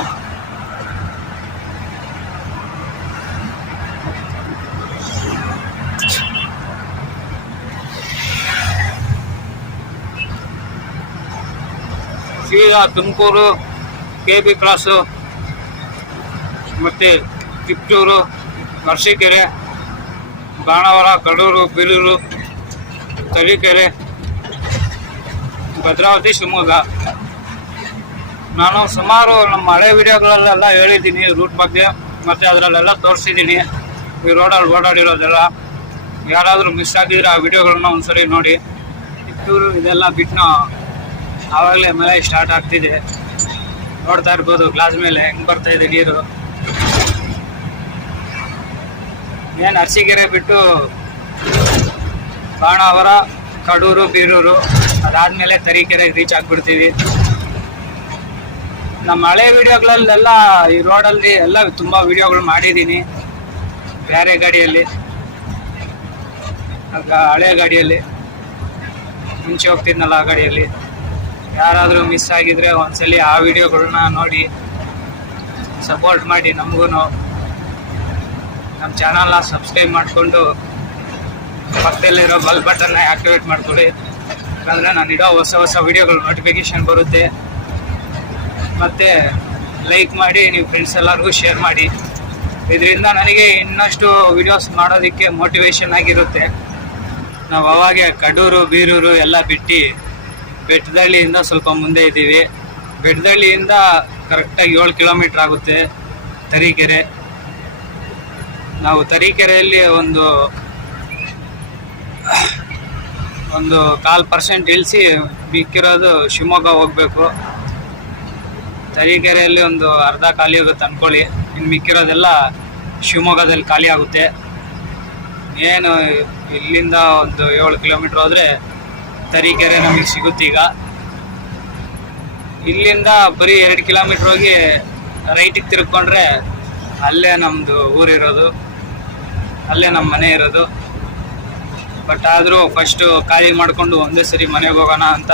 ಸೀದಾ ತುಮಕೂರು, KB ಕ್ರಾಸು, ಮತ್ತು ತಿಪ್ಟೂರು, ಅರಸೀಕೆರೆ, ಬಾಣಾವರ, ಕಡೂರು, ಬೇಲೂರು, ತರೀಕೆರೆ, ಭದ್ರಾವತಿ, ಶಿವಮೊಗ್ಗ. ನಾನು ಸುಮಾರು ನಮ್ಮ ಹಳೆ ವಿಡಿಯೋಗಳಲ್ಲೆಲ್ಲ ಹೇಳಿದ್ದೀನಿ ರೂಟ್ ಬಗ್ಗೆ, ಮತ್ತು ಅದರಲ್ಲೆಲ್ಲ ತೋರಿಸಿದ್ದೀನಿ ಈ ರೋಡಲ್ಲಿ ಓಡಾಡಿರೋದೆಲ್ಲ. ಯಾರಾದರೂ ಮಿಸ್ ಆಗಿದ್ರೆ ಆ ವಿಡಿಯೋಗಳನ್ನ ಒಂದ್ಸರಿ ನೋಡಿ. ತಿಪ್ಟೂರು ಇದೆಲ್ಲ ಬಿಟ್ಟು ಆವಾಗಲೇ ಮಳೆ ಸ್ಟಾರ್ಟ್ ಆಗ್ತಿದೆ. ನೋಡ್ತಾ ಇರ್ಬೋದು ಗ್ಲಾಸ್ ಮೇಲೆ ಹೆಂಗೆ ಬರ್ತಾ ಇದೆ ನೀರು. ಏನು ಅರಸೀಕೆರೆ ಬಿಟ್ಟು ಬಾಣಾವರ, ಕಡೂರು, ಬೀರೂರು, ಅದಾದಮೇಲೆ ತರೀಕೆರೆಗೆ ರೀಚ್ ಆಗಿಬಿಡ್ತೀವಿ. ನಮ್ಮ ಹಳೆ ವಿಡಿಯೋಗಳಲ್ಲೆಲ್ಲ ಈ ರೋಡಲ್ಲಿ ಎಲ್ಲ ತುಂಬ ವಿಡಿಯೋಗಳು ಮಾಡಿದ್ದೀನಿ ಬೇರೆ ಗಾಡಿಯಲ್ಲಿ, ಹಳೆ ಗಾಡಿಯಲ್ಲಿ ಮುಂಚೆ ಹೋಗ್ತಿದ್ನಲ್ಲ ಆ ಗಾಡಿಯಲ್ಲಿ. ಯಾರಾದರೂ ಮಿಸ್ ಆಗಿದ್ರೆ ಒಂದ್ಸಲಿ ಆ ವಿಡಿಯೋಗಳನ್ನ ನೋಡಿ ಸಪೋರ್ಟ್ ಮಾಡಿ. ನಮಗೂ ನಮ್ಮ ಚಾನಲ್ನ ಸಬ್ಸ್ಕ್ರೈಬ್ ಮಾಡಿಕೊಂಡು ಪಕ್ಕದಲ್ಲಿರೋ ಬೆಲ್ ಬಟನ್ನ ಆ್ಯಕ್ಟಿವೇಟ್ ಮಾಡ್ಕೊಳ್ಳಿ. ಯಾಕಂದರೆ ನಾನು ಇಡೋ ಹೊಸ ವಿಡಿಯೋಗಳು ನೋಟಿಫಿಕೇಷನ್ ಬರುತ್ತೆ. ಮತ್ತು ಲೈಕ್ ಮಾಡಿ, ನೀವು ಫ್ರೆಂಡ್ಸ್ ಎಲ್ಲರಿಗೂ ಶೇರ್ ಮಾಡಿ. ಇದರಿಂದ ನನಗೆ ಇನ್ನಷ್ಟು ವಿಡಿಯೋಸ್ ಮಾಡೋದಕ್ಕೆ ಮೋಟಿವೇಶನ್ ಆಗಿರುತ್ತೆ. ನಾವು ಅವಾಗೆ ಕಡೂರು, ಬೀರೂರು ಎಲ್ಲ ಬಿಟ್ಟು ಬೆಟ್ಟದಳ್ಳಿಯಿಂದ ಸ್ವಲ್ಪ ಮುಂದೆ ಇದ್ದೀವಿ. ಬೆಟ್ಟದಳ್ಳಿಯಿಂದ ಕರೆಕ್ಟಾಗಿ 7 ಕಿಲೋಮೀಟ್ರ್ ಆಗುತ್ತೆ ತರೀಕೆರೆ. ನಾವು ತರೀಕೆರೆಯಲ್ಲಿ ಒಂದು 1/4% ಇಳಿಸಿ ಮಿಕ್ಕಿರೋದು ಶಿವಮೊಗ್ಗ ಹೋಗಬೇಕು. ತರೀಕೆರೆಯಲ್ಲಿ ಒಂದು ಅರ್ಧ ಖಾಲಿ ಆಗುತ್ತೆ ಅಂದ್ಕೊಳ್ಳಿ. ಇನ್ನು ಮಿಕ್ಕಿರೋದೆಲ್ಲ ಶಿವಮೊಗ್ಗದಲ್ಲಿ ಖಾಲಿ ಆಗುತ್ತೆ. ಏನು ಇಲ್ಲಿಂದ ಒಂದು 7 ಕಿಲೋಮೀಟ್ರ್ ಹೋದರೆ ತರೀಕೆರೆ ನಮಗೆ ಸಿಗುತ್ತೆ. ಈಗ ಇಲ್ಲಿಂದ ಬರೀ 2 ಕಿಲೋಮೀಟ್ರ್ ಹೋಗಿ ರೈಟಿಗೆ ತಿರ್ಕೊಂಡ್ರೆ ಅಲ್ಲೇ ನಮ್ಮದು ಊರಿರೋದು, ಅಲ್ಲೇ ನಮ್ಮ ಮನೆ ಇರೋದು. ಬಟ್ ಆದರೂ ಫಸ್ಟು ಖಾಲಿ ಮಾಡಿಕೊಂಡು ಒಂದೇ ಸರಿ ಮನೆಗೆ ಹೋಗೋಣ ಅಂತ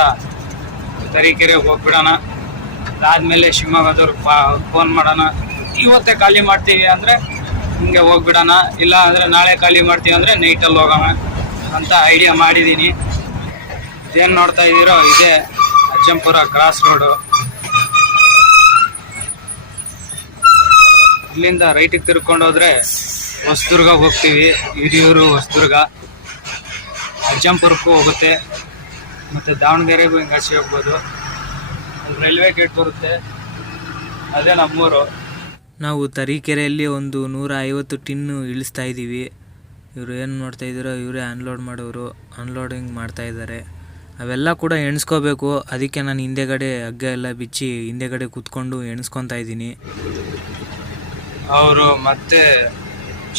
ತರೀಕೆರೆಗೆ ಹೋಗ್ಬಿಡೋಣ. ಅದಾದಮೇಲೆ ಶಿವಮೊಗ್ಗದವ್ರಿಗೆ ಫೋನ್ ಮಾಡೋಣ, ಇವತ್ತೇ ಖಾಲಿ ಮಾಡ್ತೀವಿ ಅಂದರೆ ಹಿಂಗೆ ಹೋಗ್ಬಿಡೋಣ, ಇಲ್ಲ ಅಂದರೆ ನಾಳೆ ಖಾಲಿ ಮಾಡ್ತೀವಿ ಅಂದರೆ ನೈಟಲ್ಲಿ ಹೋಗೋಣ ಅಂತ ಐಡಿಯಾ ಮಾಡಿದ್ದೀನಿ. ಏನು ನೋಡ್ತಾ ಇದ್ದೀರೋ ಇದೇ ಅಜ್ಜಂಪುರ ಕ್ರಾಸ್ ರೋಡು. ಇಲ್ಲಿಂದ ರೈಟಿಗೆ ತಿರ್ಕೊಂಡು ಹೋದರೆ ಹೊಸದುರ್ಗ ಹೋಗ್ತೀವಿ. ಹಿರಿಯೂರು, ಹೊಸದುರ್ಗ, ಅಜ್ಜಂಪುರಕ್ಕೂ ಹೋಗುತ್ತೆ. ಮತ್ತು ದಾವಣಗೆರೆಗೂ ಹಿಂಗಾಸಿ ಹೋಗ್ಬೋದು. ರೈಲ್ವೆ ಗೇಟ್ ಬರುತ್ತೆ, ಅದೇ ನಮ್ಮೂರು. ನಾವು ತರೀಕೆರೆಯಲ್ಲಿ ಒಂದು 150 ಟಿನ್ನು ಇಳಿಸ್ತಾ ಇದ್ದೀವಿ. ಇವರು ಏನು ನೋಡ್ತಾ ಇದ್ದೀರೋ ಇವರೇ ಅನ್ಲೋಡಿಂಗ್ ಮಾಡ್ತಾ ಇದ್ದಾರೆ. ಅವೆಲ್ಲ ಕೂಡ ಎಣಿಸ್ಕೋಬೇಕು. ಅದಕ್ಕೆ ನಾನು ಹಿಂದೆಗಡೆ ಹಗ್ಗ ಎಲ್ಲ ಬಿಚ್ಚಿ ಹಿಂದೆಗಡೆ ಕೂತ್ಕೊಂಡು ಎಣಿಸ್ಕೊತಾ ಇದ್ದೀನಿ. ಅವರು ಮತ್ತೆ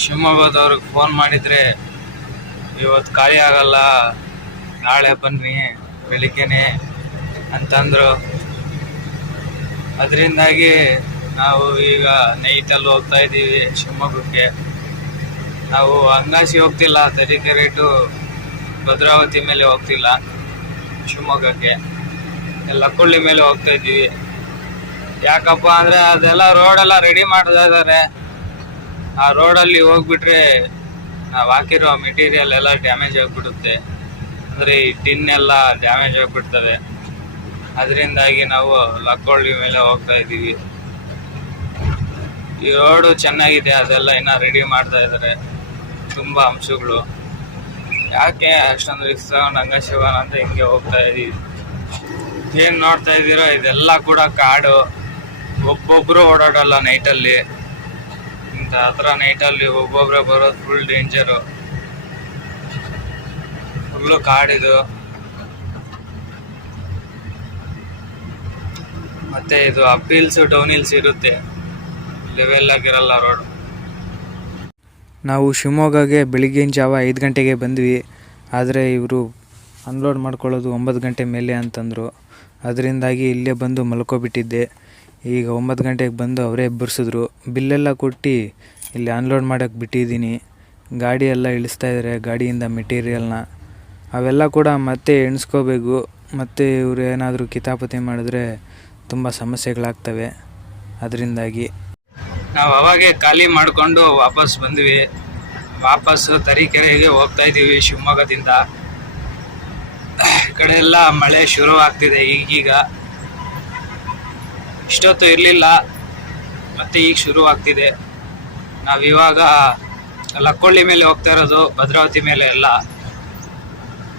ಶಿವಮೊಗ್ಗದವ್ರಿಗೆ ಫೋನ್ ಮಾಡಿದರೆ ಇವತ್ತು ಖಾಲಿ ಆಗಲ್ಲ, ನಾಳೆ ಬನ್ನಿ ಬೆಳಿಗ್ಗೆನೆ ಅಂತಂದ್ರು. ಅದರಿಂದಾಗಿ ನಾವು ಈಗ ನೈಟಲ್ಲಿ ಹೋಗ್ತಾ ಇದ್ದೀವಿ ಶಿವಮೊಗ್ಗಕ್ಕೆ. ನಾವು ಅಂಗಾಸಿ ಹೋಗ್ತಿಲ್ಲ, ತರೀಕೆರೆ ಟು ಭದ್ರಾವತಿ ಮೇಲೆ ಹೋಗ್ತಿಲ್ಲ, ಶಿವಮೊಗ್ಗಕ್ಕೆ ಲಕ್ಕುಳ್ಳಿ ಮೇಲೆ ಹೋಗ್ತಾ ಇದ್ದೀವಿ. ಯಾಕಪ್ಪ ಅಂದರೆ ಅದೆಲ್ಲ ರೋಡೆಲ್ಲ ರೆಡಿ ಮಾಡ್ತಾ ಇದ್ದಾರೆ. ಆ ರೋಡಲ್ಲಿ ಹೋಗ್ಬಿಟ್ರೆ ನಾವು ಹಾಕಿರೋ ಮೆಟೀರಿಯಲ್ ಎಲ್ಲ ಡ್ಯಾಮೇಜ್ ಆಗಿಬಿಡುತ್ತೆ. ಅಂದರೆ ಈ ಟಿನ್ ಎಲ್ಲ ಡ್ಯಾಮೇಜ್ ಆಗಿಬಿಡ್ತವೆ. ಅದರಿಂದಾಗಿ ನಾವು ಲಕ್ಕುಳ್ಳಿ ಮೇಲೆ ಹೋಗ್ತಾ ಇದ್ದೀವಿ. ಈ ರೋಡು ಚೆನ್ನಾಗಿದೆ, ಅದೆಲ್ಲ ಇನ್ನೂ ರೆಡಿ ಮಾಡ್ತಾ ಇದ್ದಾರೆ. ತುಂಬ ಅಂಶಗಳು, ಯಾಕೆ ಅಷ್ಟೊಂದು ರಿಸ್ಕ್ ತಗೊಂಡು ಅಂಗಶಿವನ ಅಂತ ಹಿಂಗೆ ಹೋಗ್ತಾ ಇದ್ದೀವಿ. ಏನು ನೋಡ್ತಾ ಇದ್ದೀರೋ ಇದೆಲ್ಲ ಕೂಡ ಕಾಡು. ಒಬ್ಬೊಬ್ಬರು ಓಡಾಡಲ್ಲ ನೈಟಲ್ಲಿ. ಇಂಥ ಹತ್ರ ನೈಟಲ್ಲಿ ಒಬ್ಬೊಬ್ಬರೇ ಬರೋದು ಫುಲ್ ಡೇಂಜರು. ಫುಲ್ಲು ಕಾಡಿದು. ಮತ್ತೆ ಇದು ಅಪ್ ಹಿಲ್ಸ್ ಡೌನ್ ಹಿಲ್ಸ್ ಇರುತ್ತೆ, ಲೆವೆಲ್ ಆಗಿರಲ್ಲ ರೋಡು. ನಾವು ಶಿವಮೊಗ್ಗಗೆ ಬೆಳಿಗ್ಗಿನ ಜಾವ 5 ಗಂಟೆಗೆ ಬಂದ್ವಿ. ಆದರೆ ಇವರು ಅನ್ಲೋಡ್ ಮಾಡ್ಕೊಳ್ಳೋದು 9 ಗಂಟೆ ಮೇಲೆ ಅಂತಂದರು. ಅದರಿಂದಾಗಿ ಇಲ್ಲೇ ಬಂದು ಮಲ್ಕೊಬಿಟ್ಟಿದ್ದೆ. ಈಗ 9 ಗಂಟೆಗೆ ಬಂದು ಅವರೇ ಎಬ್ಬರಿಸಿದ್ರು. ಬಿಲ್ಲೆಲ್ಲ ಕೊಟ್ಟು ಇಲ್ಲಿ ಅನ್ಲೋಡ್ ಮಾಡೋಕ್ಕೆ ಬಿಟ್ಟಿದ್ದೀನಿ. ಗಾಡಿ ಎಲ್ಲ ಇಳಿಸ್ತಾ ಇದ್ದಾರೆ, ಗಾಡಿಯಿಂದ ಮೆಟೀರಿಯಲ್ನ. ಅವೆಲ್ಲ ಕೂಡ ಮತ್ತೆ ಎಣಿಸ್ಕೋಬೇಕು. ಮತ್ತು ಇವರು ಏನಾದರೂ ಕಿತಾಪತಿ ಮಾಡಿದ್ರೆ ತುಂಬ ಸಮಸ್ಯೆಗಳಾಗ್ತವೆ. ಅದರಿಂದಾಗಿ ನಾವು ಅವಾಗೆ ಖಾಲಿ ಮಾಡಿಕೊಂಡು ವಾಪಸ್ ಬಂದ್ವಿ. ವಾಪಸ್ಸು ತರೀಕೆರೆಗೆ ಹೋಗ್ತಾ ಇದ್ದೀವಿ ಶಿವಮೊಗ್ಗದಿಂದ. ಈ ಕಡೆ ಎಲ್ಲ ಮಳೆ ಶುರು ಆಗ್ತಿದೆ ಈಗೀಗ. ಇಷ್ಟೊತ್ತು ಇರಲಿಲ್ಲ, ಮತ್ತೆ ಈಗ ಶುರು ಆಗ್ತಿದೆ. ನಾವಿವಾಗ ಲಕ್ಕುಳ್ಳಿ ಮೇಲೆ ಹೋಗ್ತಾ ಇರೋದು, ಭದ್ರಾವತಿ ಮೇಲೆ ಎಲ್ಲ.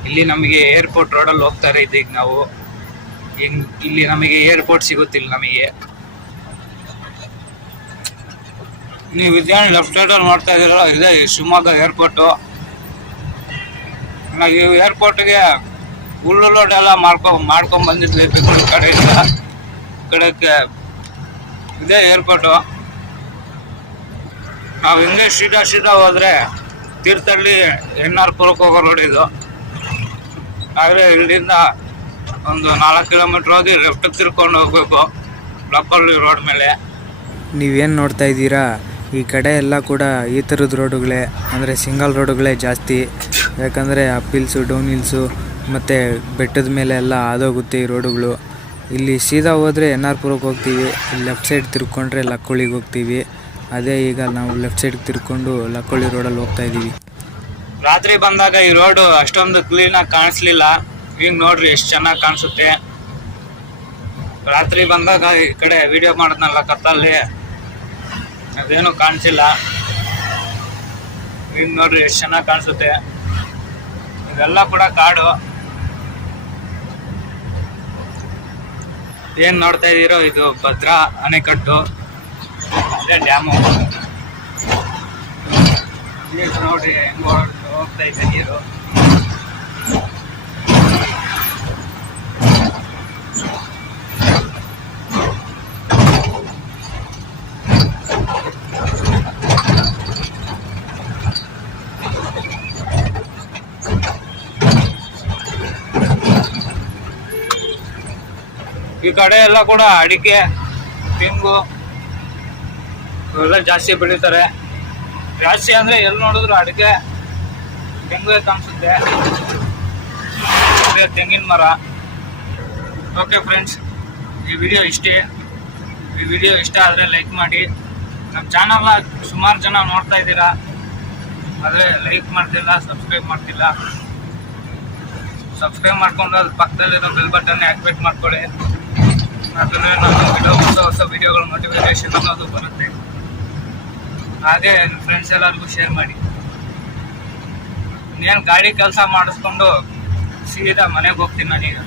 ಇಲ್ಲಿ ನಮಗೆ ಏರ್ಪೋರ್ಟ್ ರೋಡಲ್ಲಿ ಹೋಗ್ತಾ ಇದ್ದೀಗ ನಾವು. ಇಲ್ಲಿ ನಮಗೆ ಏರ್ಪೋರ್ಟ್ ಸಿಗುತ್ತಿಲ್ಲ ನಮಗೆ. ನೀವು ಇದೇನು ಲೆಫ್ಟ್ ಸೈಡಲ್ಲಿ ನೋಡ್ತಾ ಇದ್ದೀರಲ್ಲ, ಇದೆ ಶಿವಮೊಗ್ಗ ಏರ್ಪೋರ್ಟು. ನಾವು ಏರ್ಪೋರ್ಟ್ಗೆ ಹುಲ್ಲು ಲೋಡ್ ಎಲ್ಲ ಮಾಡ್ಕೊಂಡು ಬಂದಿದ್ವಿ ಬೆಂಗಳೂರು ಕಡೆಯಿಂದ. ಕಡೆಗೆ ಇದೇ ಏರ್ಪೋರ್ಟು. ನಾವು ಹಿಂಗೆ ಸೀದಾ ಹೋದರೆ ತೀರ್ಥಹಳ್ಳಿ NR ಪುರಕ್ಕೆ ಹೋಗೋ ರೋಡ್ ಇದು. ಆದರೆ ಇಲ್ಲಿಂದ ಒಂದು 4 ಕಿಲೋಮೀಟ್ರ್ ಹೋಗಿ ಲೆಫ್ಟಿಗೆ ತಿರ್ಕೊಂಡು ಹೋಗ್ಬೇಕು ಲಕ್ಕುಳ್ಳಿ ರೋಡ್ ಮೇಲೆ. ನೀವೇನು ನೋಡ್ತಾ ಇದ್ದೀರಾ, ಈ ಕಡೆ ಎಲ್ಲ ಕೂಡ ಈ ಥರದ ರೋಡುಗಳೇ, ಅಂದರೆ ಸಿಂಗಲ್ ರೋಡುಗಳೇ ಜಾಸ್ತಿ. ಯಾಕಂದರೆ ಅಪ್ ಹಿಲ್ಸು ಡೌನ್ ಹಿಲ್ಸು ಮತ್ತು ಬೆಟ್ಟದ ಮೇಲೆ ಎಲ್ಲ ಆದೋಗುತ್ತೆ ಈ ರೋಡುಗಳು. ಇಲ್ಲಿ ಸೀದಾ ಹೋದರೆ NR ಪುರಕ್ಕೆ ಹೋಗ್ತೀವಿ, ಇಲ್ಲಿ ಲೆಫ್ಟ್ ಸೈಡ್ ತಿರ್ಕೊಂಡ್ರೆ ಲಕ್ಕುಳ್ಳಿಗೆ ಹೋಗ್ತೀವಿ. ಅದೇ ಈಗ ನಾವು ಲೆಫ್ಟ್ ಸೈಡ್ಗೆ ತಿರ್ಕೊಂಡು ಲಕ್ಕುಳ್ಳಿ ರೋಡಲ್ಲಿ ಹೋಗ್ತಾ ಇದ್ದೀವಿ. ರಾತ್ರಿ ಬಂದಾಗ ಈ ರೋಡು ಅಷ್ಟೊಂದು ಕ್ಲೀನಾಗಿ ಕಾಣಿಸ್ಲಿಲ್ಲ. ಈಗ ನೋಡ್ರಿ ಎಷ್ಟು ಚೆನ್ನಾಗಿ ಕಾಣಿಸುತ್ತೆ. ರಾತ್ರಿ ಬಂದಾಗ ಈ ಕಡೆ ವಿಡಿಯೋ ಮಾಡಿದ್ನಲ್ಲ ಕತ್ತಲ್ಲಿ, ಅದೇನು ಕಾಣಿಸಿಲ್ಲ. ಈಗ ನೋಡ್ರಿ ಎಷ್ಟು ಚೆನ್ನಾಗಿ ಕಾಣಿಸುತ್ತೆ. ಇದೆಲ್ಲ ಕೂಡ ಕಾಡು. ಏನು ನೋಡ್ತಾ ಇದ್ದೀರೋ ಇದು ಭದ್ರಾ ಅಣೆಕಟ್ಟು, ಅದೇ ಡ್ಯಾಮು. ನೋಡ್ರಿ ಹೆಂಗ್ ಹೋಗ್ತಾ ಇದೆ ನೀರು. ಈ ಕಡೆ ಎಲ್ಲ ಕೂಡ ಅಡಿಕೆ, ತೆಂಗು ಇವೆಲ್ಲ ಜಾಸ್ತಿ ಬೆಳೀತಾರೆ. ಜಾಸ್ತಿ ಅಂದರೆ ಎಲ್ಲಿ ನೋಡಿದ್ರು ಅಡಿಕೆ ತೆಂಗು ಕಾಣಿಸುತ್ತೆ, ತೆಂಗಿನ ಮರ. ಓಕೆ ಫ್ರೆಂಡ್ಸ್, ಈ ವಿಡಿಯೋ ಇಷ್ಟ ಆದರೆ ಲೈಕ್ ಮಾಡಿ. ನಮ್ಮ ಚಾನಲ್ನ ಸುಮಾರು ಜನ ನೋಡ್ತಾ ಇದ್ದೀರಾ, ಆದರೆ ಲೈಕ್ ಮಾಡ್ತಿಲ್ಲ, ಸಬ್ಸ್ಕ್ರೈಬ್ ಮಾಡ್ತಿಲ್ಲ. ಸಬ್ಸ್ಕ್ರೈಬ್ ಮಾಡ್ಕೊಂಡು ಅದ್ರ ಪಕ್ಕದಲ್ಲಿರೋ ಬೆಲ್ ಬಟನ್ ಆಕ್ಟಿವೇಟ್ ಮಾಡ್ಕೊಳ್ಳಿ. ಅದನ್ನ ನಮ್ಮ ಹೊಸ ವಿಡಿಯೋಗಳ ನೋಟಿಫಿಕೇಶನ್ ಅನ್ನೋದು ಬರುತ್ತೆ. ಹಾಗೆ ನಿಮ್ಮ ಫ್ರೆಂಡ್ಸ್ ಎಲ್ಲರಿಗೂ ಶೇರ್ ಮಾಡಿ. ಇನ್ನೇನು ಗಾಡಿ ಕೆಲಸ ಮಾಡಿಸ್ಕೊಂಡು ಸೀದಾ ಮನೆಗೆ ಹೋಗ್ತೀನಿ ನಾನೀಗ.